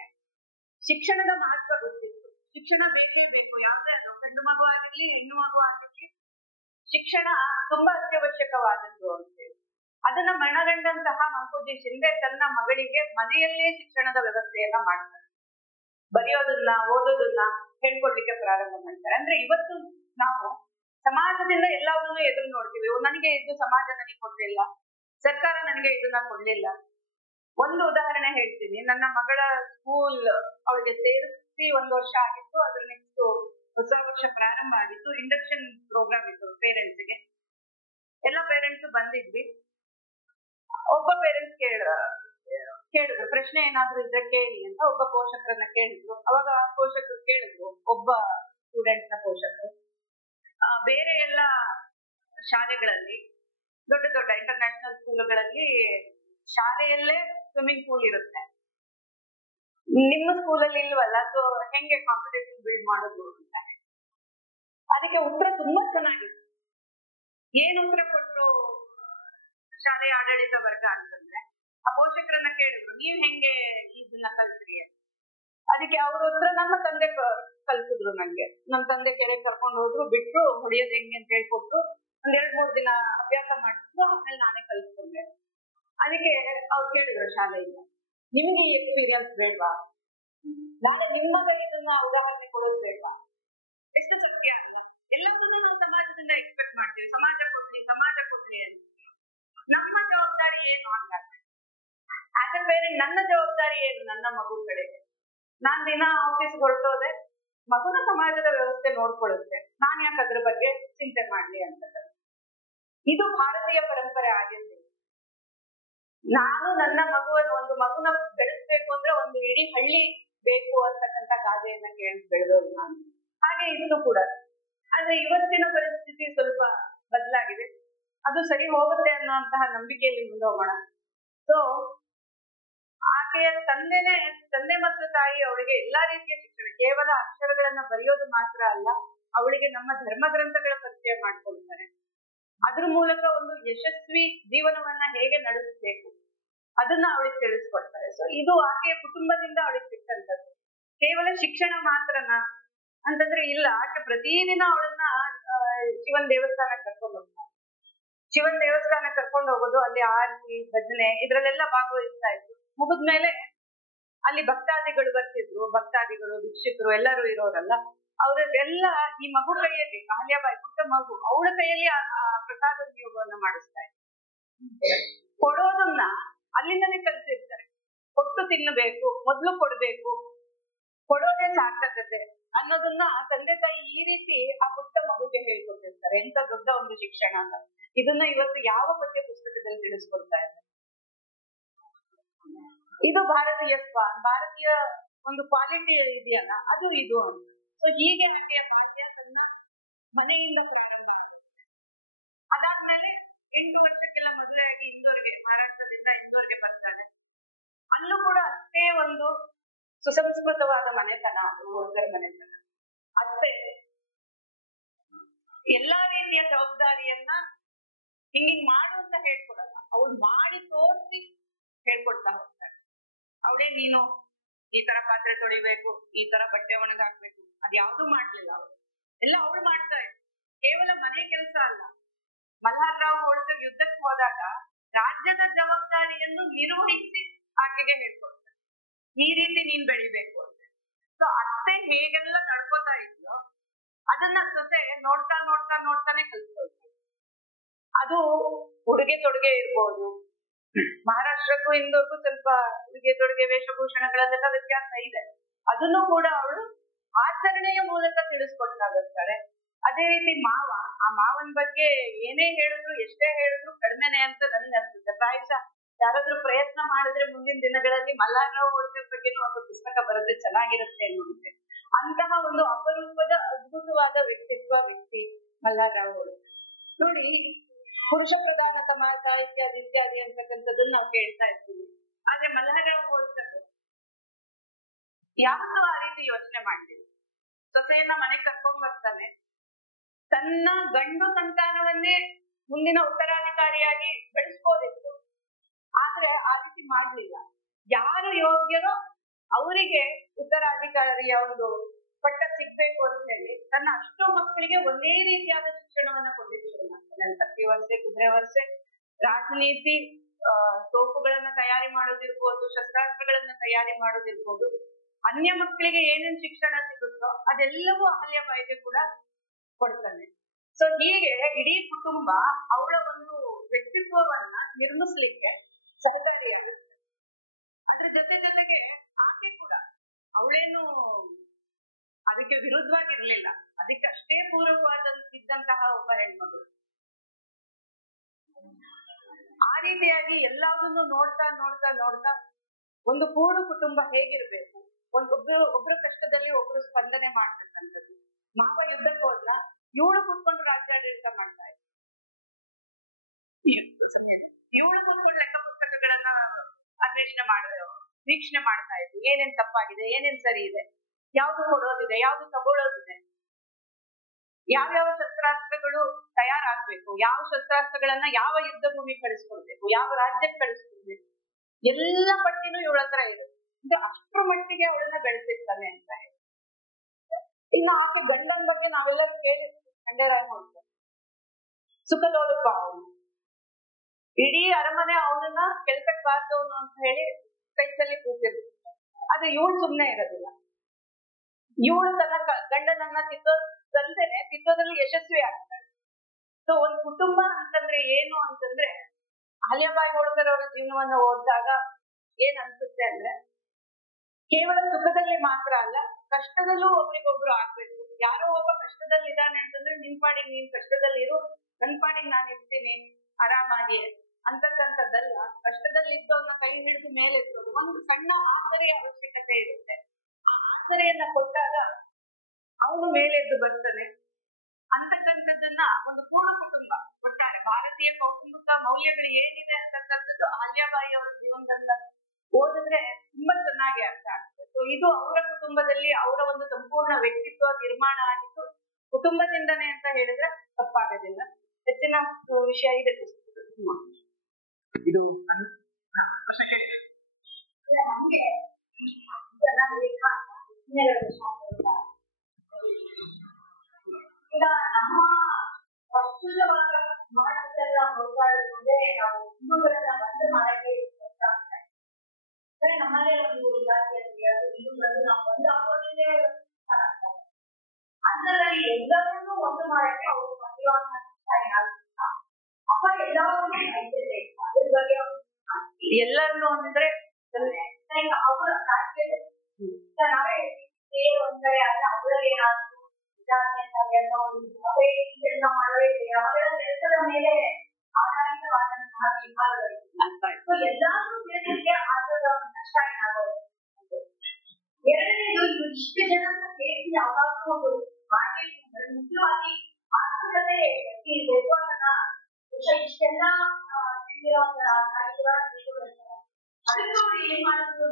ಶಿಕ್ಷಣದ ಮಹತ್ವ ಗೊತ್ತಿತ್ತು. ಶಿಕ್ಷಣ ಬೇಕೇ ಬೇಕು, ಯಾವ್ದೇ ಅದು ಗಂಡು ಮಗು ಆಗಿರ್ಲಿ ಹೆಣ್ಣು ಮಗು ಆಗಿರ್ಲಿ, ಶಿಕ್ಷಣ ತುಂಬಾ ಅತ್ಯವಶ್ಯಕವಾದದ್ದು ಅಂತೇಳಿ ಅದನ್ನ ಮನಗಂಡಂತಹ ಮಂಕೋಜಿ ಶಿಂದೆ ತನ್ನ ಮಗಳಿಗೆ ಮನೆಯಲ್ಲೇ ಶಿಕ್ಷಣದ ವ್ಯವಸ್ಥೆಯನ್ನ ಮಾಡ್ತಾರೆ. ಬರೆಯೋದನ್ನ ಓದೋದನ್ನ ಹೇಳ್ಕೊಡ್ಲಿಕ್ಕೆ ಪ್ರಾರಂಭ ಮಾಡ್ತಾರೆ. ಅಂದ್ರೆ ಇವತ್ತು ನಾವು ಸಮಾಜದಿಂದ ಎಲ್ಲವನ್ನೂ ಎದುರು ನೋಡ್ತೀವಿ. ನನಗೆ ಇದು ಸಮಾಜ ನನಗೆ ಕೊಡ್ಲಿಲ್ಲ, ಸರ್ಕಾರ ನನಗೆ ಇದನ್ನ ಕೊಡ್ಲಿಲ್ಲ. ಒಂದು ಉದಾಹರಣೆ ಹೇಳ್ತೀನಿ. ನನ್ನ ಮಗಳ ಸ್ಕೂಲ್ ಅವಳಿಗೆ ಸೇರಿಸಿ 1 ವರ್ಷ ಆಗಿತ್ತು. ಅದ್ರ ನೆಕ್ಸ್ಟ್ ಹೊಸ ವರ್ಷ ಪ್ರಾರಂಭ ಆಗಿತ್ತು. ಇಂಡಕ್ಷನ್ ಪ್ರೋಗ್ರಾಮ್ ಇತ್ತು ಪೇರೆಂಟ್ಸ್ಗೆ. ಎಲ್ಲ ಪೇರೆಂಟ್ಸ್ ಬಂದಿದ್ವಿ. ಒಬ್ಬ ಪೇರೆಂಟ್ಸ್ ಕೇಳಿದ್ರು ಪ್ರಶ್ನೆ ಏನಾದ್ರು ಇದ್ರೆ ಕೇಳಿ ಅಂತ ಒಬ್ಬ ಪೋಷಕರನ್ನ ಕೇಳಿದ್ರು. ಅವಾಗ ಪೋಷಕರು ಕೇಳಿದ್ರು, ಒಬ್ಬ ಸ್ಟೂಡೆಂಟ್ ನ ಪೋಷಕರು, ಬೇರೆ ಎಲ್ಲ ಶಾಲೆಗಳಲ್ಲಿ ದೊಡ್ಡ ದೊಡ್ಡ ಇಂಟರ್ನ್ಯಾಷನಲ್ ಸ್ಕೂಲ್ಗಳಲ್ಲಿ ಶಾಲೆಯಲ್ಲೇ ಸ್ವಿಮ್ಮಿಂಗ್ ಪೂಲ್ ಇರುತ್ತೆ, ನಿಮ್ಮ ಸ್ಕೂಲಲ್ಲಿ ಇಲ್ವಲ್ಲ, ಸೊ ಹೆಂಗೆ ಕಾಂಪಿಟೇಷನ್ ಬಿಲ್ಡ್ ಮಾಡೋದು ಅಂತ. ಅದಕ್ಕೆ ಉತ್ತರ ತುಂಬಾ ಚೆನ್ನಾಗಿತ್ತು. ಏನ್ ಉತ್ತರ ಕೊಟ್ರು ಶಾಲೆಯ ಆಡಳಿತ ವರ್ಗ ಅಂತಂದ್ರೆ, ಆ ಪೋಷಕರನ್ನ ಕೇಳಿದ್ರು ನೀವ್ ಹೆಂಗೆ ಇದನ್ನ ಕಲ್ತ್ರಿ? ಅದಕ್ಕೆ ಅವ್ರ ಉತ್ತರ ನಮ್ಮ ತಂದೆ ಕಲ್ಸಿದ್ರು. ನಂಗೆ ನಮ್ ತಂದೆ ಕೆರೆ ಕರ್ಕೊಂಡು ಹೋದ್ರು, ಬಿಟ್ರು, ಹೊಡಿಯೋದ್ ಹೆಂಗೆ ಅಂತ ಹೇಳ್ಕೊಟ್ರು. 1-2-3 ದಿನ ಅಭ್ಯಾಸ ಮಾಡಿದ್ರು, ಆಮೇಲೆ ನಾನೇ ಕಲ್ತ್ಕೊಂಡೆ. ಅದಕ್ಕೆ ಅವ್ರು ಕೇಳಿದ್ರು ಶಾಲೆಯಿಂದ, ನಿಮ್ಗೆ ಈ ಎಕ್ಸ್ಪೀರಿಯನ್ಸ್ ಬೇಡ್ವಾ? ನಾಳೆ ನಿಮ್ಮ ಮಗನಿಗೆ ಇದನ್ನ ಉದಾಹರಣೆ ಕೊಡೋದು ಬೇಡ್ವಾ? ಎಷ್ಟು ಸತ್ಯ ಅಲ್ಲ. ಎಲ್ಲವನ್ನೂ ನಾವು ಸಮಾಜದಿಂದ ಎಕ್ಸ್ಪೆಕ್ಟ್ ಮಾಡ್ತೀವಿ, ಸಮಾಜ ಕೊಡ್ಲಿ ಅಂತ. ನಮ್ಮ ಜವಾಬ್ದಾರಿ ಏನು ಹಾಗಾದ್ರೆ? ಆಸ್ ಎ ಪೇರೆಂಟ್ ನನ್ನ ಜವಾಬ್ದಾರಿ ಏನು ನನ್ನ ಮಗು ಕಡೆಗೆ? ನಾನ್ ದಿನ ಆಫೀಸ್ಗೆ ಹೊರಟೋದೆ, ಮಗುನ ಸಮಾಜದ ವ್ಯವಸ್ಥೆ ನೋಡ್ಕೊಳ್ಳುತ್ತೆ, ನಾನ್ ಯಾಕೆ ಅದ್ರ ಬಗ್ಗೆ ಚಿಂತೆ ಮಾಡ್ಲಿ ಅಂತ. ಇದು ಭಾರತೀಯ ಪರಂಪರೆ ಆಗಿರ್ಲಿ. ನಾನು ನನ್ನ ಒಂದು ಮಗುನ ಬೆಳೆಸ್ಬೇಕು ಅಂದ್ರೆ ಒಂದು ಇಡೀ ಹಳ್ಳಿ ಬೇಕು ಅಂತಕ್ಕಂಥ ಗಾದೆಯನ್ನ ಕೇಳಿ ಬೆಳೆದೋದು ನಾನು. ಹಾಗೆ ಇತ್ತು ಕೂಡ. ಆದ್ರೆ ಇವತ್ತಿನ ಪರಿಸ್ಥಿತಿ ಸ್ವಲ್ಪ ಬದಲಾಗಿದೆ. ಅದು ಸರಿ ಹೋಗುತ್ತೆ ಅನ್ನುವಂತಹ ನಂಬಿಕೆಯಲ್ಲಿ ಮುಂದೋಗೋಣ. ಸೊ ಆಕೆಯ ತಂದೆ ಮತ್ತು ತಾಯಿ ಅವಳಿಗೆ ಎಲ್ಲಾ ರೀತಿಯ ಶಿಕ್ಷಣ, ಕೇವಲ ಅಕ್ಷರಗಳನ್ನ ಬರೆಯೋದು ಮಾತ್ರ ಅಲ್ಲ, ಅವಳಿಗೆ ನಮ್ಮ ಧರ್ಮ ಗ್ರಂಥಗಳ ಪರಿಚಯ ಮಾಡ್ಕೊಳ್ತಾರೆ. ಅದ್ರ ಮೂಲಕ ಒಂದು ಯಶಸ್ವಿ ಜೀವನವನ್ನ ಹೇಗೆ ನಡೆಸಬೇಕು ಅದನ್ನ ಅವಳಿಗೆ ತಿಳಿಸ್ಕೊಡ್ತಾರೆ. ಸೊ ಇದು ಆಕೆಯ ಕುಟುಂಬದಿಂದ ಅವಳಿಗೆ ಸಿಕ್ಕಂಥದ್ದು. ಕೇವಲ ಶಿಕ್ಷಣ ಮಾತ್ರನ ಅಂತಂದ್ರೆ ಇಲ್ಲ. ಆಕೆ ಪ್ರತಿದಿನ ಅವಳನ್ನ ಶಿವನ್ ದೇವಸ್ಥಾನಕ್ಕೆ ಕರ್ಕೊಂಡು ಹೋಗ್ತಾರೆ. ಶಿವನ್ ದೇವಸ್ಥಾನಕ್ಕೆ ಕರ್ಕೊಂಡು ಹೋಗೋದು, ಅಲ್ಲಿ ಆರತಿ ಭಜನೆ ಇದ್ರಲ್ಲೆಲ್ಲ ಭಾಗವಹಿಸ್ತಾ ಇದ್ರು. ಮುಗಿದ್ಮೇಲೆ ಅಲ್ಲಿ ಭಕ್ತಾದಿಗಳು ಬರ್ತಿದ್ರು, ಭಕ್ತಾದಿಗಳು ಭಿಕ್ಷುಕರು ಎಲ್ಲರೂ ಇರೋರಲ್ಲ, ಅವರೆಲ್ಲ ಈ ಮಗು ಕೈಯಲ್ಲಿ, ಅಹಲ್ಯಾಬಾಯಿ ಪುಟ್ಟ ಮಗು, ಅವಳ ಕೈಯಲ್ಲಿ ಪ್ರಸಾದ ನಿಯೋಗವನ್ನ ಮಾಡಿಸ್ತಾ ಇದ್ರು. ಕೊಡೋದನ್ನ ಅಲ್ಲಿಂದನೇ ಕಲ್ತಿರ್ತಾರೆ. ಕೊಟ್ಟು ತಿನ್ನಬೇಕು, ಮೊದ್ಲು ಕೊಡ್ಬೇಕು, ಕೊಡೋದೇ ಸಾರ್ಥಕತೆ ಅನ್ನೋದನ್ನ ತಂದೆ ತಾಯಿ ಈ ರೀತಿ ಆ ಪುಟ್ಟ ಮಗುಗೆ ಹೇಳ್ಕೊಟ್ಟಿರ್ತಾರೆ. ಎಂತ ದೊಡ್ಡ ಒಂದು ಶಿಕ್ಷಣ ಅಂತ. ಇದನ್ನ ಇವತ್ತು ಯಾವ ಪಠ್ಯ ಪುಸ್ತಕದಲ್ಲಿ ತಿಳಿಸ್ಕೊಡ್ತಾ ಇದ್ದಾರೆ? ಇದು ಭಾರತೀಯ ಒಂದು ಕ್ವಾಲಿಟಿ ಇದೆಯಲ್ಲ, ಅದು ಇದು ಅಂತ. ಸೊ ಹೀಗೆ ಆಕೆಯ ಬಾಲ್ಯ ತನ್ನ ಮನೆಯಿಂದ ಪ್ರಾರಂಭ. ಅದಾದ್ಮೇಲೆ 8 ವರ್ಷಕ್ಕೆಲ್ಲ ಮದುವೆ ಆಗಿ ಇಂದೋರ್ಗೆ, ಮಹಾರಾಷ್ಟ್ರದಿಂದ ಇಂದೋರ್ಗೆ ಬರ್ತಾರೆ. ಅಲ್ಲೂ ಕೂಡ ಅಷ್ಟೇ ಒಂದು ಸುಸಂಸ್ಕೃತವಾದ ಮನೆತನ, ಅದು ಹೋಳ್ಕರ್ ಮನೆತನ. ಅತ್ತೆ ಎಲ್ಲಾ ರೀತಿಯ ಜವಾಬ್ದಾರಿಯನ್ನ ಹಿಂಗಿಂಗ್ ಮಾಡು ಅಂತ ಹೇಳ್ಕೊಡಲ್ಲ, ಅವಳು ಮಾಡಿ ತೋರಿಸಿ ಹೇಳ್ಕೊಡ್ತಾ ಹೋಗ್ತಾರೆ. ಅವಳೇ ನೀನು ಈ ತರ ಪಾತ್ರೆ ತೊಳಿಬೇಕು, ಈ ತರ ಬಟ್ಟೆ ಒಣಗಾಕ್ಬೇಕು, ಅದ್ಯಾವ್ದು ಮಾಡ್ಲಿಲ್ಲ ಅವಳು. ಎಲ್ಲ ಅವಳು ಮಾಡ್ತಾ ಇದ್ರು. ಕೇವಲ ಮನೆ ಕೆಲಸ ಅಲ್ಲ, ಮಲ್ಹಾರ್ ರಾವ್ ಹೋಳ್ಕರ್ ಯುದ್ಧಕ್ಕೆ ಹೋದಾಗ ರಾಜ್ಯದ ಜವಾಬ್ದಾರಿಯನ್ನು ನಿರ್ವಹಿಸಿ ಆಕೆಗೆ ಹೇಳ್ಕೊಡ್ತಾರೆ, ಈ ರೀತಿ ನೀನ್ ಬೆಳಿಬೇಕು ಅಂತ. ಸೊ ಅತ್ತೆ ಹೇಗೆಲ್ಲ ನಡ್ಕೋತಾ ಇದ್ಲು ಅದನ್ನ ಸೊಸೆ ನೋಡ್ತಾನೆ ಕಲ್ತ್ಕೊಳ್ತಾರೆ. ಅದು ಉಡುಗೆ ತೊಡುಗೆ ಇರ್ಬೋದು. ಮಹಾರಾಷ್ಟ್ರಕ್ಕೂ ಇಂದೋರ್ಗೂ ಸ್ವಲ್ಪ ಉಡುಗೆ ತೊಡುಗೆ ವೇಷಭೂಷಣಗಳಲ್ಲೆಲ್ಲ ವ್ಯತ್ಯಾಸ ಇದೆ. ಅದನ್ನು ಕೂಡ ಅವಳು ಆಚರಣೆಯ ಮೂಲಕ ತಿಳಿಸ್ಕೊಡ್ತಾ ಬರ್ತಾಳೆ. ಅದೇ ರೀತಿ ಆ ಮಾವನ ಬಗ್ಗೆ ಏನೇ ಹೇಳಿದ್ರು ಎಷ್ಟೇ ಹೇಳಿದ್ರು ಕಡಿಮೆನೆ ಅಂತ ನನಗೆ ಅನ್ಸುತ್ತೆ. ಪ್ರಾಯಶಃ ಯಾರಾದ್ರೂ ಪ್ರಯತ್ನ ಮಾಡಿದ್ರೆ ಮುಂದಿನ ದಿನಗಳಲ್ಲಿ ಮಲ್ಲಾರರಾವ್ ಹೋಳ್ಕರ್ ಬಗ್ಗೆನೂ ಒಂದು ಪುಸ್ತಕ ಬರೆದ್ರೆ ಚೆನ್ನಾಗಿರುತ್ತೆ ಅನ್ನುತ್ತೆ. ಅಂತಹ ಒಂದು ಅಪರೂಪದ ಅದ್ಭುತವಾದ ವ್ಯಕ್ತಿ ಮಲ್ಲಾರರಾವ್ ಹೋಳ್ಕರ್. ನೋಡಿ, ಪುರುಷ ಪ್ರಧಾನ ಸಮಾಜ ಇತ್ಯಾದಿ ಅಂತಕ್ಕಂಥದ್ದನ್ನ ನಾವು ಕೇಳ್ತಾ ಇರ್ತೀವಿ. ಆದ್ರೆ ಮಲ್ಲಾರರಾವ್ ಹೋಳ್ಕರ್ ಯಾವತ್ತೂ ಆ ರೀತಿ ಯೋಚನೆ ಮಾಡಲಿಲ್ಲ. ಸೊಸೆಯನ್ನ ಮನೆಗೆ ಕರ್ಕೊಂಡ್ ಬರ್ತಾನೆ, ತನ್ನ ಗಂಡು ಸಂತಾನವನ್ನೇ ಮುಂದಿನ ಉತ್ತರಾಧಿಕಾರಿಯಾಗಿ ಬೆಳೆಸ್ಬೋದಿತ್ತು, ಆದ್ರೆ ಆ ರೀತಿ ಮಾಡ್ಲಿಲ್ಲ. ಯಾರು ಯೋಗ್ಯರೋ ಅವರಿಗೆ ಉತ್ತರಾಧಿಕಾರಿಯ ಒಂದು ಪಟ್ಟ ಸಿಗ್ಬೇಕು ಅಂತ ಹೇಳಿ ತನ್ನ ಅಷ್ಟೋ ಮಕ್ಕಳಿಗೆ ಒಂದೇ ರೀತಿಯಾದ ಶಿಕ್ಷಣವನ್ನ ಕೊಡ್ಲಿಕ್ಕೆ ಶುರು ಮಾಡ್ತಾನೆ. ಕತ್ತಿ ವರ್ಷೆ, ಕುದುರೆ ವರ್ಷೆ, ರಾಜನೀತಿ, ತೋಪುಗಳನ್ನ ತಯಾರಿ ಮಾಡೋದಿರ್ಬೋದು, ಶಸ್ತ್ರಾಸ್ತ್ರಗಳನ್ನ ತಯಾರಿ ಮಾಡೋದಿರ್ಬೋದು, ಅನ್ಯ ಮಕ್ಕಳಿಗೆ ಏನೇನ್ ಶಿಕ್ಷಣ ಸಿಗುತ್ತೋ ಅದೆಲ್ಲವೂ ಅಹಲ್ಯಾಬಾಯಿಗೆ ಕೂಡ ಕೊಡ್ತಾನೆ. ಸೊ ಹೀಗೆ ಇಡೀ ಕುಟುಂಬ ಅವಳ ಒಂದು ವ್ಯಕ್ತಿತ್ವವನ್ನ ನಿರ್ಮಿಸ್ಲಿಕ್ಕೆ ಸಹಕಾರಿಯಾಗುತ್ತೆ. ಅದ್ರ ಜೊತೆಗೆ ಆಕೆ ಕೂಡ ಅವಳೇನು ಅದಕ್ಕೆ ವಿರುದ್ಧವಾಗಿರ್ಲಿಲ್ಲ, ಅದಕ್ಕೆ ಅಷ್ಟೇ ಪೂರಕವಾದಂತಹ ಒಬ್ಬ ಹೆಣ್ಮಗಳು. ಆ ರೀತಿಯಾಗಿ ಎಲ್ಲದನ್ನು ನೋಡ್ತಾ ಒಂದು ಕೂಡು ಕುಟುಂಬ ಹೇಗಿರ್ಬೇಕು, ಒಬ್ರು ಕಷ್ಟದಲ್ಲಿ ಒಬ್ರು ಸ್ಪಂದನೆ ಮಾಡ್ತಕ್ಕಂಥದ್ದು. ಮಾವ ಯುದ್ಧಕ್ಕೆ ಹೋದ್ನ, ಇವಳು ಕೂತ್ಕೊಂಡು ರಾಜ್ಯಾಡಳಿತ ಮಾಡ್ತಾ ಇದ್ದ, ಇವಳು ಕೂತ್ಕೊಂಡು ಲೆಕ್ಕ ಪುಸ್ತಕಗಳನ್ನ ಅನ್ವೇಷಣೆ ವೀಕ್ಷಣೆ ಮಾಡ್ತಾ ಇದ್ವಿ. ಏನೇನ್ ತಪ್ಪಾಗಿದೆ, ಏನೇನ್ ಸರಿ ಇದೆ, ಯಾವ್ದು ಕೊಡೋದಿದೆ, ಯಾವ್ದು ತಗೊಳ್ಳೋದಿದೆ, ಯಾವ್ಯಾವ ಶಸ್ತ್ರಾಸ್ತ್ರಗಳು ತಯಾರಾಗ್ಬೇಕು, ಯಾವ ಶಸ್ತ್ರಾಸ್ತ್ರಗಳನ್ನ ಯಾವ ಯುದ್ಧ ಭೂಮಿ ಕಳಿಸ್ಕೊಡ್ಬೇಕು, ಯಾವ ರಾಜ್ಯಕ್ಕೆ ಕಳಿಸ್ಕೊಡ್ಬೇಕು, ಎಲ್ಲ ಪಟ್ಟಿನೂ ಇವಳ ಹತ್ರ ಇದೆ. ಇದು ಅಷ್ಟರ ಮಟ್ಟಿಗೆ ಅವಳನ್ನ ಬೆಳೆಸಿರ್ತಾನೆ ಅಂತ ಹೇಳಿ. ಇನ್ನು ಆಕೆ ಗಂಡನ ಬಗ್ಗೆ ನಾವೆಲ್ಲರೂ ಕೇಳಿರ್ತೀವಿ, ಖಂಡರಾವ್ ಹೋಳ್ಕರ್ ಸುಖಲೋಲುಪ. ಅವನು ಇಡೀ ಅರಮನೆ ಅವನನ್ನ ಕೆಲ್ಸಕ್ಕೆ ಬಾರ್ದವನು ಅಂತ ಹೇಳಿ ಕೈಸಲ್ಲಿ ಕೂತಿರ್ತಾರೆ. ಆದ್ರೆ ಇವಳು ಸುಮ್ನೆ ಇರೋದಿಲ್ಲ. ಇವಳು ತನ್ನ ಗಂಡನನ್ನ ತಿದ್ದೋದ್ರಲ್ಲಿ ಯಶಸ್ವಿ ಆಗ್ತಾಳೆ. ಸೊ ಒಂದು ಕುಟುಂಬ ಅಂತಂದ್ರೆ ಏನು ಅಂತಂದ್ರೆ, ಅಹಲ್ಯಾಬಾಯಿ ಹೋಳ್ಕರ್ ಅವರ ಜೀವನವನ್ನ ಓದಿದಾಗ ಏನ್ ಅನ್ಸುತ್ತೆ ಅಂದ್ರೆ, ಕೇವಲ ಸುಖದಲ್ಲಿ ಮಾತ್ರ ಅಲ್ಲ, ಕಷ್ಟದಲ್ಲೂ ಒಬ್ರಿಗೊಬ್ರು ಆಗ್ಬೇಕು. ಯಾರೋ ಒಬ್ಬ ಕಷ್ಟದಲ್ಲಿ ಇದ್ದಾನೆ ಅಂತಂದ್ರೆ ನಿನ್ ಪಾಡಿಗೆ ನೀನ್ ಕಷ್ಟದಲ್ಲಿ ಇರು, ನನ್ ಪಾಡಿಗೆ ನಾನು ಇರ್ತೀನಿ ಆರಾಮಾಗಿ ಅಂತಕ್ಕಂಥದ್ದಲ್ಲ. ಕಷ್ಟದಲ್ಲಿ ಇದ್ದವನ್ನ ಕೈ ಹಿಡಿದು ಮೇಲೆ ಎತ್ತೋದು, ಒಂದು ಸಣ್ಣ ಆಸರೆಯ ಅವಶ್ಯಕತೆ ಇರುತ್ತೆ. ಆ ಆಸರೆಯನ್ನ ಕೊಟ್ಟಾಗ ಅವನು ಮೇಲೆದ್ದು ಬರ್ತಾನೆ ಅಂತಕ್ಕಂಥದ್ದನ್ನ ಒಂದು ಕೂಡು ಕುಟುಂಬ ಕೊಟ್ಟಾರೆ. ಭಾರತೀಯ ಕೌಟುಂಬಿಕ ಮೌಲ್ಯಗಳು ಏನಿದೆ ಅಂತಕ್ಕಂಥದ್ದು ಅಹಲ್ಯಾಬಾಯಿ ಅವರ ಜೀವನದಲ್ಲ ಓದಿದ್ರೆ ತುಂಬಾ ಚೆನ್ನಾಗಿ ಅರ್ಥ ಆಗ್ತದೆ. ಸೊ ಇದು ಅವರ ಕುಟುಂಬದಲ್ಲಿ ಅವರ ಒಂದು ಸಂಪೂರ್ಣ ವ್ಯಕ್ತಿತ್ವ ನಿರ್ಮಾಣ ಆಗಿತ್ತು, ಕುಟುಂಬದಿಂದನೇ ಅಂತ ಹೇಳಿದ್ರೆ ತಪ್ಪಾಗೋದಿಲ್ಲ. ಹೆಚ್ಚಿನ ವಿಷಯ ಇದೆ ಇದು. ನಮ್ಗೆ ಈಗ ನಮ್ಮ ವಸ್ತುವಾದ ಮಾಡೋದೆಲ್ಲ ಹೋಗ್ಬಾರ್ದು. ನಾವು ಹಿಂದೂಗಳನ್ನ ಬಂದು ಮಾಡಕ್ಕೆ ನಮ್ಮಲ್ಲೇ ಒಂದು ಜಾತಿ ಹಿಂದೂಗಳು ನಾವು ಒಂದು ಆಗೋದೇ ಅಂತರಲ್ಲಿ ಎಲ್ಲವನ್ನೂ ಒಂದು ಮಾಡಕ್ಕೆ ಅವರು ಅಪ್ಪ ಎಲ್ಲವನ್ನೂ ಅದ್ರ ಬಗ್ಗೆ ಎಲ್ಲರನ್ನು ಅಂದ್ರೆ ಅವರ ಸಾಧ್ಯತೆ ನಾವೇ ಒಂದರೆ ಆದ್ರೆ ಅವರಲ್ಲಿ ಏನಾದ್ರು ಕೆಲಸದ ಮೇಲೆ ಆಧಾರಿತವಾದಂತಹ ವಿಭಾಗಗಳು ಎಲ್ಲಾದ್ರೂ ಸೇರಿಕೆ ಆಗೋದ ನಷ್ಟ ಏನಾಗೋದು. ಎರಡನೇದು ಇಷ್ಟು ಜನ ಸೇರಿಸಿ ಯಾವಾಗಲೂ ಒಂದು ಮಾಡಬೇಕು. ಮುಖ್ಯವಾಗಿ ಆರ್ಥಿಕತೆ ಅದನ್ನ ಇಷ್ಟೆಲ್ಲ ಅದಕ್ಕೆ ಏನ್ ಮಾಡಿದ್ರು.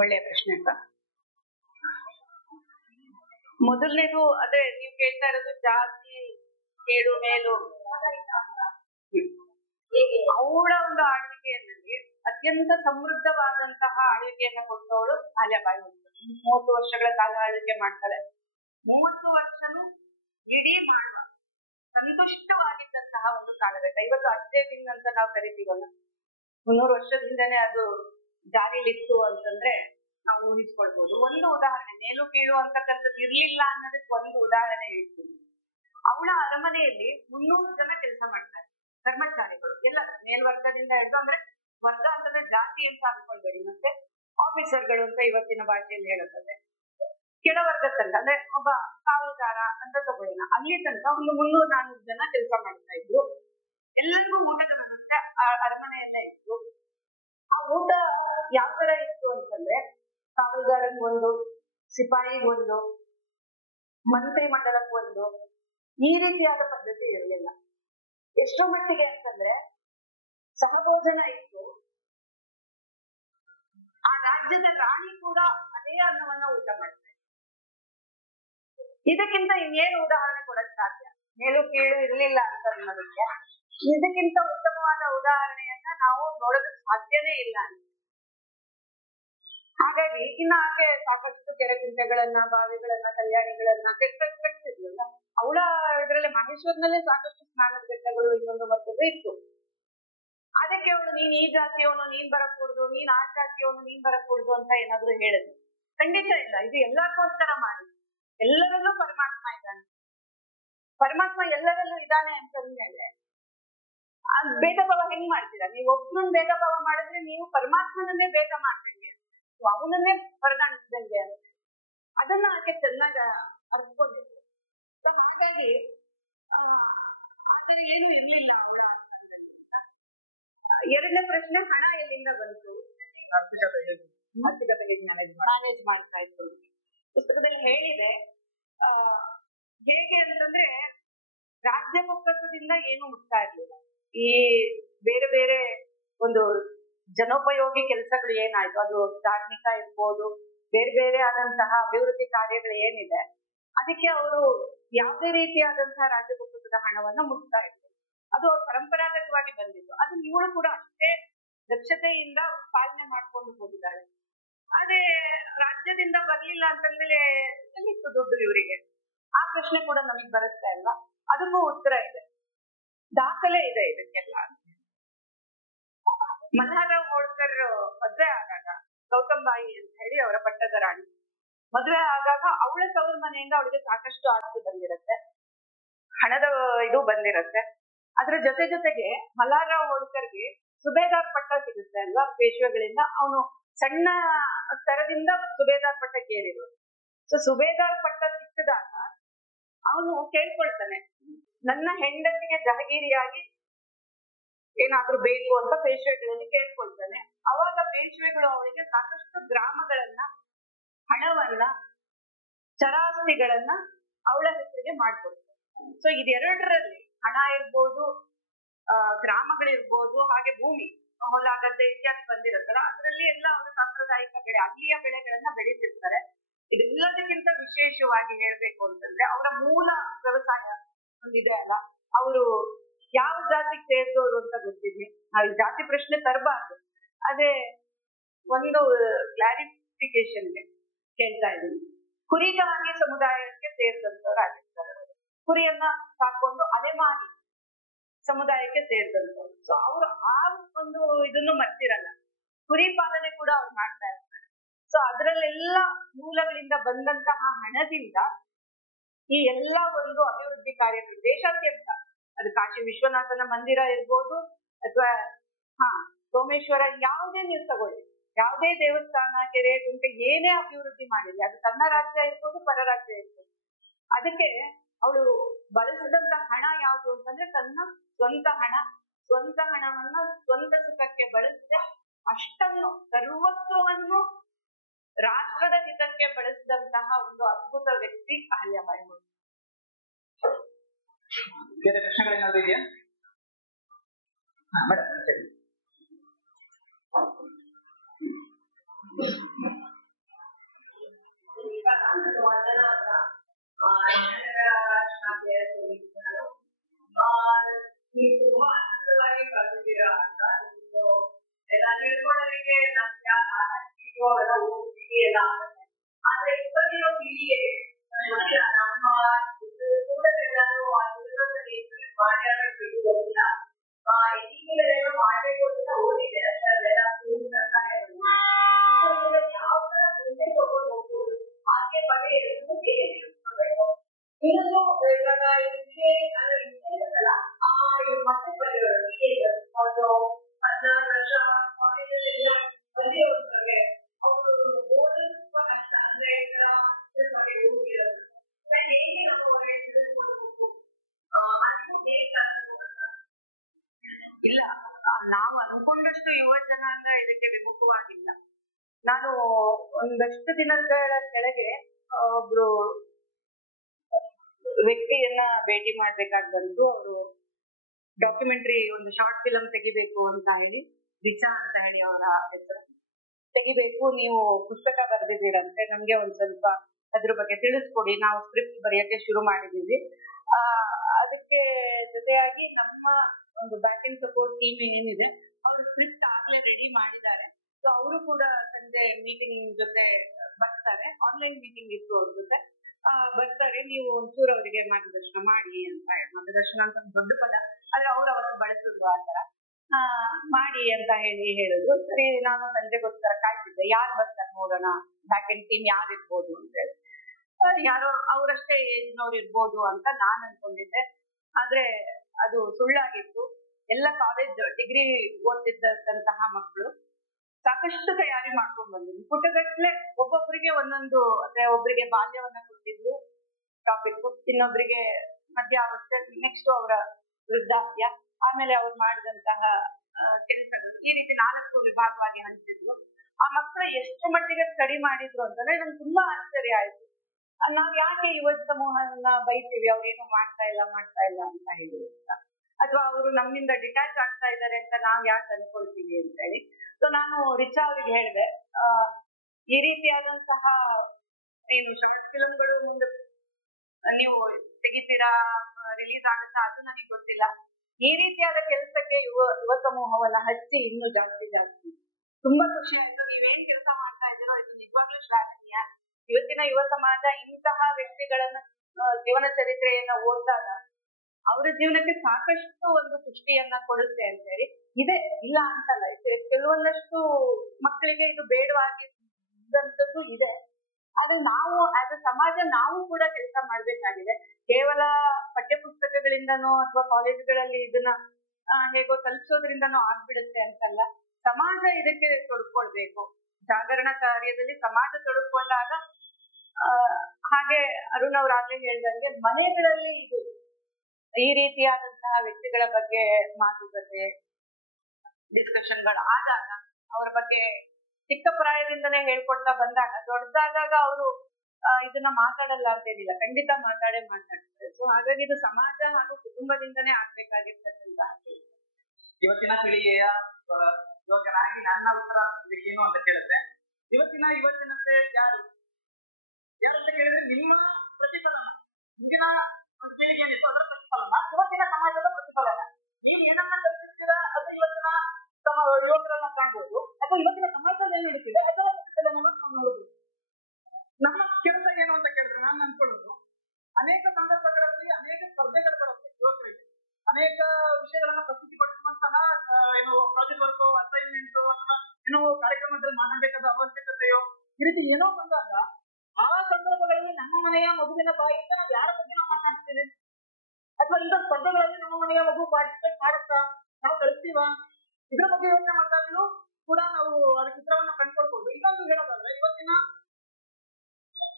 ಒಳ್ಳೆಯ ಪ್ರಶ್ನೆ ಅಕ್ಕ. ಮೊದಲನೇದು ಅದೇ ನೀವು ಕೇಳ್ತಾ ಇರೋದು ಜಾತಿ ಕೇಳು ಮೇಲು. ಅವಳ ಒಂದು ಆಳ್ವಿಕೆಯಲ್ಲಿ ಅತ್ಯಂತ ಸಮೃದ್ಧವಾದಂತಹ ಆಳ್ವಿಕೆಯನ್ನ ಕೊಟ್ಟವಳು ಅಹಲ್ಯಾಬಾಯಿ ಹೋಳ್ಕರ್. 30 ವರ್ಷಗಳ ಕಾಲ ಆಳ್ವಿಕೆ ಮಾಡ್ತಾಳೆ. 30 ವರ್ಷನೂ ಇಡೀ ಮಾಡುವ ಸಂತುಷ್ಟವಾಗಿದ್ದಂತಹ ಒಂದು ಕಾಲಘಟ್ಟ. ಇವತ್ತು ಅಷ್ಟೇದಿಂದ ಅಂತ ನಾವು ಕರಿತೀವಲ್ಲ, 300 ವರ್ಷದಿಂದನೇ ಅದು ಜಾರಿಲಿತ್ತು ಅಂತಂದ್ರೆ ನಾವು ಊಹಿಸ್ಕೊಳ್ಬಹುದು. ಒಂದು ಉದಾಹರಣೆ, ಮೇಲು ಕೀಳು ಅಂತಕ್ಕಂಥದ್ದು ಇರ್ಲಿಲ್ಲ ಅನ್ನೋದಕ್ಕೆ ಒಂದು ಉದಾಹರಣೆ ಹೇಳ್ತೀನಿ. ಅವಳ ಅರಮನೆಯಲ್ಲಿ 300 ಜನ ಕೆಲಸ ಮಾಡ್ತಾರೆ, ಕರ್ಮಚಾರಿಗಳು ಎಲ್ಲ ಮೇಲ್ವರ್ಗದಿಂದ ಹಿಡಿದು, ಅಂದ್ರೆ ವರ್ಗ ಅಂತಂದ್ರೆ ಜಾತಿ ಅಂತ ಅನ್ಕೊಳ್ಬೇಡಿ, ಮತ್ತೆ ಆಫೀಸರ್ಗಳು ಅಂತ ಇವತ್ತಿನ ಭಾಷೆಯಲ್ಲಿ ಹೇಳುತ್ತದೆ, ಕೆಳವರ್ಗ ತನಕ ಅಂದ್ರೆ ಒಬ್ಬ ಕಾವಲುಗಾರ ಅಂತ ತಗೊಳ್ಳೋಣ, ಅಲ್ಲಿ ತನಕ ಒಂದು 300-400 ಜನ ಕೆಲಸ ಮಾಡ್ತಾ ಇದ್ರು. ಎಲ್ಲರಿಗೂ ಊಟದ ವ್ಯವಸ್ಥೆ ಅರಮನೆಯಲ್ಲೇ ಇತ್ತು. ಆ ಊಟ ಯಾವ ತರ ಇತ್ತು ಅಂತಂದ್ರೆ, ಕಾವಲುಗಾರನ್ಗೊಂದು, ಸಿಪಾಯಿಗೊಂದು, ಮಂತ್ರಿ ಮಂಡಲಕ್ಕೊಂದು, ಈ ರೀತಿಯಾದ ಪದ್ಧತಿ ಇರಲಿಲ್ಲ. ಎಷ್ಟೋ ಮಟ್ಟಿಗೆ ಅಂತಂದ್ರೆ ಸಹಭೋಜನ ಇತ್ತು. ಆ ರಾಜ್ಯದ ರಾಣಿ ಕೂಡ ಅದೇ ಅನ್ನವನ್ನ ಊಟ ಮಾಡ್ತಾರೆ. ಇದಕ್ಕಿಂತ ಇನ್ನೇನು ಉದಾಹರಣೆ ಕೊಡಕ್ ಸಾಧ್ಯ? ಮೇಲು ಕೀಳು ಇರಲಿಲ್ಲ ಅಂತ ಅನ್ನೋದಕ್ಕೆ ಇದಕ್ಕಿಂತ ಉತ್ತಮವಾದ ಉದಾಹರಣೆಯನ್ನ ನಾವು ನೋಡೋದಕ್ಕೆ ಸಾಧ್ಯನೇ ಇಲ್ಲ ಅಂತ. ಹಾಗಾಗಿ ಇನ್ನು ಆಕೆ ಸಾಕಷ್ಟು ಕೆರೆ ಕುಂಟೆಗಳನ್ನ, ಬಾವಿಗಳನ್ನ, ಕಲ್ಯಾಣಿಗಳನ್ನ ಕಟ್ಟಿದ್ಲಲ್ಲ, ಅವಳ ಇದ್ರಲ್ಲೇ ಮಹೇಶ್ವರನಲ್ಲೇ ಸಾಕಷ್ಟು ಸ್ನಾನದ ಬೆಟ್ಟಗಳು ಇನ್ನೊಂದು ಮತ್ತೊಂದು ಇತ್ತು. ಅದಕ್ಕೆ ಅವಳು ನೀನ್ ಈ ಜಾತಿಯವನು ನೀನ್ ಬರಕೂಡ್ದು, ನೀನ್ ಆ ಜಾತಿಯವನು ನೀನ್ ಬರಕೂಡ್ದು ಅಂತ ಏನಾದ್ರು ಹೇಳಿದ್ರು? ಖಂಡಿತ ಇಲ್ಲ. ಇದು ಎಲ್ಲರಿಗೋಸ್ಕರ ಮಾಡಿ, ಎಲ್ಲರಲ್ಲೂ ಪರಮಾತ್ಮ ಇದ್ದಾನೆ. ಪರಮಾತ್ಮ ಎಲ್ಲರಲ್ಲೂ ಇದ್ದಾನೆ ಅಂತಂದ್ಮೇಲೆ ಭೇದ ಭಾವ ಹೆಂಗ್ ಮಾಡ್ತೀರಾ? ನೀವು ಒಬ್ಬನನ್ನ ಭೇದ ಭಾವ ಮಾಡಿದ್ರೆ ನೀವು ಪರಮಾತ್ಮನನ್ನೇ ಭೇದ ಮಾಡ್ದಂಗೆ, ಅವನನ್ನೇ ಪರಿಗಣಿಸಿದಂಗೆ ಅಂತ. ಅದನ್ನ ಆಕೆ ಚೆನ್ನಾಗ ಅರ್ತ್ಕೊಂಡಿದ್ರು. ಹಾಗಾಗಿ ಆದ್ರೆ ಏನು ಇರ್ಲಿಲ್ಲ ಅವಳ. ಎರಡನೇ ಪ್ರಶ್ನೆ, ಹಣ ಎಲ್ಲಿಂದ ಬಂತು? ಆರ್ಥಿಕತೆ ಮ್ಯಾನೇಜ್ ಮಾಡ್ತಾ ಇತ್ತು. ಪುಸ್ತಕದಲ್ಲಿ ಹೇಳಿದೆ ಹೇಗೆ ಅಂತಂದ್ರೆ, ರಾಜ್ಯ ಪುಸ್ತಕದಿಂದ ಏನು ಮುಟ್ತಾ ಇರ್ಲಿಲ್ಲ. ಈ ಬೇರೆ ಬೇರೆ ಒಂದು ಜನೋಪಯೋಗಿ ಕೆಲಸಗಳು ಏನಾಯ್ತು, ಅದು ಧಾರ್ಮಿಕ ಇರ್ಬೋದು, ಬೇರೆ ಬೇರೆ ಆದಂತಹ ಅಭಿವೃದ್ಧಿ ಕಾರ್ಯಗಳು ಏನಿದೆ, ಅದಕ್ಕೆ ಅವರು ಯಾವುದೇ ರೀತಿಯಾದಂತಹ ರಾಜ್ಯ ಪುಸ್ತಕದ ಹಣವನ್ನ ಮುಟ್ತಾ ಇದ್ರು. ಅದು ಪರಂಪರಾಗತವಾಗಿ ಬಂದಿದ್ದು. ಅದು ಇವಳು ಕೂಡ ಅಷ್ಟೇ ದಕ್ಷತೆಯಿಂದ ಪಾಲನೆ ಮಾಡ್ಕೊಂಡು ಹೋಗಿದ್ದಾಳೆ. ಅದೇ ರಾಜ್ಯದಿಂದ ಬರ್ಲಿಲ್ಲ ಅಂತಂದ್ರೆ ಎಲ್ಲಿತ್ತು ದುಡ್ಡು ಇವರಿಗೆ? ಆ ಪ್ರಶ್ನೆ ಕೂಡ ನಮಗ್ ಬರುತ್ತೆ ಅಲ್ವಾ? ಅದಕ್ಕೂ ಉತ್ತರ ಇದೆ, ದಾಖಲೆ ಇದೆ ಇದಕ್ಕೆಲ್ಲ. ಮಲ್ಹಾರರಾವ್ ಹೋಳ್ಕರ್ ಮದ್ವೆ ಆದಾಗ ಗೌತಮ್ಬಾಯಿ ಅಂತ ಹೇಳಿ ಅವರ ಪಟ್ಟದ ರಾಣಿ ಮದ್ವೆ ಆದಾಗ ಅವಳ ತವರು ಮನೆಯಿಂದ ಅವಳಿಗೆ ಸಾಕಷ್ಟು ಆಸ್ತಿ ಬಂದಿರುತ್ತೆ, ಹಣದ ಇದು ಬಂದಿರುತ್ತೆ. ಅದ್ರ ಜೊತೆಗೆ ಮಲ್ಹಾರರಾವ್ ಹೋಳ್ಕರ್ಗೆ ಸುಬೇದಾರ್ ಪಟ್ಟ ಸಿಗುತ್ತೆ ಅಲ್ವಾ ಪೇಶ್ವೆಗಳಿಂದ. ಅವನು ಸಣ್ಣ ಸ್ತರದಿಂದ ಸುಬೇದಾರ್ ಪಟ್ಟಕ್ಕೆ ಏರಿರೋದು. ಸೊ ಸುಬೇದಾರ್ ಪಟ್ಟ ಸಿಕ್ಕಿದಾಗ ಅವನು ಕೇಳ್ಕೊಳ್ತಾನೆ, ನನ್ನ ಹೆಂಡತಿಗೆ ಜಹಗೀರಿಯಾಗಿ ಏನಾದ್ರೂ ಬೇಕು ಅಂತ ಪೇಶ್ವೆಗಳಲ್ಲಿ ಕೇಳ್ಕೊಳ್ತಾನೆ. ಅವಾಗ ಪೇಶ್ವೆಗಳು ಅವಳಿಗೆ ಸಾಕಷ್ಟು ಗ್ರಾಮಗಳನ್ನ, ಹಣವನ್ನ, ಚರಾಸ್ತಿಗಳನ್ನ ಅವಳ ಹೆಸರಿಗೆ ಮಾಡ್ಕೊಡ್ತಾರೆ. ಸೊ ಇದೆರಡರಲ್ಲಿ ಹಣ ಇರ್ಬೋದು, ಗ್ರಾಮಗಳಿರ್ಬೋದು, ಹಾಗೆ ಭೂಮಿ, ಹೊಲ ಗದ್ದೆ ಇತ್ಯಾದಿ ಬಂದಿರುತ್ತಲ್ಲ, ಅದರಲ್ಲಿ ಎಲ್ಲ ಅವರು ಸಾಂಪ್ರದಾಯಿಕ ಬೆಳೆ, ಅಲ್ಲಿಯ ಬೆಳೆಗಳನ್ನ ಬೆಳೀತಿರ್ತಾರೆ. ಇದೆಲ್ಲದಕ್ಕಿಂತ ವಿಶೇಷವಾಗಿ ಹೇಳ್ಬೇಕು ಅಂತಂದ್ರೆ ಅವರ ಮೂಲ ವ್ಯವಸಾಯ ಒಂದಿದೆ ಅಲ್ಲ, ಅವರು ಯಾವ ಜಾತಿಗೆ ಸೇರಿದವರು ಅಂತ ಗೊತ್ತಿದೆ. ನಾವು ಜಾತಿ ಪ್ರಶ್ನೆ ತರಬಾರ್ದು, ಅದೇ ಒಂದು ಕ್ಲಾರಿಫಿಕೇಶನ್ಗೆ ಕೇಳ್ತಾ ಇದ್ದೀನಿ. ಕುರಿಗಾಹಿ ಸಮುದಾಯಕ್ಕೆ ಸೇರಿದಂತವರಾಗಿರ್ತಾರೆ. ಕುರಿಯನ್ನ ಸಾಕೊಂಡು ಅಲೆಮಾರಿ ಸಮುದಾಯಕ್ಕೆ ಸೇರಿದಂತವ್ರು. ಸೊ ಅವರು ಆ ಒಂದು ಇದನ್ನು ಮರ್ತಿರಲ್ಲ, ಕುರಿ ಪಾಲನೆ ಕೂಡ ಅವ್ರು ಮಾಡ್ತಾ ಇರ್ತಾರೆ. ಸೊ ಅದರಲ್ಲೆಲ್ಲ ಮೂಲಗಳಿಂದ ಬಂದಂತಹ ಹಣದಿಂದ ಈ ಎಲ್ಲ ಒಂದು ಅಭಿವೃದ್ಧಿ ಕಾರ್ಯಗಳು ದೇಶಾದ್ಯಂತ, ಅದು ಕಾಶಿ ವಿಶ್ವನಾಥನ ಮಂದಿರ ಇರ್ಬೋದು ಅಥವಾ ಸೋಮೇಶ್ವರ, ಯಾವುದೇ ನೀವು ತಗೊಳ್ಳಿ, ಯಾವುದೇ ದೇವಸ್ಥಾನ, ಕೆರೆ ಕುಂಟೆ ಏನೇ ಅಭಿವೃದ್ಧಿ ಮಾಡಿದೆ, ಅದು ತನ್ನ ರಾಜ್ಯ ಇರ್ಬೋದು, ಪರ ರಾಜ್ಯ ಇರ್ಬೋದು, ಅದಕ್ಕೆ ಅವಳು ಬಳಸಿದಂತ ಹಣ ಯಾವುದು ಅಂತಂದ್ರೆ ತನ್ನ ಸ್ವಂತ ಹಣ. ಸ್ವಂತ ಹಣವನ್ನ ಸ್ವಂತ ಸುಖಕ್ಕೆ ಬಳಸದೆ ಅಷ್ಟನ್ನು ಸರ್ವಸ್ವವನ್ನು ರಾಷ್ಟ್ರದ ಹಿತಕ್ಕೆ ಬಳಸಿದಂತಹ ಒಂದು ಅದ್ಭುತ ವ್ಯಕ್ತಿ ಅಹಲ್ಯಾಬಾಯಿ ಹೋಳ್ಕರ್. ಬೇರೆ ಪ್ರಶ್ನೆಗಳೇನಾದ್ರು ಇದೆಯಾ ಮೇಡಮ್? ಸರಿ. ನೀವು ತುಂಬಾ ಅದ್ಭುತವಾಗಿ ಕಲಿತೀರಾ ಅಂತ ಎಲ್ಲ ತಿಳ್ಕೊಳ್ಳೋದಕ್ಕೆ ನಮ್ಗೆ ಆಸಕ್ತಿ ಎಲ್ಲ ಆಗುತ್ತೆ. ಆದ್ರೆ ಇವಾಗಿರೋ ಪೀಳಿಗೆ ನಮ್ಮ ಕೂಡಲೆಲ್ಲರೂ ಆ ದುರ್ಗದಲ್ಲಿ ಮಾಡ್ಯಾರ ಗೊತ್ತಿಲ್ಲ. ಈಗಿನ ಮಾಡಬೇಕು ಅಂತ ಓದಿದೆ ಅಷ್ಟೆಲ್ಲ ಯಾವ ಇಲ್ಲ, ನಾವು ಅನ್ಕೊಂಡಷ್ಟು ಯುವ ಜನಾಂಗ ಇದಕ್ಕೆ ವಿಮುಖವಾಗಿಲ್ಲ. ನಾನು ಒಂದಷ್ಟು ದಿನಗಳ ಕೆಳಗೆ ಒಬ್ರು ವ್ಯಕ್ತಿಯನ್ನ ಭೇಟಿ ಮಾಡ್ಬೇಕಾಗಿ ಬಂದು, ಅವರು ಡಾಕ್ಯುಮೆಂಟ್ರಿ ಒಂದು ಶಾರ್ಟ್ ಫಿಲಂ ತೆಗಿಬೇಕು ಅಂತ ಹೇಳಿ, ರಿಚಾ ಅಂತ ಹೇಳಿ ಅವರ ಹೆಸರು, ತೆಗಿಬೇಕು, ನೀವು ಪುಸ್ತಕ ಬರೆದಿದ್ದೀರಂತೆ, ನಮ್ಗೆ ಒಂದ್ ಸ್ವಲ್ಪ ಅದ್ರ ಬಗ್ಗೆ ತಿಳಿಸ್ಕೊಡಿ, ನಾವು ಸ್ಕ್ರಿಪ್ಟ್ ಬರೆಯಕ್ಕೆ ಶುರು ಮಾಡಿದೀವಿ. ಅದಕ್ಕೆ ಜೊತೆಯಾಗಿ ನಮ್ಮ ಒಂದು ಬ್ಯಾಕ್ ಅಂಡ್ ಸಪೋರ್ಟ್ ಟೀಮ್ ಏನಿದೆ ಅವರು ಸ್ಕ್ರಿಪ್ಟ್ ಆಗ್ಲೇ ರೆಡಿ ಮಾಡಿದ್ದಾರೆ. ಸೊ ಅವರು ಕೂಡ ಸಂಜೆ ಮೀಟಿಂಗ್ ಜೊತೆ ಬರ್ತಾರೆ, ಆನ್ಲೈನ್ ಮೀಟಿಂಗ್ ಇತ್ತು ಅವ್ರ ಜೊತೆ ಬರ್ತಾರೆ. ನೀವು ಒಂಚೂರು ಅವರಿಗೆ ಮಾರ್ಗದರ್ಶನ ಮಾಡಿ ಅಂತ ಹೇಳಿ, ಮಾರ್ಗದರ್ಶನ ಅಂತ ದೊಡ್ಡ ಪದ ಆದ್ರೆ ಅವ್ರು ಅವತ್ತು ಬಳಸಿದ್ರು ಆ ತರ ಮಾಡಿ ಅಂತ ಹೇಳಿದ್ರು. ಸರಿ, ನಾನು ಸಂಜೆಗೋಸ್ಕರ ಕಾಯ್ತಿದ್ದೆ, ಯಾರು ಬರ್ತಾರೆ ನೋಡೋಣ, ಬ್ಯಾಕ್ ಅಂಡ್ ಟೀಮ್ ಯಾರು ಇರ್ಬೋದು ಅಂತ ಹೇಳಿ. ಯಾರೋ ಅವರಷ್ಟೇ ಏಜ್ನವ್ರು ಇರ್ಬೋದು ಅಂತ ನಾನು ಅನ್ಕೊಂಡಿದ್ದೆ. ಆದ್ರೆ ಅದು ಸುಳ್ಳಾಗಿತ್ತು. ಎಲ್ಲ ಕಾಲೇಜ್ ಡಿಗ್ರಿ ಓದ್ತಿದ್ದಂತಹ ಮಕ್ಕಳು ಸಾಕಷ್ಟು ತಯಾರಿ ಮಾಡ್ಕೊಂಡ್ ಬಂದಿದ್ರು. ಪುಟಗಟ್ಲೆ ಒಬ್ಬೊಬ್ಬರಿಗೆ ಒಂದೊಂದು, ಅಂದ್ರೆ ಒಬ್ಬರಿಗೆ ಬಾಲ್ಯವನ್ನ ಕೊಟ್ಟಿದ್ರು ಟಾಪಿಕ್, ಇನ್ನೊಬ್ಬರಿಗೆ ಮಧ್ಯಾವಸ್ಥೆ, ನೆಕ್ಸ್ಟ್ ಅವರ ವೃದ್ಧಾಪ್ಯ, ಆಮೇಲೆ ಅವ್ರು ಮಾಡಿದಂತಹ ಕೆಲಸಗಳು, ಈ ರೀತಿ 4 ವಿಭಾಗವಾಗಿ ಹಂಚಿದ್ರು. ಆ ಮಕ್ಕಳು ಎಷ್ಟು ಮಟ್ಟಿಗೆ ಸ್ಟಡಿ ಮಾಡಿದ್ರು ಅಂತಂದ್ರೆ ನಂಗೆ ತುಂಬಾ ಆಶ್ಚರ್ಯ ಆಯ್ತು. ನಾವ್ ಯಾಕೆ ಯುವ ಸಮೂಹವನ್ನ ಬೈತೀವಿ, ಅವ್ರೇನು ಮಾಡ್ತಾ ಇಲ್ಲ ಅಂತ ಹೇಳಿ, ಅಥವಾ ಅವರು ನಮ್ಮಿಂದ ಡಿಟ್ಯಾಚ್ ಆಗ್ತಾ ಇದ್ದಾರೆ ಅಂತ ನಾವ್ ಯಾಕೆ ಅನ್ಕೊಳ್ತೀವಿ ಅಂತ ಹೇಳಿ. ಸೊ ನಾನು ರಿಚಾ ಅವ್ರಿಗೆ ಹೇಳಿದೆ, ಈ ರೀತಿಯಾದಂತಹ ಏನು ಶಾರ್ಟ್ ಫಿಲ್ಮ್ಗಳು ನೀವು ತೆಗಿತೀರಾ, ರಿಲೀಸ್ ಆಗುತ್ತಾ ಅದು ನನಗೆ ಗೊತ್ತಿಲ್ಲ. ಈ ರೀತಿಯಾದ ಕೆಲಸಕ್ಕೆ ಯುವ ಸಮೂಹವನ್ನ ಹಚ್ಚಿ ಇನ್ನೂ ಜಾಸ್ತಿ ತುಂಬಾ ಖುಷಿ ಆಯ್ತು. ನೀವೇನ್ ಕೆಲಸ ಮಾಡ್ತಾ ಇದ್ದೀರೋ ಇದು ನಿಜವಾಗ್ಲೂ ಶ್ಲಾಘನೀಯ. ಇವತ್ತಿನ ಯುವ ಸಮಾಜ ಇಂತಹ ವ್ಯಕ್ತಿಗಳನ್ನ ಜೀವನ ಚರಿತ್ರೆಯನ್ನ ಓದಿದಾಗ ಅವರ ಜೀವನಕ್ಕೆ ಸಾಕಷ್ಟು ಒಂದು ಪುಷ್ಟಿಯನ್ನ ಕೊಡುತ್ತೆ ಅಂತ ಹೇಳಿ ಇದೆ, ಇಲ್ಲ ಅಂತಲ್ಲ. ಕೆಲವೊಂದಷ್ಟು ಮಕ್ಕಳಿಗೆ ಇದು ಬೇಡವಾಗಿದ್ದಂಥದ್ದು ಇದೆ. ಆದ್ರೆ ನಾವು ಆಸ್ ಅ ಸಮಾಜ ನಾವು ಕೂಡ ಕೆಲಸ ಮಾಡ್ಬೇಕಾಗಿದೆ. ಕೇವಲ ಪಠ್ಯ ಪುಸ್ತಕಗಳಿಂದನೋ ಅಥವಾ ಕಾಲೇಜುಗಳಲ್ಲಿ ಇದನ್ನ ಹೇಗೋ ತಲುಪಿಸೋದ್ರಿಂದನೋ ಆಗ್ಬಿಡುತ್ತೆ ಅಂತಲ್ಲ, ಸಮಾಜ ಇದಕ್ಕೆ ತೊಡ್ಕೊಳ್ಬೇಕು. ಜಾಗರಣ ಕಾರ್ಯದಲ್ಲಿ ಸಮಾಜ ತೊಡಕೊಂಡಾಗ, ಹಾಗೆ ಅರುಣ್ ಅವ್ರಾಗ್ಲೇ ಹೇಳಿದಂಗೆ ಮನೆಗಳಲ್ಲಿ ಇದು ಈ ರೀತಿಯಾದಂತಹ ವ್ಯಕ್ತಿಗಳ ಬಗ್ಗೆ ಮಾತುಕತೆ ಡಿಸ್ಕಷನ್ಗಳು ಆದಾಗ, ಅವರ ಬಗ್ಗೆ ಚಿಕ್ಕ ಪ್ರಾಯದಿಂದನೇ ಹೇಳ್ಕೊಡ್ತಾ ಬಂದಾಗ, ದೊಡ್ಡದಾದಾಗ ಅವರು ಇದನ್ನ ಮಾತಾಡಲ್ಲ ಅಂತೇನಿಲ್ಲ, ಖಂಡಿತ ಮಾತಾಡ್ತಾರೆ. ಸೊ ಹಾಗಾಗಿ ಇದು ಸಮಾಜ ಹಾಗೂ ಕುಟುಂಬದಿಂದನೇ ಆಗ್ಬೇಕಾಗಿರ್ತಕ್ಕಂತ. ಇವತ್ತಿನ ಪೀಳಿಗೆಯ ಯುವಕನಾಗಿ ನನ್ನ ಉತ್ತರ ಇದಕ್ಕೇನು ಅಂತ ಕೇಳಿದ್ರೆ, ಇವತ್ತಿನ ಯುವ ಜನತೆ ಯಾರು ಅಂತ ಕೇಳಿದ್ರೆ ನಿಮ್ಮ ಪ್ರತಿಫಲನ, ಹಿಂದಿನ ಒಂದು ಪೀಳಿಗೆ ಏನಿತ್ತು ಅದರ ಪ್ರತಿಫಲನ, ಇವತ್ತಿನ ಸಮಾಜದ ಪ್ರತಿಫಲನ. ನೀವು ಏನನ್ನ ಕಲಿತಿರ್ತೀರಾ ಅದು ಇವತ್ತಿನ ಯುವಕರನ್ನ ಕಾಣ್ಬೋದು, ಅಥವಾ ಇವತ್ತಿನ ಸಮಾಜದಲ್ಲಿ ಏನ್ ನಡೀತಿದೆ ಅದರ ಪ್ರತಿಫಲನವನ್ನು ನಾವು ನೋಡಬಹುದು. ನಮ್ಮ ಕೆಲಸ ಏನು ಅಂತ ಕೇಳಿದ್ರೆ, ನಾನು ಅನ್ಕೊಳ್ಳೋದು, ಅನೇಕ ಸಂದರ್ಭಗಳಲ್ಲಿ ಅನೇಕ ಸ್ಪರ್ಧೆಗಳು ಬರುತ್ತೆ ಯುವಕರಿಗೆ, ಅನೇಕ ವಿಷಯಗಳನ್ನ ಪ್ರಸ್ತುತಿಪಡಿಸುವಂತಹ ಏನು ಪ್ರಾಜೆಕ್ಟ್ ವರ್ಕ್, ಅಸೈನ್ಮೆಂಟ್ ಅಥವಾ ಏನೋ ಕಾರ್ಯಕ್ರಮದಲ್ಲಿ ಮಾಡಬೇಕಾದ ಅವಶ್ಯಕತೆಯೋ ಈ ರೀತಿ ಏನೋ ಬಂದಾಗ, ಆ ಸಂದರ್ಭಗಳಲ್ಲಿ ನಮ್ಮ ಮನೆಯ ಮಗುವಿನ ಬಾಯಿಂದ ನಾವು ಯಾರ ಬಗ್ಗೆ ನಾವು ಮಾತನಾಡ್ತೀವಿ, ಅಥವಾ ಇಂಥ ಸ್ಪರ್ಧೆಗಳಲ್ಲಿ ನಮ್ಮ ಮನೆಯ ಮಗು ಪಾರ್ಟಿಸಿಪೇಟ್ ಮಾಡುತ್ತಾ ನಾವು ಕಳಿಸ್ತೀವ, ಇದ್ರ ಬಗ್ಗೆ ಯೋಚನೆ ಮಾಡಿದಾಗಲೂ ಕೂಡ ನಾವು ಅದರ ಚಿತ್ರವನ್ನ ಕಂಡುಕೊಳ್ಬಹುದು. ಇನ್ನೊಂದು ಹೇಳೋದಾದ್ರೆ, ಇವತ್ತಿನ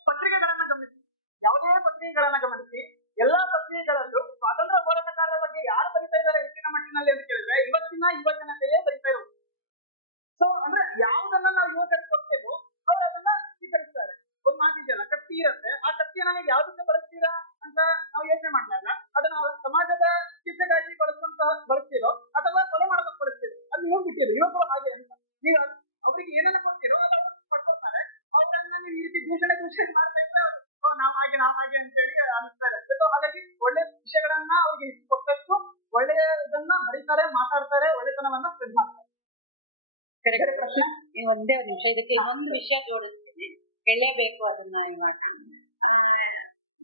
ಪತ್ರಿಕೆಗಳನ್ನ ಗಮನಿಸಿ, ಯಾವುದೇ ಪತ್ರಿಕೆಗಳನ್ನ ಗಮನಿಸಿ, ಎಲ್ಲಾ ಪತ್ರಿಕೆಗಳಲ್ಲೂ ಸ್ವಾತಂತ್ರ್ಯ ಹೋರಾಟಗಾರರ ಬಗ್ಗೆ ಯಾರು ಬರೀತಾ ಇದ್ದಾರೆ ಹೆಚ್ಚಿನ ಮಟ್ಟಿನಲ್ಲಿ ಅಂತ ಕೇಳಿದ್ರೆ ಇವತ್ತಿನ ಯುವ ಜನತೆಯೇ ಬರೀತಾ ಇರೋದು. ಸೊ ಅಂದ್ರೆ ಯಾವುದನ್ನ ನಾವು ಯುವಕರಿಗೆ ಕೊಡ್ತೇವೋ ಅವ್ರು ಅದನ್ನ ಸ್ವೀಕರಿಸ್ತಾರೆ. ಒಂದು ಮಾತಿದೆಯಲ್ಲ, ಕತ್ತಿ ಇರುತ್ತೆ, ಆ ಕತ್ತಿಯನ್ನ ನೀವು ಯಾವ್ದಕ್ಕೆ ಬಳಸ್ತೀರಾ ಅಂತ ನಾವು ಯೋಚನೆ ಮಾಡಿದಾಗ ಅದನ್ನ ಸಮಾಜದ ಚಿತ್ರಗಾಗಿ ಬಳಸ್ತೀರೋ ಅಥವಾ ಕೊಲೆ ಮಾಡೋದಕ್ಕೆ ಬಳಸ್ತೀರೋ ಅದು ನೀವು ಬಿಟ್ಟಿರೋ. ಯುವಕರು ಹಾಗೆ ಅಂತ ನೀವು ಅವ್ರಿಗೆ ಏನನ್ನ ಕೊಡ್ತೀರೋ ಅದು ಅವ್ರು ಪಡ್ಕೊಳ್ತಾರೆ. ಅವ್ರನ್ನ ನೀವು ಈ ರೀತಿ ದೂಷಣೆ ಮಾಡ್ತಾ ಇದ್ರೆ ನಾವ್ ಹಾಗೆ ಅಂತ ಹೇಳಿ ಅನಿಸ್ತಾ ಇರುತ್ತೆ. ಸೊ ಹಾಗಾಗಿ ಒಳ್ಳೆ ವಿಷಯಗಳನ್ನ ಅವ್ರಿಗೆ ಕೊಟ್ಟಷ್ಟು ಒಳ್ಳೆಯದನ್ನ ಬರೀತಾರೆ, ಮಾತಾಡ್ತಾರೆ, ಒಳ್ಳೆತನವನ್ನ ಸ್ಪ್ರೆಡ್ ಮಾಡ್ತಾರೆ. ಪ್ರಶ್ನೆ ಒಂದೇ ನಿಮಿಷ, ಇದಕ್ಕೆ ಇನ್ನೊಂದು ವಿಷಯ ಜೋಡಿಸ್ತೀನಿ, ಹೇಳಲೇಬೇಕು ಅದನ್ನ. ಇವಾಗ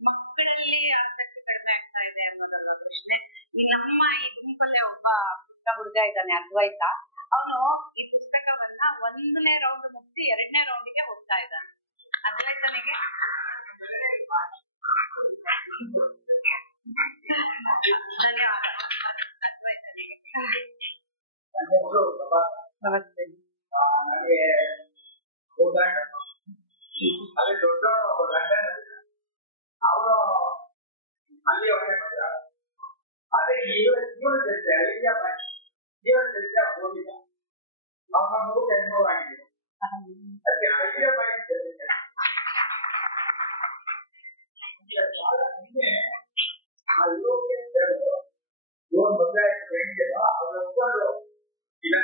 ಮಕ್ಕಳಲ್ಲಿ ಆಸಕ್ತಿ ಕಡಿಮೆ ಆಗ್ತಾ ಇದೆ ಅನ್ನೋದಲ್ಲ ಪ್ರಶ್ನೆ. ಈ ನಮ್ಮ ಈ ಗುಂಪಲ್ಲೇ ಒಬ್ಬ ಪುಟ್ಟ ಹುಡುಗ ಇದ್ದಾನೆ, ಅದ್ವೈತ. ಅವನು ಈ ಪುಸ್ತಕವನ್ನ 1ನೇ ರೌಂಡ್ ಮುಗಿಸಿ 2ನೇ ರೌಂಡ್ಗೆ ಹೋಗ್ತಾ ಇದ್ದಾನೆ. ಅದ್ವೈತನಿಗೆ ಧನ್ಯವಾದ. ಅದ್ವೈತನಿಗೆ ನಮಸ್ತೆ. ಅಲ್ಲಿ ದೊಡ್ಡ ಅವನು ಅಲ್ಲಿ ಒಳ್ಳೆ ಆದ್ರೆ ಜೀವನ ಓದಿಲ್ಲ, ಆ ಮಗು ಹೆಣ್ಣವಾಗಿದೆ. ಅದಕ್ಕೆ ಅಳಿಯಬಾಯಿ ಆ ಯುರೋಪಿಯನ್ ಇವನ್ ಮದುವೆ ಆಗಿಲ್ಲ ಅವರೊಬ್ಬರು ಇಲ್ಲ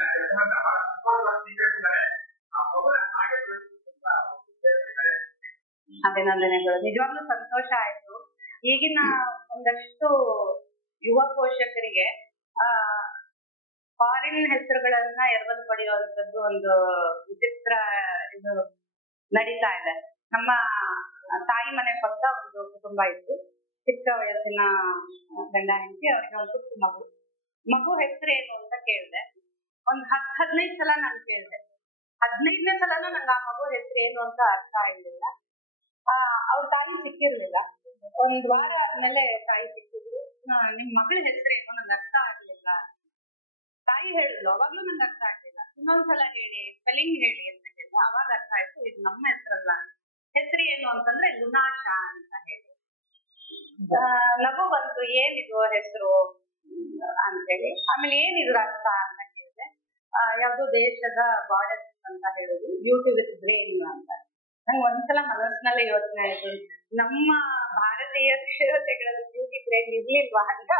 ಆ ಮಗುನ ಹಾಗೆ ಅಭಿನಂದನೆಗಳು. ನಿಜವಾಗ್ಲೂ ಸಂತೋಷ ಆಯ್ತು. ಈಗಿನ ಒಂದಷ್ಟು ಯುವ ಪೋಷಕರಿಗೆ ಫಾರಿನ್ ಹೆಸರುಗಳನ್ನ ಎರವಲು ಪಡೆಯುವಂತದ್ದು ಒಂದು ವಿಚಿತ್ರ ಇದು ನಡೀತಾ ಇದೆ. ನಮ್ಮ ತಾಯಿ ಮನೆ ಪಕ್ಕ ಒಂದು ಕುಟುಂಬ ಇತ್ತು. ಚಿಕ್ಕ ವಯಸ್ಸಿನ ಗಂಡ ಹೆಂಡತಿ, ಅವರಿಗೆ ಒಂದು ಪುಟ್ಟ ಮಗು ಹೆಸರು ಏನು ಅಂತ ಕೇಳಿದೆ. ಒಂದ್ 10-15 ಸಲ ನಾನು ಕೇಳಿದೆ. 15ನೇ ಸಲನೂ ನಂಗೆ ಆ ಮಗು ಹೆಸರು ಏನು ಅಂತ ಅರ್ಥ ಆಗಿರ್ಲಿಲ್ಲ. ಅವ್ರ ತಾಯಿ ಸಿಕ್ಕಿರ್ಲಿಲ್ಲ. ಒಂದ್ ವಾರ ಆದ್ಮೇಲೆ ತಾಯಿ ಸಿಕ್ಕಿದ್ರು. ನಿಮ್ ಮಗಳ ಹೆಸರು ಏನು ನಂಗೆ ಅರ್ಥ ಆಗ್ಲಿಲ್ಲ. ತಾಯಿ ಹೇಳಿದ್ಲು, ಅವಾಗ್ಲೂ ನಂಗೆ ಅರ್ಥ ಆಗ್ಲಿಲ್ಲ. ಇನ್ನೊಂದ್ಸಲ ಹೇಳಿ, ಸ್ಪೆಲ್ಲಿಂಗ್ ಹೇಳಿ ಅಂತ ಹೇಳಿದ್ರು. ಅವಾಗ ಅರ್ಥ ಆಯ್ತು, ಇದು ನಮ್ಮ ಹೆಸರಲ್ಲ. ಹೆಸರು ಏನು ಅಂತಂದ್ರೆ ಲುನಾಶಾ ಅಂತ ಹೇಳಿ. ನಗು ಬಂತು, ಏನಿದು ಹೆಸರು ಅಂತ ಹೇಳಿ. ಆಮೇಲೆ ಏನಿದ್ರು ಅರ್ಥ ಅಂತ ಕೇಳಿದೆ. ಯಾವ್ದೋ ದೇಶದ ಗಾಡೆಸ್ ಅಂತ ಹೇಳುದು, ಬ್ಯೂಟಿ ವಿತ್ ಬ್ರೇನ್ ಅಂತ. ನಂಗೆ ಒಂದ್ಸಲ ಮನಸ್ಸಿನಲ್ಲೇ ಯೋಚನೆ ಆಯ್ತು, ನಮ್ಮ ಭಾರತೀಯ ದೇವತೆಗಳಲ್ಲಿ ಬ್ಯೂಟಿ ಬ್ರೇನ್ ಇರ್ಲಿಲ್ವಾ ಅಂತ.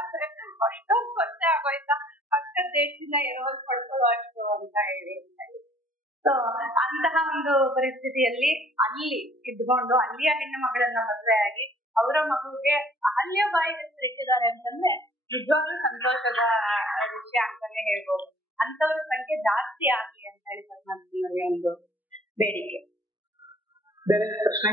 ಅಷ್ಟೊಂದು ವರ್ಷ ಆಗೋಯ್ತಾ ಪಕ್ಕದ ದೇಶದಿಂದ ಎರವಲು ಪಡ್ಕೊಳ್ಳೋ ಅಷ್ಟು ಅಂತ ಹೇಳಿ. ಸೊ ಅಂತಹ ಒಂದು ಪರಿಸ್ಥಿತಿಯಲ್ಲಿ ಅಲ್ಲಿ ಇದ್ಕೊಂಡು ಅಲ್ಲಿಯ ಹೆಣ್ಣು ಮಗಳನ್ನ ಮದುವೆ ಆಗಿ ಅವರ ಮಗುಗೆ ಅಹಲ್ಯಾಬಾಯಿ ಹೆಸರು ಇಟ್ಟಿದ್ದಾರೆ ಅಂತಂದ್ರೆ ನಿಜವಾಗ್ಲೂ ಸಂತೋಷದ ವಿಷಯ ಅಂತಾನೆ ಹೇಳ್ಬೋದು. ಅಂತವ್ರ ಸಂಖ್ಯೆ ಜಾಸ್ತಿ ಆಗ್ಲಿ ಅಂತ ಹೇಳಿ ಪರಮಾತ್ಮನಲ್ಲಿ ಒಂದು ಬೇಡಿಕೆ. ಬೇರೆ ಪ್ರಶ್ನೆ?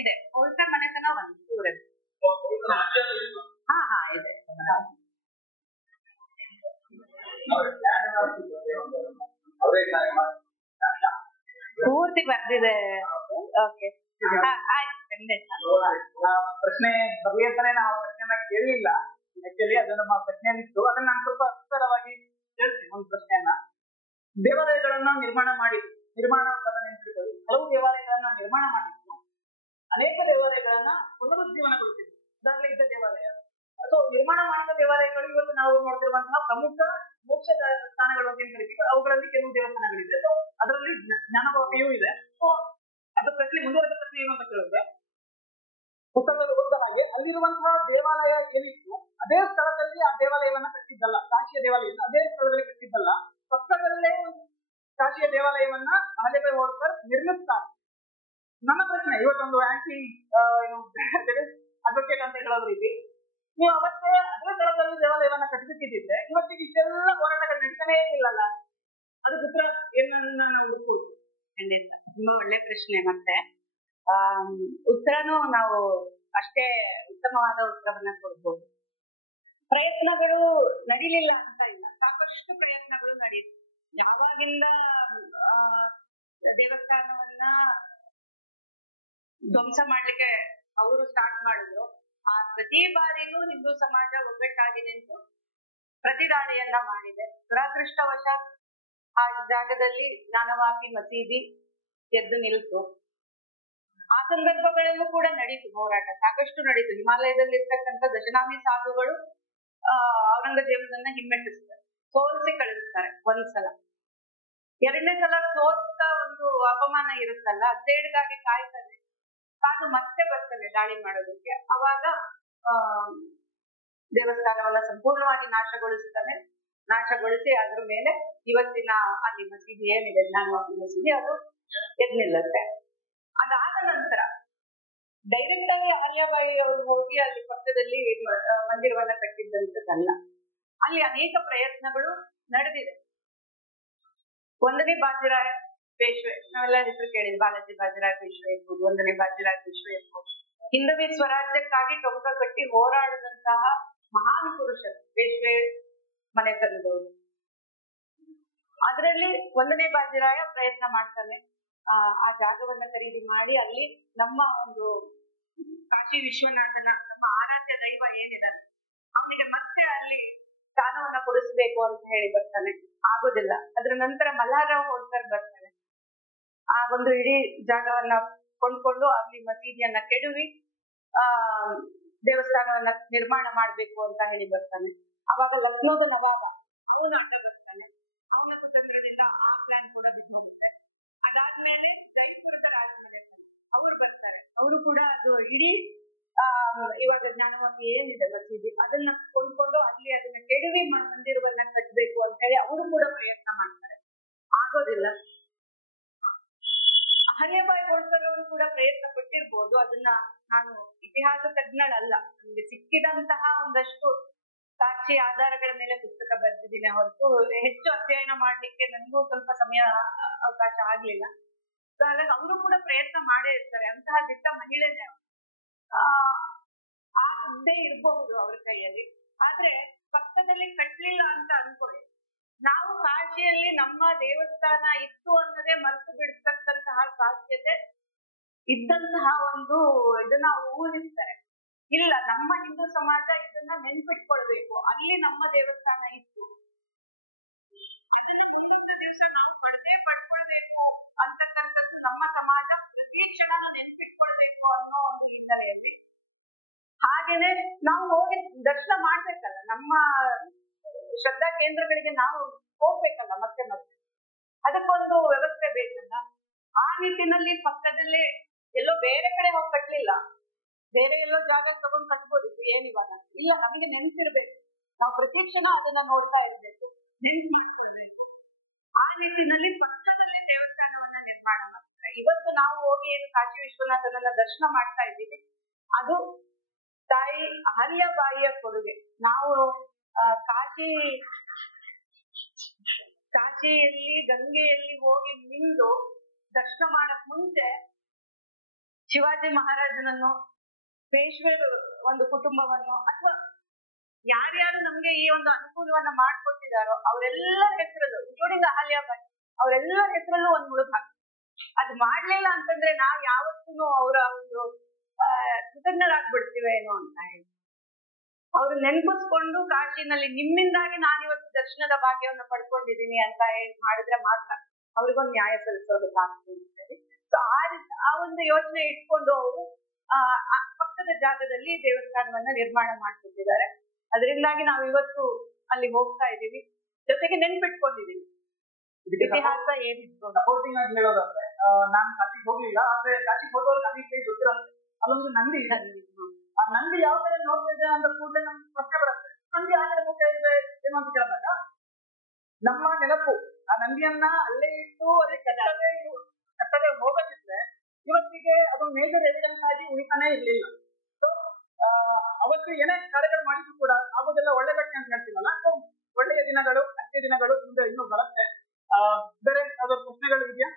ಇದೆ ಹೋಲ್ಕರ್ ಮನೆತನ ಒಂದು ಊರಲ್ಲಿ. ಇದೆ ಪೂರ್ತಿ ಬರ್ದಿದೆ. ಓಕೆ, ಪ್ರಶ್ನೆ ಬರ್ಲಿ ಅಂತಾನೆ ನಾವು ಪ್ರಶ್ನೆನ ಕೇಳಲಿಲ್ಲ. ಆಕ್ಚುಲಿ ಅದು ನಮ್ಮ ಪ್ರಶ್ನೆಯಲ್ಲಿತ್ತು. ಅದನ್ನ ನಾನು ಸ್ವಲ್ಪ ವಿಸ್ತಾರವಾಗಿ ಹೇಳ್ತೀನಿ. ಒಂದು ಪ್ರಶ್ನೆಯನ್ನ, ದೇವಾಲಯಗಳನ್ನ ನಿರ್ಮಾಣ ನೆನಪಿಕೊಳ್ಳಿ. ಹಲವು ದೇವಾಲಯಗಳನ್ನ ನಿರ್ಮಾಣ ಮಾಡಿದ್ರು, ಅನೇಕ ದೇವಾಲಯಗಳನ್ನ ಪುನರುಜ್ಜೀವನಗೊಳಿಸಿದ್ರು. ಅದಾಗಲೇ ಇದ್ದ ದೇವಾಲಯ. ಸೊ ನಿರ್ಮಾಣ ಮಾಡಿದ ದೇವಾಲಯಗಳು ಇವತ್ತು ನಾವು ನೋಡ್ತಿರುವಂತಹ ಪ್ರಮುಖ ಮೋಕ್ಷ ಸ್ಥಾನಗಳು ಅಂತ ಏನ್ ಕರಿತೀವಿ, ಅವುಗಳಲ್ಲಿ ಕೆಲವು ದೇವಸ್ಥಾನಗಳಿದೆ. ಸೊ ಅದರಲ್ಲಿ ಜ್ಞಾನವಾಪಿಯೂ ಇದೆ. ಸೊ ಅದು ಪ್ರಶ್ನೆ, ಮುಂದುವರೆದ ಪ್ರಶ್ನೆ ಏನು ಅಂತ ಕೇಳಿದ್ರೆ, ಉತ್ತರವಾಗಿ ಅಲ್ಲಿರುವಂತಹ ದೇವಾಲಯ ಏನಿತ್ತು ಅದೇ ಸ್ಥಳದಲ್ಲಿ ಆ ದೇವಾಲಯವನ್ನ ಕಟ್ಟಿದ್ದಲ್ಲ. ಕಾಶಿಯ ದೇವಾಲಯ ಅದೇ ಸ್ಥಳದಲ್ಲಿ ಕಟ್ಟಿದ್ದಲ್ಲ, ಪಕ್ಕದಲ್ಲೇ ಕಾಶಿಯ ದೇವಾಲಯವನ್ನ ಅಹಲ್ಯಾಬಾಯಿ ಹೋಳ್ಕರ್ ನಿರ್ಮಿಸ್ತಾರೆ. ನನ್ನ ಪ್ರಶ್ನೆ ಇವತ್ತೊಂದು ಆಂಟಿ ಅಡ್ವೊಕೇಟ್ ಅಂತ ಹೇಳೋದ್ ರೀತಿ, ನೀವು ಅವತ್ತೇ ಅದೇ ಸ್ಥಳದಲ್ಲಿ ದೇವಾಲಯವನ್ನ ಕಟ್ಟಿಸಿದ್ದಿದ್ರೆ ಇವತ್ತಿಗೆ ಇಷ್ಟೆಲ್ಲ ಹೋರಾಟಗಳು ನಡೀತಾನೇ ಇಲ್ಲಲ್ಲ. ಅದಕ್ಕೆ ಉತ್ತರ ಏನನ್ನ ನಾವು ಹುಡುಕುವುದು? ಖಂಡಿತ ತುಂಬಾ ಒಳ್ಳೆ ಪ್ರಶ್ನೆ. ಮತ್ತೆ ಉತ್ತರನೂ ನಾವು ಅಷ್ಟೇ ಉತ್ತಮವಾದ ಉತ್ತರವನ್ನ ಕೊಡ್ಬೋದು. ಪ್ರಯತ್ನಗಳು ನಡೀಲಿಲ್ಲ ಅಂತ ಇಲ್ಲ, ಸಾಕಷ್ಟು ಪ್ರಯತ್ನಗಳು ನಡೀತು. ಯಾವಾಗಿಂದ ದೇವಸ್ಥಾನವನ್ನ ಧ್ವಂಸ ಮಾಡ್ಲಿಕ್ಕೆ ಅವರು ಸ್ಟಾರ್ಟ್ ಮಾಡಿದ್ರು, ಆ ಪ್ರತಿ ಬಾರಿನೂ ಹಿಂದೂ ಸಮಾಜ ಒಗ್ಗಟ್ಟಾಗಿ ನಿಂತು ಪ್ರತಿದಾಳಿಯನ್ನ ಮಾಡಿದೆ. ದುರಾದೃಷ್ಟವಶಾತ್ ಆ ಜಾಗದಲ್ಲಿ ಜ್ಞಾನವಾಪಿ ಮಸೀದಿ ಎದ್ದು ನಿಲ್ತು. ಆ ಸಂದರ್ಭಗಳಲ್ಲೂ ಕೂಡ ನಡೀತು ಹೋರಾಟ, ಸಾಕಷ್ಟು ನಡೀತು. ಹಿಮಾಲಯದಲ್ಲಿ ಇರ್ತಕ್ಕಂಥ ದಶನಾಮಿ ಸಾಧುಗಳು ಔರಂಗಜೇಬನನ್ನ ಹಿಮ್ಮೆಟ್ಟಿಸ್ತಾರೆ, ಸೋಲಿಸಿ ಕಳಿಸ್ತಾರೆ ಒಂದ್ಸಲ. ಎರಡನೇ ಸಲ ಸೋತ ಒಂದು ಅಪಮಾನ ಇರುತ್ತಲ್ಲ, ಸೇಡ್ಗಾಗಿ ಕಾಯ್ತಾನೆ, ಕಾದು ಮತ್ತೆ ಬರ್ತಾನೆ ದಾಳಿ ಮಾಡೋದಕ್ಕೆ. ಅವಾಗ ದೇವಸ್ಥಾನವನ್ನ ಸಂಪೂರ್ಣವಾಗಿ ನಾಶಗೊಳಿಸಿ ಅದ್ರ ಮೇಲೆ ಇವತ್ತಿನ ಅಲ್ಲಿ ಮಸೀದಿ ಏನಿದೆ, ಜ್ಞಾನವಾಪಿ ಮಸೀದಿ, ಅದು ಎದ್ ನಿಲ್ಲುತ್ತೆ. ಅದಾದ ನಂತರ ಡೈರೆಕ್ಟ್ ಆಗಿ ಅಹಲ್ಯಾಬಾಯಿ ಅವರು ಹೋಗಿ ಅಲ್ಲಿ ಪಕ್ಕದಲ್ಲಿ ಮಂದಿರವನ್ನ ಕಟ್ಟಿದ್ದಂಥದ್ದಲ್ಲ, ಅಲ್ಲಿ ಅನೇಕ ಪ್ರಯತ್ನಗಳು ನಡೆದಿದೆ. ಒಂದನೇ ಬಾಜಿರಾಯ ಪೇಶ್ವೆ, ನಾವೆಲ್ಲ ಹೆಸರು ಕೇಳಿದ್ವಿ, ಬಾಲಾಜಿ ಬಾಜಿರಾಯ ಪೇಶ್ವೆ ಇರ್ಬೋದು, ಒಂದನೇ ಬಾಜಿರಾಯ ಪೇಶ್ವೆ ಇರ್ಬೋದು. ಹಿಂದವಿ ಸ್ವರಾಜ್ಯಕ್ಕಾಗಿ ಟೊಂಕ ಕಟ್ಟಿ ಹೋರಾಡಿದಂತಹ ಮಹಾನ್ ಪುರುಷರು ಪೇಶ್ವೆ ಮನೆತನದವರು. ಅದರಲ್ಲಿ ಒಂದನೇ ಬಾಜಿರಾಯ ಪ್ರಯತ್ನ ಮಾಡ್ತಾನೆ, ಆ ಜಾಗವನ್ನ ಖರೀದಿ ಮಾಡಿ ಅಲ್ಲಿ ನಮ್ಮ ಒಂದು ಕಾಶಿ ವಿಶ್ವನಾಥನ, ನಮ್ಮ ಆರಾಧ್ಯ ದೈವ ಏನಿದೆ ಅವನಿಗೆ ಮತ್ತೆ ಅಲ್ಲಿ ಸ್ಥಾನವನ್ನ ಕೊಡಿಸ್ಬೇಕು ಅಂತ ಹೇಳಿ ಬರ್ತಾನೆ, ಆಗೋದಿಲ್ಲ. ಅದ್ರ ನಂತರ ಮಲ್ಹಾರರಾವ್ ಹೋಳ್ಕರ್ ಬರ್ತಾರೆ, ಆ ಒಂದು ಇಡೀ ಜಾಗವನ್ನ ಕೊಂಡ್ಕೊಂಡು ಅಲ್ಲಿ ಮಸೀದಿಯನ್ನ ಕೆಡವಿ ದೇವಸ್ಥಾನವನ್ನ ನಿರ್ಮಾಣ ಮಾಡ್ಬೇಕು ಅಂತ ಹೇಳಿ ಬರ್ತಾನೆ. ಅವಾಗ ಲಕ್ನೋದ ನವಾಬ ಅವನು ಬರ್ತಾನೆ, ಅವನ ಕುತಂತ್ರದಿಂದ ಆ ಪ್ಲಾನ್ ಕೂಡ ಬಿದ್ದು ಹೋಗುತ್ತೆ. ಅದಾದ್ಮೇಲೆ ಜೈಪುರದ ರಾಜಮನೆ ಅವರು ಬರ್ತಾರೆ, ಅವರು ಕೂಡ ಅದು ಇಡೀ ಇವಾಗ ಜ್ಞಾನವಾಪಿ ಏನಿದೆ ಮಸೀದಿ ಅದನ್ನ ಕೊಂಡ್ಕೊಂಡು ಅಲ್ಲಿ ಅದನ್ನ ಕೆಡವಿ ಮಂದಿರವನ್ನ ಕಟ್ಟಬೇಕು ಅಂತ ಹೇಳಿ ಅವರು ಕೂಡ ಪ್ರಯತ್ನ ಮಾಡ್ತಾರೆ, ಆಗೋದಿಲ್ಲ. ಹರಿಯಬಾಯಿ ಹೋಳ್ಕರ್ ಅವರು ಕೂಡ ಪ್ರಯತ್ನ ಪಟ್ಟಿರ್ಬೋದು, ಅದನ್ನ ನಾನು ಇತಿಹಾಸ ತಜ್ಞಳಲ್ಲ, ನಮ್ಗೆ ಸಿಕ್ಕಿದಂತಹ ಒಂದಷ್ಟು ಸಾಕ್ಷಿ ಆಧಾರಗಳ ಮೇಲೆ ಪುಸ್ತಕ ಬರೆದಿದ್ದೀನಿ ಹೊರತು ಹೆಚ್ಚು ಅಧ್ಯಯನ ಮಾಡ್ಲಿಕ್ಕೆ ನನಗೂ ಸ್ವಲ್ಪ ಸಮಯ ಅವಕಾಶ ಆಗ್ಲಿಲ್ಲ. ಹಾಗಾಗಿ ಅವರು ಕೂಡ ಪ್ರಯತ್ನ ಮಾಡೇ ಇರ್ತಾರೆ, ಅಂತಹ ದಿಟ್ಟ ಮಹಿಳೆನೇ ಆಗದೆ ಇರಬಹುದು ಅವ್ರ ಕೈಯಲ್ಲಿ. ಆದ್ರೆ ಪಕ್ಕದಲ್ಲಿ ಕಟ್ಲಿಲ್ಲ ಅಂತ ಅನ್ಕೊಳ್ಳಿ, ನಾವು ಕಾಶಿಯಲ್ಲಿ ನಮ್ಮ ದೇವಸ್ಥಾನ ಇತ್ತು ಅನ್ನೋದೇ ಮರೆತು ಬಿಡ್ತಕ್ಕಂತಹ ಸಾಧ್ಯತೆ ಇದ್ದಂತಹ ಒಂದು ಇದನ್ನ ಊಹಿಸ್ತಾರೆ. ಇಲ್ಲ, ನಮ್ಮ ಹಿಂದೂ ಸಮಾಜ ಇದನ್ನ ನೆನ್ಪಿಟ್ಕೊಳ್ಬೇಕು, ಅಲ್ಲಿ ನಮ್ಮ ದೇವಸ್ಥಾನ ಇತ್ತು, ಅದನ್ನ ಮುಂದೊಂದು ದಿವಸ ನಾವು ಪಡ್ಕೊಳ್ಬೇಕು ಅಂತಕ್ಕಂಥದ್ದು ನಮ್ಮ ಸಮಾಜ ಪ್ರತಿ ಕ್ಷಣ ನೆನ್ಪಿಟ್ಕೊಳ್ಬೇಕು ಅನ್ನೋ ಒಂದು ಈ ತಲೆಯಲ್ಲಿ. ಹಾಗೇನೆ ನಾವು ಹೋಗಿ ದರ್ಶನ ಮಾಡ್ಬೇಕಲ್ಲ, ನಮ್ಮ ಶ್ರದ್ಧಾ ಕೇಂದ್ರಗಳಿಗೆ ನಾವು ಹೋಗ್ಬೇಕಲ್ಲ ಮತ್ತೆ ಮತ್ತೆ, ಅದಕ್ಕೊಂದು ವ್ಯವಸ್ಥೆ ಬೇಕಲ್ಲ. ಆ ನಿಟ್ಟಿನಲ್ಲಿ ಪಕ್ಕದಲ್ಲೇ ಎಲ್ಲೋ ಬೇರೆ ಕಡೆ ಹೋಗಿ ಕಟ್ಲಿಲ್ಲ, ಬೇರೆ ಎಲ್ಲೋ ಜಾಗ ತಗೊಂಡ್ ಕಟ್ಬೋದಿತ್ತು, ಏನಿವಾಗ ಇಲ್ಲ, ನಮಗೆ ನೆನ್ಪಿರ್ಬೇಕು, ನಾವು ಪ್ರತಿ ಕ್ಷಣ ಅದನ್ನ ನೋಡ್ತಾ ಇರ್ಬೇಕು, ನೆನ್ಪಿರ್ಬೇಕು. ಆ ನಿಟ್ಟಿನಲ್ಲಿ ಪಕ್ಕದಲ್ಲಿ ದೇವಸ್ಥಾನವನ್ನ ನಿರ್ಮಾಣ ಮಾಡ್ತಾರೆ. ಇವತ್ತು ನಾವು ಹೋಗಿ ಏನು ಕಾಶಿ ವಿಶ್ವನಾಥನನ್ನ ದರ್ಶನ ಮಾಡ್ತಾ ಇದ್ದೀವಿ, ಅದು ತಾಯಿ ಅಹಲ್ಯಾಬಾಯಿಯ ಕೊಡುಗೆ. ನಾವು ಕಾಶಿಯಲ್ಲಿ ಗಂಗೆಯಲ್ಲಿ ಹೋಗಿ ಮಿಂದು ದರ್ಶನ ಮಾಡಕ್ ಮುಂಚೆ ಶಿವಾಜಿ ಮಹಾರಾಜನನ್ನು, ಪೇಶ್ವೆರು ಒಂದು ಕುಟುಂಬವನ್ನು, ಅಥವಾ ಯಾರ್ಯಾರು ನಮ್ಗೆ ಈ ಒಂದು ಅನುಕೂಲವನ್ನ ಮಾಡ್ಕೊಟ್ಟಿದಾರೋ ಅವರೆಲ್ಲರ ಹೆಸರಲ್ಲೂ, ಇನ್ಕ್ಲೂಡಿಂಗ್ ಅಹಲ್ಯಾಬಾಯಿ, ಅವರೆಲ್ಲರ ಹೆಸರಲ್ಲೂ ಒಂದು ಮುಳುಗು ಹಾಕಿ. ಅದು ಮಾಡ್ಲಿಲ್ಲ ಅಂತಂದ್ರೆ ನಾವ್ ಯಾವತ್ತೂ ಅವರ ಒಂದು ಕೃತಜ್ಞರಾಗ್ಬಿಡ್ತೀವಿ ಏನೋ ಅಂತ ಹೇಳಿ ಅವ್ರು ನೆನಪಿಸ್ಕೊಂಡು ಕಾಶಿನಲ್ಲಿ ನಿಮ್ಮಿಂದಾಗಿ ನಾನಿವತ್ತು ದರ್ಶನದ ಭಾಗ್ಯವನ್ನು ಪಡ್ಕೊಂಡಿದ್ದೀನಿ ಅಂತ ಹೇಳಿ ಮಾಡಿದ್ರೆ ಮಾತ್ರ ಅವ್ರಿಗೊಂದು ನ್ಯಾಯ ಸಲ್ಲಿಸೋದಕ್ಕಾಗ್ತದೆ. ಸೊ ಆ ಒಂದು ಯೋಚನೆ ಇಟ್ಕೊಂಡು ಅವರು ಪಕ್ಕದ ಜಾಗದಲ್ಲಿ ದೇವಸ್ಥಾನವನ್ನ ನಿರ್ಮಾಣ ಮಾಡ್ತಿದ್ದಾರೆ. ಅದರಿಂದಾಗಿ ನಾವು ಇವತ್ತು ಅಲ್ಲಿ ಹೋಗ್ತಾ ಇದ್ದೀವಿ, ಜೊತೆಗೆ ನೆನ್ಪಿಟ್ಕೊಂಡಿದೀವಿ ಇತಿಹಾಸ ಏನಿತ್ತು. ಸಪೋರ್ಟಿಂಗ್ ಆಗಿ ಹೇಳೋದಾದ್ರೆ, ನಾನು ಕಾಶಿಗೆ ಹೋಗ್ಲಿಲ್ಲ, ಆದ್ರೆ ಕಾಶಿಗೆ ಹೋದವ್ರು ನನಗೆ ಗೊತ್ತಿರತ್ತೆ, ಅಲ್ಲೊಂದು ನಂದಿ ಇದೆ. ಆ ನಂದಿ ಯಾವ ಕಡೆ ನೋಡ್ತಾ ಇದೆ ಅಂತ ಕೂಡಲೇ ನಮ್ಗೆ ಪ್ರಶ್ನೆ ಬರುತ್ತೆ, ನಂದಿ ಆ ಕಡೆ ಮುಖ ಇದೆ ಏನು ಅಂತ ಕೇಳಿದಾಗ ನಮ್ಮ ನೆನಪು ಆ ನಂದಿಯನ್ನ ಅಲ್ಲೇ ಇಟ್ಟು ಅಲ್ಲಿ ಕಟ್ಟದೆ ಹೋಗದಿದ್ರೆ ಇವತ್ತಿಗೆ ಅದು ಮೇಜರ್ ಎವಿಡೆನ್ಸ್ ಆಗಿ ಉಳಿತಾನೆ ಇರ್ಲಿಲ್ಲ. ಸೊ ಅವತ್ತು ಏನೇ ಕಾರ್ಯಗಳು ಮಾಡಿದ್ರು ಕೂಡ ಆಗೋದೆಲ್ಲ ಒಳ್ಳೆ ಘಟನೆ ಅಂತ ಹೇಳ್ತೀವಲ್ಲ, ಸೊ ಒಳ್ಳೆಯ ದಿನಗಳು ಅಷ್ಟೇ ದಿನಗಳು ಮುಂದೆ ಇನ್ನೂ ಬರುತ್ತೆ. ಬೇರೆ ಯಾವ್ದಾದ್ರು ಪ್ರಶ್ನೆಗಳು ಇದೆಯಾ?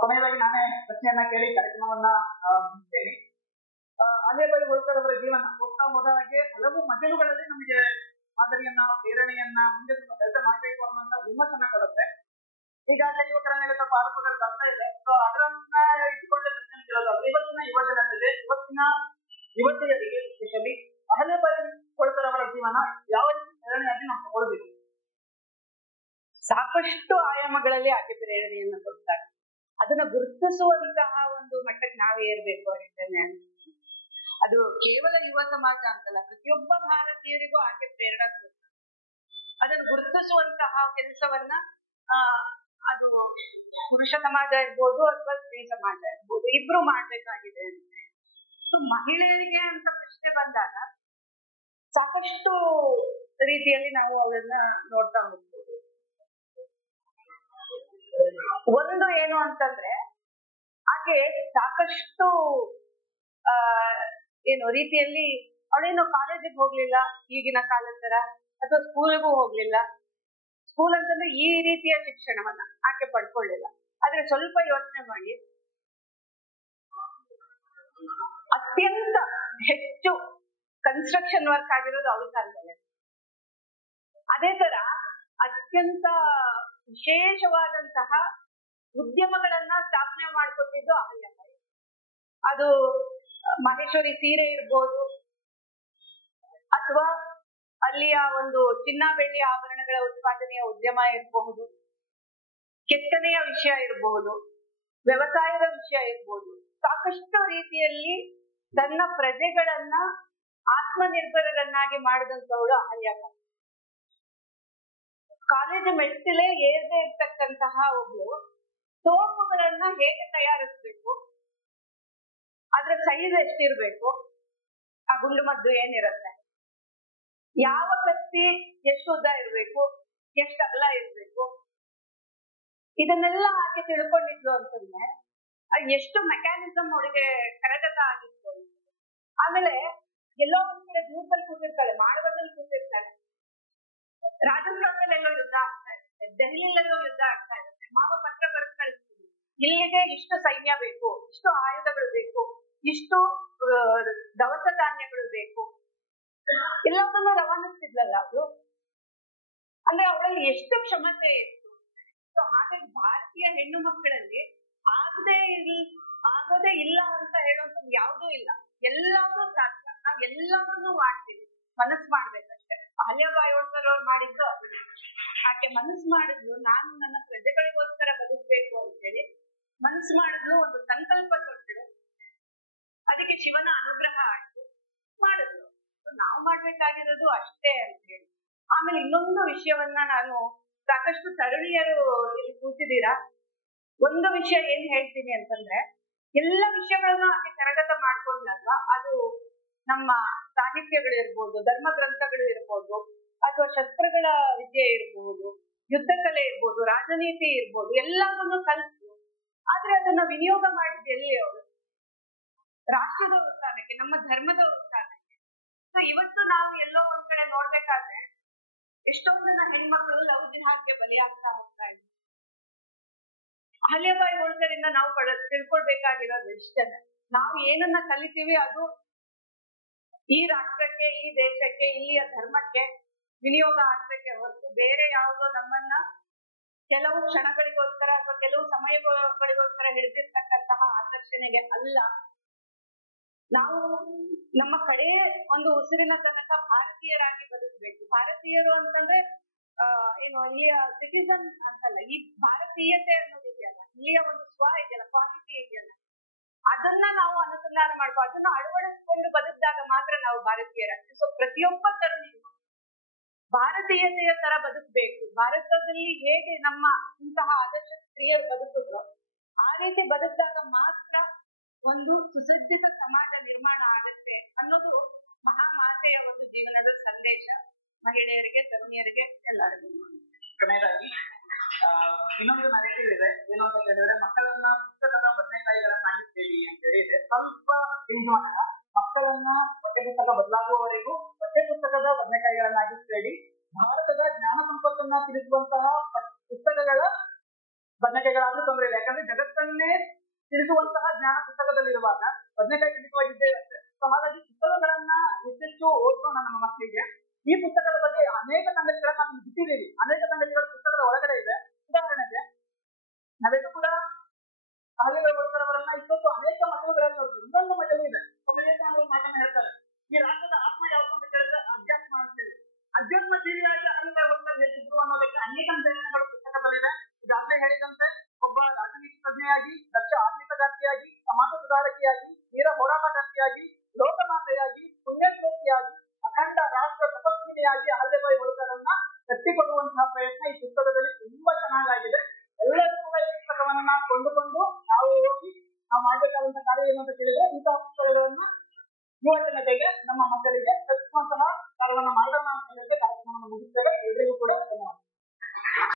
ಕೊನೆಯದಾಗಿ ನಾನೇ ಪ್ರಶ್ನೆಯನ್ನ ಕೇಳಿ ಕಾರ್ಯಕ್ರಮವನ್ನ ಮುಗಿಸ್ತೇನೆ. ಅಹಲ್ಯಾಬಾಯಿ ಹೋಳ್ಕರ್ ಅವರ ಜೀವನ ಹೋದಾಗೆ ಹಲವು ಮಜಲುಗಳಲ್ಲಿ ನಮಗೆ ಮಾದರಿಯನ್ನ, ಪ್ರೇರಣೆಯನ್ನ, ಮುಂದೆ ಕೆಲಸ ಮಾಡ್ಬೇಕು ಅನ್ನುವಂತ ಹುಮ್ಮಸ್ಸನ್ನ ಕೊಡುತ್ತೆ. ಈಗಾಗಲೇ ಯುವಕರ ಮೇಲೆ ಸ್ವಲ್ಪ ಆರೋಪಗಳು ಬರ್ತಾ ಇದೆ, ಸೊ ಅದನ್ನ ಇಟ್ಟುಕೊಂಡೆ ಪ್ರಶ್ನೆ ಕೇಳೋದಾದ್ರೆ ಇವತ್ತಿನ ಯುವಜನತೆಗೆ, ಇವತ್ತಿನ ಯುವತಿಯರಿಗೆ ವಿಶೇಷಲಿ ಅಹಲ್ಯಾಬಾಯಿ ಹೋಳ್ಕರ್ ಅವರ ಜೀವನ ಯಾವ ರೀತಿ ಪ್ರೇರಣೆಯಾಗಿ ನಾವು ತಗೊಳ್ಬೇಕು? ಸಾಕಷ್ಟು ಆಯಾಮಗಳಲ್ಲಿ ಆಕೆ ಪ್ರೇರಣೆಯನ್ನು ಕೊಡ್ತಾರೆ. ಅದನ್ನ ಗುರುತಿಸುವಂತಹ ಒಂದು ಮಟ್ಟಕ್ಕೆ ನಾವೇ ಇರ್ಬೇಕು ಅಷ್ಟೇನೆ. ಅದು ಕೇವಲ ಯುವ ಸಮಾಜ ಅಂತಲ್ಲ, ಪ್ರತಿಯೊಬ್ಬ ಭಾರತೀಯರಿಗೂ ಆಕೆ ಪ್ರೇರಣೆ ಕೊಡ್ತಾರೆ. ಅದನ್ನು ಗುರುತಿಸುವಂತಹ ಕೆಲಸವನ್ನ ಅದು ಪುರುಷ ಸಮಾಜ ಇರ್ಬೋದು ಅಥವಾ ಸ್ತ್ರೀ ಸಮಾಜ ಇರ್ಬೋದು, ಇಬ್ರು ಮಾಡ್ಬೇಕಾಗಿದೆ. ಮಹಿಳೆಯರಿಗೆ ಅಂತ ಪ್ರಶ್ನೆ ಬಂದಾಗ ಸಾಕಷ್ಟು ರೀತಿಯಲ್ಲಿ ನಾವು ಅವಳನ್ನ ನೋಡ್ತಾ ಹೋಗ್ಬೋದು. ಒಂದು ಏನು ಅಂತಂದ್ರೆ, ಆಕೆ ಸಾಕಷ್ಟು ಏನು ರೀತಿಯಲ್ಲಿ ಅವಳೇನು ಕಾಲೇಜಿಗೆ ಹೋಗ್ಲಿಲ್ಲ ಈಗಿನ ಕಾಲದ ತರ, ಅಥವಾ ಸ್ಕೂಲಿಗೂ ಹೋಗ್ಲಿಲ್ಲ. ಸ್ಕೂಲ್ ಅಂತಂದ್ರೆ ಈ ರೀತಿಯ ಶಿಕ್ಷಣವನ್ನ ಆಕೆ ಪಡ್ಕೊಳ್ಳಿಲ್ಲ. ಆದ್ರೆ ಸ್ವಲ್ಪ ಯೋಚನೆ ಮಾಡಿ, ಅತ್ಯಂತ ಹೆಚ್ಚು ಕನ್ಸ್ಟ್ರಕ್ಷನ್ ವರ್ಕ್ ಆಗಿರೋದು ಅವಳ ಕಾಲದಲ್ಲೇ. ಅದೇ ತರ ಅತ್ಯಂತ ವಿಶೇಷವಾದಂತಹ ಉದ್ಯಮಗಳನ್ನ ಸ್ಥಾಪನೆ ಮಾಡಿಕೊಟ್ಟಿದ್ದು ಅಹಲ್ಯಾಬಾಯಿ. ಅದು ಮಹೇಶ್ವರಿ ಸೀರೆ ಇರ್ಬೋದು, ಅಥವಾ ಅಲ್ಲಿಯ ಒಂದು ಚಿನ್ನ ಬೆಳ್ಳಿ ಆಭರಣಗಳ ಉತ್ಪಾದನೆಯ ಉದ್ಯಮ ಇರಬಹುದು, ಕೆತ್ತನೆಯ ವಿಷಯ ಇರಬಹುದು, ವ್ಯವಸಾಯದ ವಿಷಯ ಇರಬಹುದು. ಸಾಕಷ್ಟು ರೀತಿಯಲ್ಲಿ ತನ್ನ ಪ್ರಜೆಗಳನ್ನ ಆತ್ಮನಿರ್ಭರರನ್ನಾಗಿ ಮಾಡಿದಂತವಳು ಅಹಲ್ಯಾಬಾಯಿ. ಕಾಲೇಜು ಮೆಟ್ಟಿಲೇ ಏರದೆ ಇರ್ತಕ್ಕಂತಹ ಒಬ್ಳು ತೋಪುಗಳನ್ನ ಹೇಗೆ ತಯಾರಿಸ್ಬೇಕು, ಅದ್ರ ಸೈಜ್ ಎಷ್ಟಿರ್ಬೇಕು, ಆ ಗುಂಡು ಮದ್ದು ಏನಿರುತ್ತೆ, ಯಾವ ಕತ್ತಿ ಎಷ್ಟು ಉದ್ದ ಇರ್ಬೇಕು, ಎಷ್ಟು ಅಗಲ ಇರ್ಬೇಕು, ಇದನ್ನೆಲ್ಲ ಆಕೆ ತಿಳ್ಕೊಂಡಿದ್ಲು ಅಂತಂದ್ರೆ ಎಷ್ಟು ಮೆಕ್ಯಾನಿಸಮ್ ಅವಳಿಗೆ ಕರಗತ ಆಗಿತ್ತು. ಆಮೇಲೆ ಎಲ್ಲೋ ಒಂದ್ ಕಡೆ ದೂರದಲ್ಲಿ ಕೂತಿರ್ತಾಳೆ, ಮಾಡವದಲ್ಲಿ ಕೂತಿರ್ತಾಳೆ, ರಾಜಸ್ಥಾನದಲ್ಲೆಲ್ಲೋ ಯುದ್ಧ ಆಗ್ತಾ ಇರುತ್ತೆ, ದೆಹಲಿಯಲ್ಲೆಲ್ಲೋ ಯುದ್ಧ ಆಗ್ತಾ ಇರುತ್ತೆ, ಮಾವ ಪತ್ರ ಬರೆದು ಕಳಿಸ್ತೀವಿ, ಇಲ್ಲಿಗೆ ಇಷ್ಟು ಸೈನ್ಯ ಬೇಕು, ಇಷ್ಟು ಆಯುಧಗಳು ಬೇಕು, ಇಷ್ಟು ದವಸ ಧಾನ್ಯಗಳು ಬೇಕು, ಎಲ್ಲದನ್ನು ರವಾನಿಸ್ತಿದ್ಲಲ್ಲ ಅವಳು. ಅಂದ್ರೆ ಅವಳಲ್ಲಿ ಎಷ್ಟು ಕ್ಷಮತೆ ಇತ್ತು. ಹಾಗಾಗಿ ಭಾರತೀಯ ಹೆಣ್ಣು ಮಕ್ಕಳಲ್ಲಿ ಆಗದೇ ಇಲ್ಲ ಅಂತ ಹೇಳೋದು ಯಾವುದೂ ಇಲ್ಲ, ಎಲ್ಲವೂ ಸಾಧ್ಯ. ನಾವ್ ಎಲ್ಲವನ್ನೂ ಮಾಡ್ತೀವಿ, ಮನಸ್ಸು ಮಾಡ್ಬೇಕಷ್ಟೇ. ಅಹಲ್ಯಾಬಾಯಿ ಹೋಳ್ಕರ್ ಅವ್ರು ಮಾಡಿದ್ದು ಅದನ್ನ. ಆಕೆ ಮನಸ್ಸು ಮಾಡಿದ್ಲು, ನಾನು ನನ್ನ ಪ್ರಜೆಗಳಿಗೋಸ್ಕರ ಬದುಕಬೇಕು ಅಂತ ಹೇಳಿ ಮನಸ್ಸು ಮಾಡಿದ್ಲು, ಒಂದು ಸಂಕಲ್ಪ ತೊಟ್ಟಳು, ಅದಕ್ಕೆ ಶಿವನ ಅನುಗ್ರಹ ಆಯ್ತು, ಮಾಡಿದ್ಲು. ನಾವು ಮಾಡ್ಬೇಕಾಗಿರೋದು ಅಷ್ಟೇ ಅಂತ ಹೇಳಿ. ಆಮೇಲೆ ಇನ್ನೊಂದು ವಿಷಯವನ್ನ ನಾನು, ಸಾಕಷ್ಟು ತರುಣಿಯರು ಇಲ್ಲಿ ಕೂತಿದ್ದೀರಾ, ಒಂದು ವಿಷಯ ಏನ್ ಹೇಳ್ತೀನಿ ಅಂತಂದ್ರೆ, ಎಲ್ಲ ವಿಷಯಗಳನ್ನು ಆಕೆ ಕರಗತ ಮಾಡ್ಕೊಂಡಾಗ ಅದು ನಮ್ಮ ಸಾಹಿತ್ಯಗಳು ಇರ್ಬೋದು, ಧರ್ಮ ಗ್ರಂಥಗಳು ಇರ್ಬೋದು, ಅಥವಾ ಶಸ್ತ್ರಗಳ ವಿದ್ಯೆ ಇರ್ಬೋದು, ಯುದ್ಧ ಕಲೆ ಇರ್ಬೋದು, ರಾಜನೀತಿ ಇರ್ಬೋದು, ಎಲ್ಲವನ್ನೂ ಕಲಿತು. ಆದ್ರೆ ಅದನ್ನ ವಿನಿಯೋಗ ಮಾಡಿದ್ದು ಎಲ್ಲಿ ಅವಳು? ರಾಷ್ಟ್ರದ ಉತ್ಥಾನಕ್ಕೆ, ನಮ್ಮ ಧರ್ಮದ ಉತ್ಥಾನಕ್ಕೆ. ಸೊ ಇವತ್ತು ನಾವು ಎಲ್ಲೋ ಒಂದ್ ಕಡೆ ನೋಡ್ಬೇಕಾದ್ರೆ ಎಷ್ಟೊಂದು ಜನ ಹೆಣ್ಮಕ್ಳು ಲವ್ ಜಿಹಾದ್ಗೆ ಬಲಿಯಾಗ್ತಾ ಹೋಗ್ತಾ ಇದ್ದಾರೆ. ಅಹಲ್ಯಾಬಾಯಿ ಹೋಳ್ಕರಿಂದ ನಾವು ತಿಳ್ಕೊಳ್ಬೇಕಾಗಿರೋದು ಇಷ್ಟೇ, ನಾವು ಏನನ್ನ ಕಲಿತೀವಿ ಅದು ಈ ರಾಷ್ಟ್ರಕ್ಕೆ, ಈ ದೇಶಕ್ಕೆ, ಇಲ್ಲಿಯ ಧರ್ಮಕ್ಕೆ ವಿನಿಯೋಗ ಆಗ್ಬೇಕೆ ಹೊರತು ಬೇರೆ ಯಾವುದೋ ನಮ್ಮನ್ನ ಕೆಲವು ಕ್ಷಣಗಳಿಗೋಸ್ಕರ ಅಥವಾ ಕೆಲವು ಸಮಯಗಳಿಗೋಸ್ಕರ ಹಿಡಿದಿರ್ತಕ್ಕಂತಹ ಆಕರ್ಷಣೆಗೆ ಅಲ್ಲ. ನಾವು ನಮ್ಮ ಕಡೆ ಒಂದು ಉಸಿರಿನ ತನಕ ಭಾರತೀಯರಾಗಿ ಬದುಕಬೇಕು. ಭಾರತೀಯರು ಅಂತಂದ್ರೆ ಏನು ಇಲ್ಲಿಯ ಸಿಟಿಸನ್ ಅಂತಲ್ಲ, ಈ ಭಾರತೀಯತೆ ಅನ್ನೋದು ಇದೆಯಲ್ಲ, ಇಲ್ಲಿಯ ಒಂದು ಸ್ವ ಇದೆಯಲ್ಲ, ಕ್ವಾಲಿಟಿ ಇದೆಯಲ್ಲ, ಅದನ್ನ ನಾವು ಅನುಸಂಧಾನ ಮಾಡ್ಕೋ, ಅದನ್ನ ಅಳವಡಿಸಿಕೊಂಡು ಬದುಕಿದಾಗ ಮಾತ್ರ ನಾವು ಭಾರತೀಯರಾಗ್ತೀವಿ. ಸೊ ಪ್ರತಿಯೊಬ್ಬ ತರುಣಿಗೂ ಭಾರತೀಯತೆಯ ತರ ಬದುಕಬೇಕು. ಭಾರತದಲ್ಲಿ ಹೇಗೆ ನಮ್ಮ ಇಂತಹ ಆದರ್ಶ ಸ್ತ್ರೀಯರು ಬದುಕಿದ್ರು ಆ ರೀತಿ ಬದುಕಿದಾಗ ಮಾತ್ರ ಒಂದು ಸುಸಜ್ಜಿತ ಸಮಾಜ ನಿರ್ಮಾಣ ಆಗುತ್ತೆ ಅನ್ನೋದು ಮಹಾಮಾತೆಯ ಒಂದು ಜೀವನದ ಸಂದೇಶ ಮಹಿಳೆಯರಿಗೆ, ತರುಣಿಯರಿಗೆ, ಎಲ್ಲರಿಗೂ. ಕೊನೆಯದಾಗಿ ಇನ್ನೊಂದು ನರೇಟಿವ್ ಇದೆ, ಏನು ಅಂತ ಹೇಳಿದ್ರೆ, ಮಕ್ಕಳನ್ನ ಪುಸ್ತಕದ ಬದನೆಕಾಯಿಗಳನ್ನಾಗಿರ್ತೇವಿ ಅಂತ ಹೇಳಿದ್ರೆ ಸ್ವಲ್ಪ ಹಿಂದುಮಾನ. ಮಕ್ಕಳನ್ನ ಪಠ್ಯಪುಸ್ತಕ ಬದಲಾಗುವವರೆಗೂ ಪಠ್ಯಪುಸ್ತಕದ ಬದನೆಕಾಯಿಗಳನ್ನಾಗಿರ್ತೇಳಿ, ಭಾರತದ ಜ್ಞಾನ ಸಂಪತ್ತನ್ನ ತಿಳಿಸುವಂತಹ ಪುಸ್ತಕಗಳ ಬದನೆಕಾಯಿಗಳಾದ್ರೂ ತೊಂದರೆ ಇಲ್ಲ. ಯಾಕಂದ್ರೆ ಜಗತ್ತನ್ನೇ ತಿಳಿಸುವಂತಹ ಜ್ಞಾನ ಪುಸ್ತಕದಲ್ಲಿರುವಾಗ ಬದನೆಕಾಯಿ ತಿಳಿಸುವಾಗಿದ್ದೇವೆ ಅಂದ್ರೆ, ಸೊ ಹಾಗಾಗಿ ಪುಸ್ತಕಗಳನ್ನ ಹೆಚ್ಚೆಚ್ಚು ಓದ್ಸೋಣ ನಮ್ಮ ಮಕ್ಕಳಿಗೆ. ಈ ಪುಸ್ತಕದ ಬಗ್ಗೆ ಅನೇಕ ಸಂಗತಿಗಳನ್ನ ನಾವು ಬಿಟ್ಟಿದ್ದೀವಿ, ಅನೇಕ ಸಂಗತಿಗಳು ಪುಸ್ತಕದ ಒಳಗಡೆ ಇದೆ. ಉದಾಹರಣೆಗೆ ನಾವೆಲ್ಲೂ ಕೂಡ ಅಹಲ್ಯಾಬಾಯಿ ಹೋಳ್ಕರ್ ಅವರನ್ನ ಇಷ್ಟೊತ್ತು ಅನೇಕ ಮಕ್ಕಳುಗಳಲ್ಲಿ ನೋಡ್ತೀವಿ. ಇನ್ನೊಂದು ಮಕ್ಕಳು ಇದೆ, ವಿವೇಕಾನಂದರು ಮಾತನ್ನ ಹೇಳ್ತಾರೆ, ಈ ರಾಜ್ಯದ ಆತ್ಮ ಯಾವುದು ಅಂತ ಕೇಳಿದ್ರೆ ಅಧ್ಯಾತ್ಮ ಅಂತೇಳಿ. ಅಧ್ಯಾತ್ಮ ಜೀವಿಯಾಗಿ ಅಹಲ್ಯಾಬಾಯಿ ಹೋಳ್ಕರ್ ಹೇಳ್ತಿದ್ರು ಅನ್ನೋದಕ್ಕೆ ಅನೇಕ ನಿದರ್ಶನಗಳು ಪುಸ್ತಕದಲ್ಲಿದೆ. ಈಗಾಗಲೇ ಹೇಳಿದಂತೆ ಒಬ್ಬ ರಾಜನೀತಿ ತಜ್ಞೆಯಾಗಿ, ದಕ್ಷ ಆಡಳಿತಗಾರ್ತಿಯಾಗಿ, ಸಮಾಜ ಸುಧಾರಕಿಯಾಗಿ, ವೀರ ಹೋರಾಟಗಾರ್ತಿಯಾಗಿ, ಲೋಕಮಾತೆಯಾಗಿ, ಪುಣ್ಯಶ್ಲೋಕಿಯಾಗಿ, ಅಖಂಡ ರಾಷ್ಟ್ರ ತಪಸ್ವಿನಿಯಾಗಿ ಅಹಲ್ಯಾಬಾಯಿ ಹೋಳ್ಕರನ್ನ ಕಟ್ಟಿಕೊಡುವಂತಹ ಪ್ರಯತ್ನ ಈ ಪುಸ್ತಕದಲ್ಲಿ ತುಂಬಾ ಚೆನ್ನಾಗಿದೆ. ಎಲ್ಲರೂ ಕೂಡ ಈ ಪುಸ್ತಕವನ್ನ ಕೊಂಡುಕೊಂಡು ನಾವು ಓದಿ ನಾವು ಮಾಡಬೇಕಾದಂತಹ ಕಾರ್ಯ ಏನು ಅಂತ ಕೇಳಿದ್ರೆ, ಇಂತಹ ಪುಸ್ತಕಗಳನ್ನ ಯುವ ಜನತೆಗೆ, ನಮ್ಮ ಮಕ್ಕಳಿಗೆ ಕಲಿಸುವಂತಹ ಕಾರ್ಯವನ್ನು ಮಾಡೋಣ ಅಂತ ಕಾರ್ಯಕ್ರಮವನ್ನು ಮುಗಿಸ್ತೇವೆ.